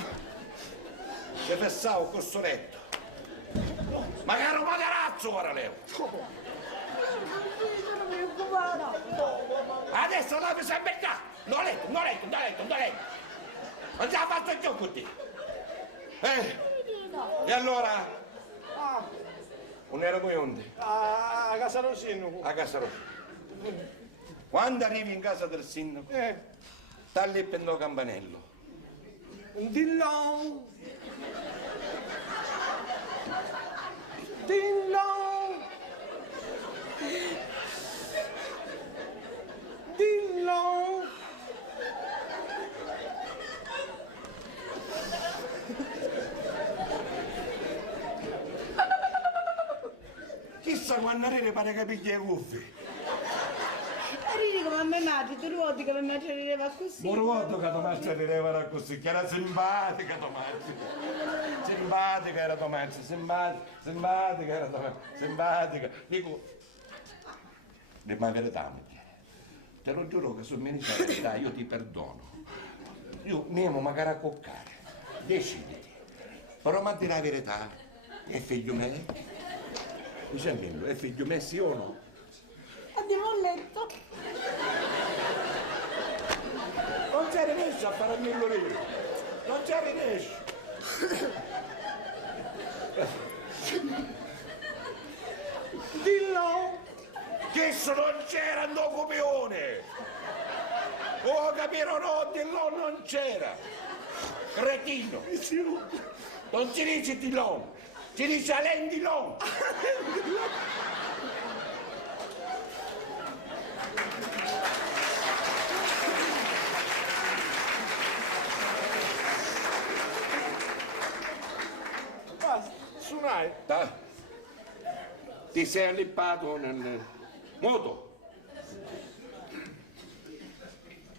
Ci pensavo con questo letto. Ma caro materazzo ora Leo. Sono preoccupata. Adesso la mi sempre già. Non letto. Non ce la faccio più con te. E allora? Non ero poi onde? a casa del sindaco. A casa rossa. Quando arrivi in casa del sindaco, sta lì per il campanello. Dillon. Dillon. Dillon. Chissà quando arrivi pare che piglia i gufi. Ridi come a me madre, tu ricordi che mi rideva così? Non ricordo che Tomazza rideva così, che era simpatica Tomazza. Simpatica era Tomazza, simpatica era Tomazza, simpatica. Dico, ma verità, te lo giuro che su me la verità io ti perdono. Io andiamo magari a coccare, deciditi. Però ma di la verità, è figlio me? Dicendo, è figlio me sì o no? Andiamo a letto. Non ci riesci a fare il migliorino, non ci riesci. Dillo. Che se non c'era un copione! Oh, capire o no, Dillon non c'era! Cretino! Non si dice Dillon, si dice Alain Dillon! Basta, suonai. Ti sei allippato nel moto.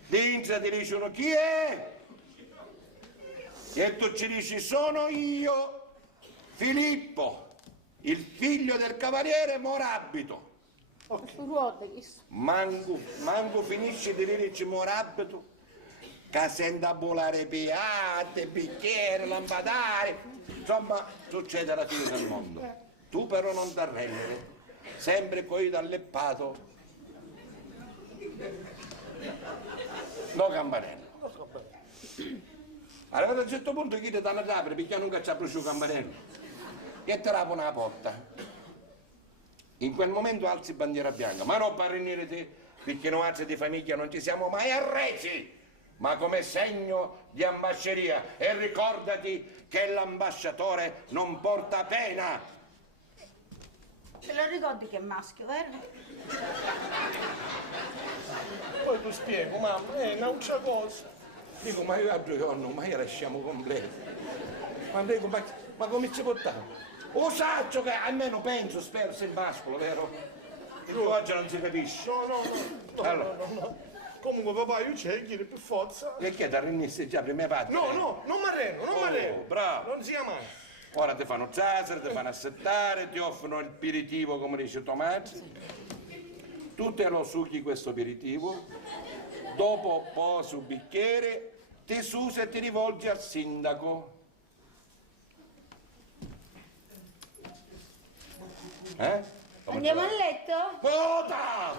Dentro ti dicono chi è? E tu ci dici sono io, Filippo, il figlio del cavaliere Morabito. Manco finisci di dirci Morabito, che sente a volare piatte, bicchiere, lampadari, insomma succede alla fine del mondo. Tu però non ti arrendere, sempre coi d'alleppato. No campanello. Arrivato a un certo punto chi ti danno apre perché non c'ha più il campanello. E te la pone la porta. In quel momento alzi bandiera bianca, ma non per venire te, perché noi altri di famiglia non ci siamo mai arresi, ma come segno di ambasceria. E ricordati che l'ambasciatore non porta pena. Te lo ricordi che è maschio, vero? Poi tu spiego, mamma, è un'altra cosa. Dico, ma io altro giorno, ma io lasciamo completo. Ma dico, ma come ci portiamo? O saggio che almeno penso, spero, sei mascolo, vero? Il tuo oggi non si capisce. No. Allora. Comunque papà, io c'è chi per forza. E che da rinnissi già prima parte? No, non mi arrendo. Bravo. Non sia mai. Ora ti fanno zazzere, ti fanno assettare, ti offrono il aperitivo come dice Tomazzi. Tu te lo succhi questo aperitivo, dopo posi un bicchiere, ti scusi e ti rivolgi al sindaco. Andiamo a letto? Vota!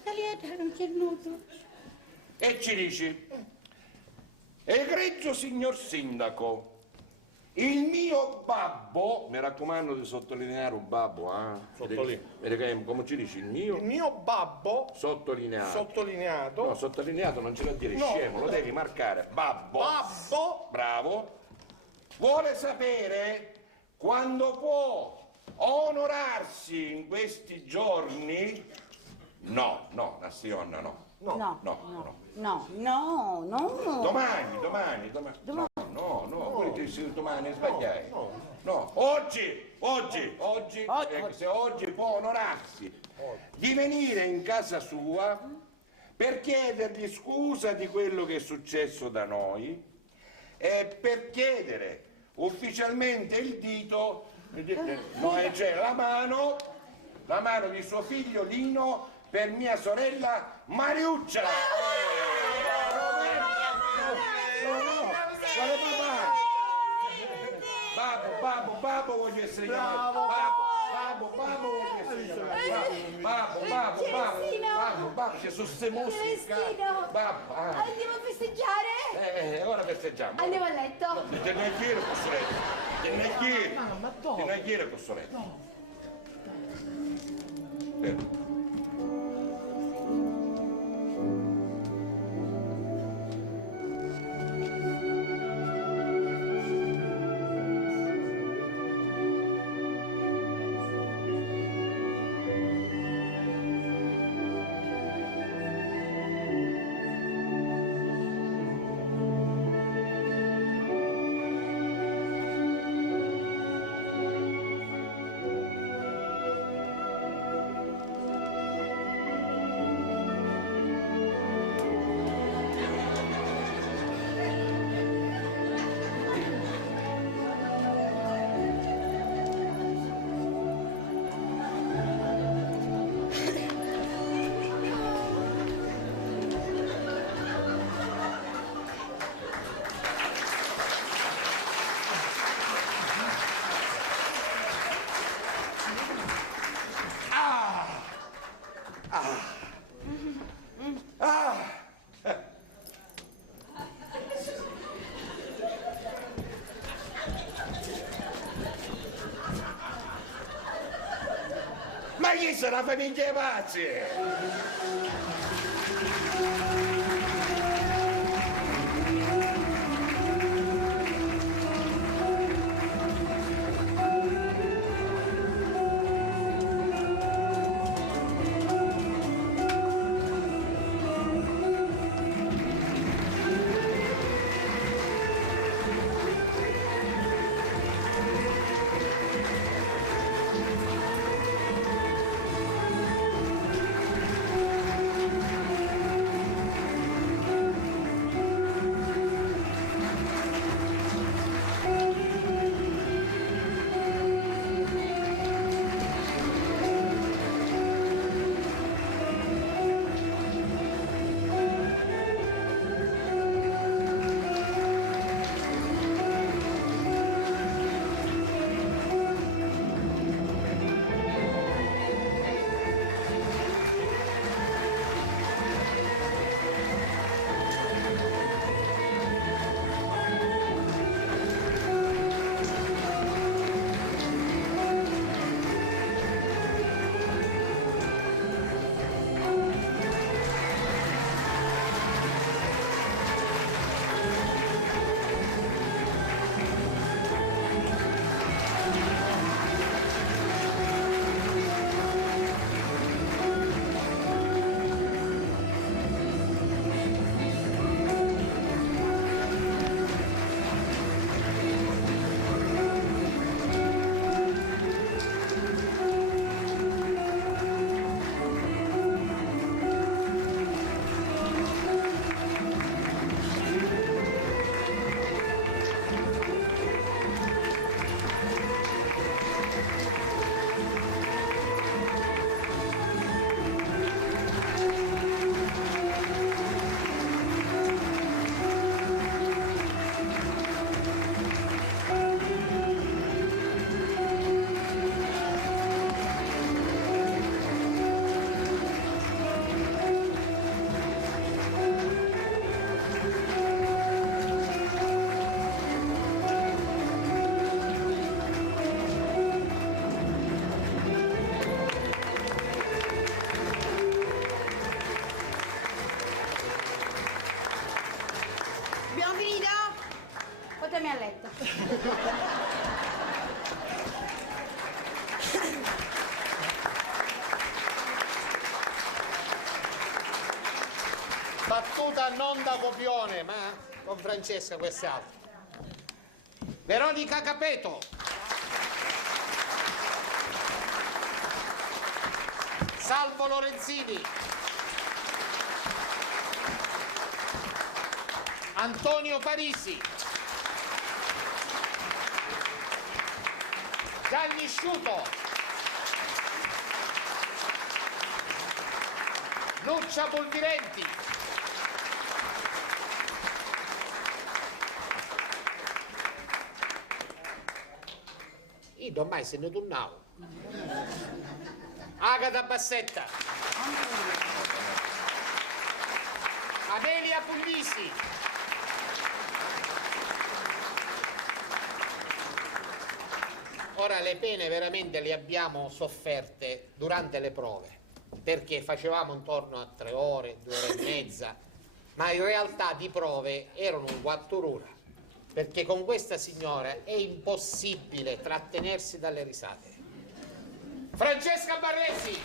Italietta non c'è nudo. E ci dici, egregio signor sindaco, il mio babbo, mi raccomando di sottolineare un babbo, Vedi come ci dici, il mio babbo, sottolineato. No, sottolineato non ce lo dire, No. scemo, lo devi marcare. Babbo. Bravo. Vuole sapere quando può onorarsi in questi giorni? No, la signora no. No. Domani. No, voi dici domani sbagliai. No, oggi, se oggi può onorarsi di venire in casa sua per chiedergli scusa di quello che è successo da noi e per chiedere ufficialmente il dito, cioè la mano di suo figlio Lino per mia sorella Mariuccia. Babbo voglio essere chiamato. Babbo voglio essere chiamato. Babbo, ci sono ste musiche. Babbo. Andiamo a festeggiare? Ora festeggiamo. Andiamo a letto? Te ne chiedo, cossoletto. Te ne chiedo, cossoletto. Ma chi sarà famiglia pazzi? Battuta non da copione, ma con Francesca quest'altro. Veronica Capeto. Salvo Lorenzini. Antonio Parisi. Gianni Sciuto. Lucia Polvirenti. Io non mai se ne tornavo. Agata Bassetta. Amelia Puglisi. Ora le pene veramente le abbiamo sofferte durante le prove, perché facevamo intorno a 3 ore, 2 ore e mezza, ma in realtà di prove erano 4 ore, perché con questa signora è impossibile trattenersi dalle risate. Francesca Barresi.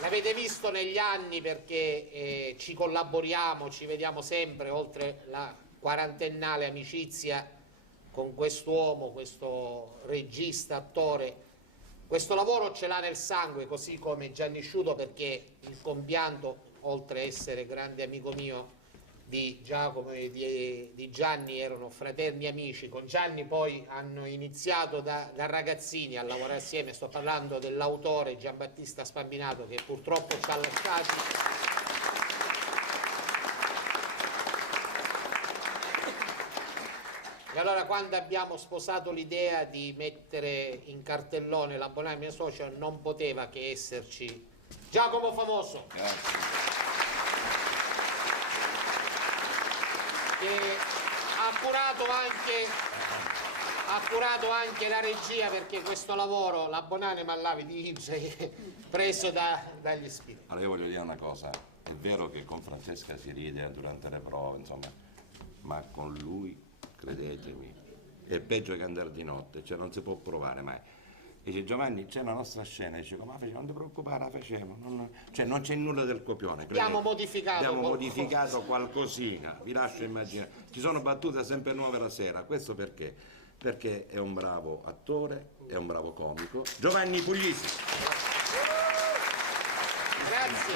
L'avete visto negli anni perché ci collaboriamo, ci vediamo sempre, oltre la quarantennale amicizia con quest'uomo, questo regista, attore. Questo lavoro ce l'ha nel sangue, così come Gianni Sciuto, perché il compianto, oltre a essere grande amico mio, di Giacomo e di Gianni, erano fraterni amici. Con Gianni poi hanno iniziato da ragazzini a lavorare assieme. Sto parlando dell'autore Giambattista Spambinato, che purtroppo ci ha lasciati. E allora, quando abbiamo sposato l'idea di mettere in cartellone la Bonanni mia socia, non poteva che esserci Giacomo Famoso. Grazie. Che ha curato anche la regia, perché questo lavoro, la Bonanni Mallavi di Ibsen, preso dagli spiriti. Allora io voglio dire una cosa, è vero che con Francesca si ride durante le prove, insomma, ma con lui, credetemi, è peggio che andare di notte, cioè non si può provare mai. Dice Giovanni, c'è la nostra scena, dice come facciamo? Non ti preoccupare, la facciamo. Cioè non c'è nulla del copione. Abbiamo modificato qualcosina, vi lascio immaginare. Ci sono battute sempre nuove la sera, questo perché? Perché è un bravo attore, è un bravo comico. Giovanni Puglisi. Grazie.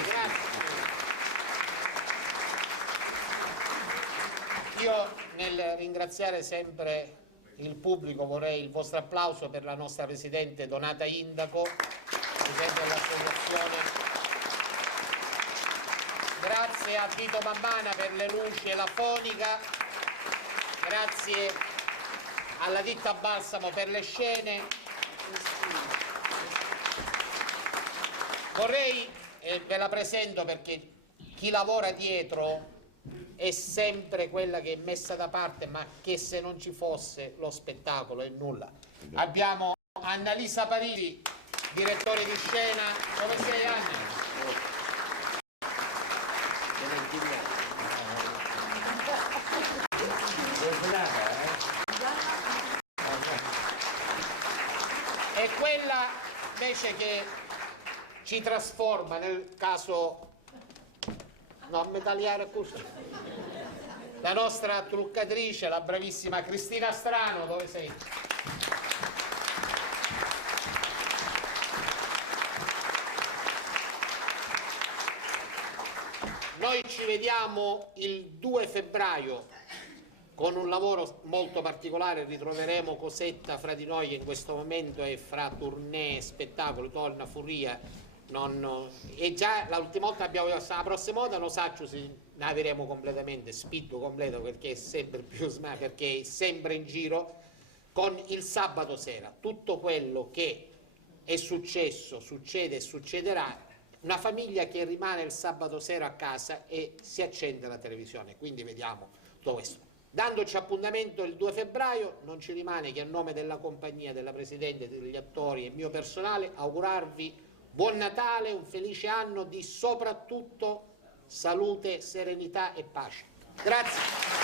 Io nel ringraziare sempre il pubblico vorrei il vostro applauso per la nostra presidente Donata Indaco, presidente dell'associazione. Grazie a Vito Mammana per le luci e la fonica. Grazie alla ditta Balsamo per le scene. Vorrei, ve la presento perché chi lavora dietro è sempre quella che è messa da parte, ma che se non ci fosse lo spettacolo è nulla. Abbiamo Annalisa Parisi, direttore di scena. Dove sei, Anna? È quella invece che ci trasforma nel caso metalliare accustico. La nostra truccatrice, la bravissima Cristina Strano. Dove sei? Noi ci vediamo il 2 febbraio con un lavoro molto particolare. Ritroveremo Cosetta fra di noi, che in questo momento è fra tournée, spettacoli, torna furia. E già l'ultima volta abbiamo visto, la prossima volta lo saccio ne avremo completamente, spitto completo, perché è sempre più perché è sempre in giro, con il sabato sera. Tutto quello che è successo, succede e succederà, una famiglia che rimane il sabato sera a casa e si accende la televisione, quindi vediamo tutto questo. Dandoci appuntamento il 2 febbraio, non ci rimane che a nome della compagnia, della Presidente, degli attori e mio personale augurarvi buon Natale, un felice anno di soprattutto salute, serenità e pace. Grazie.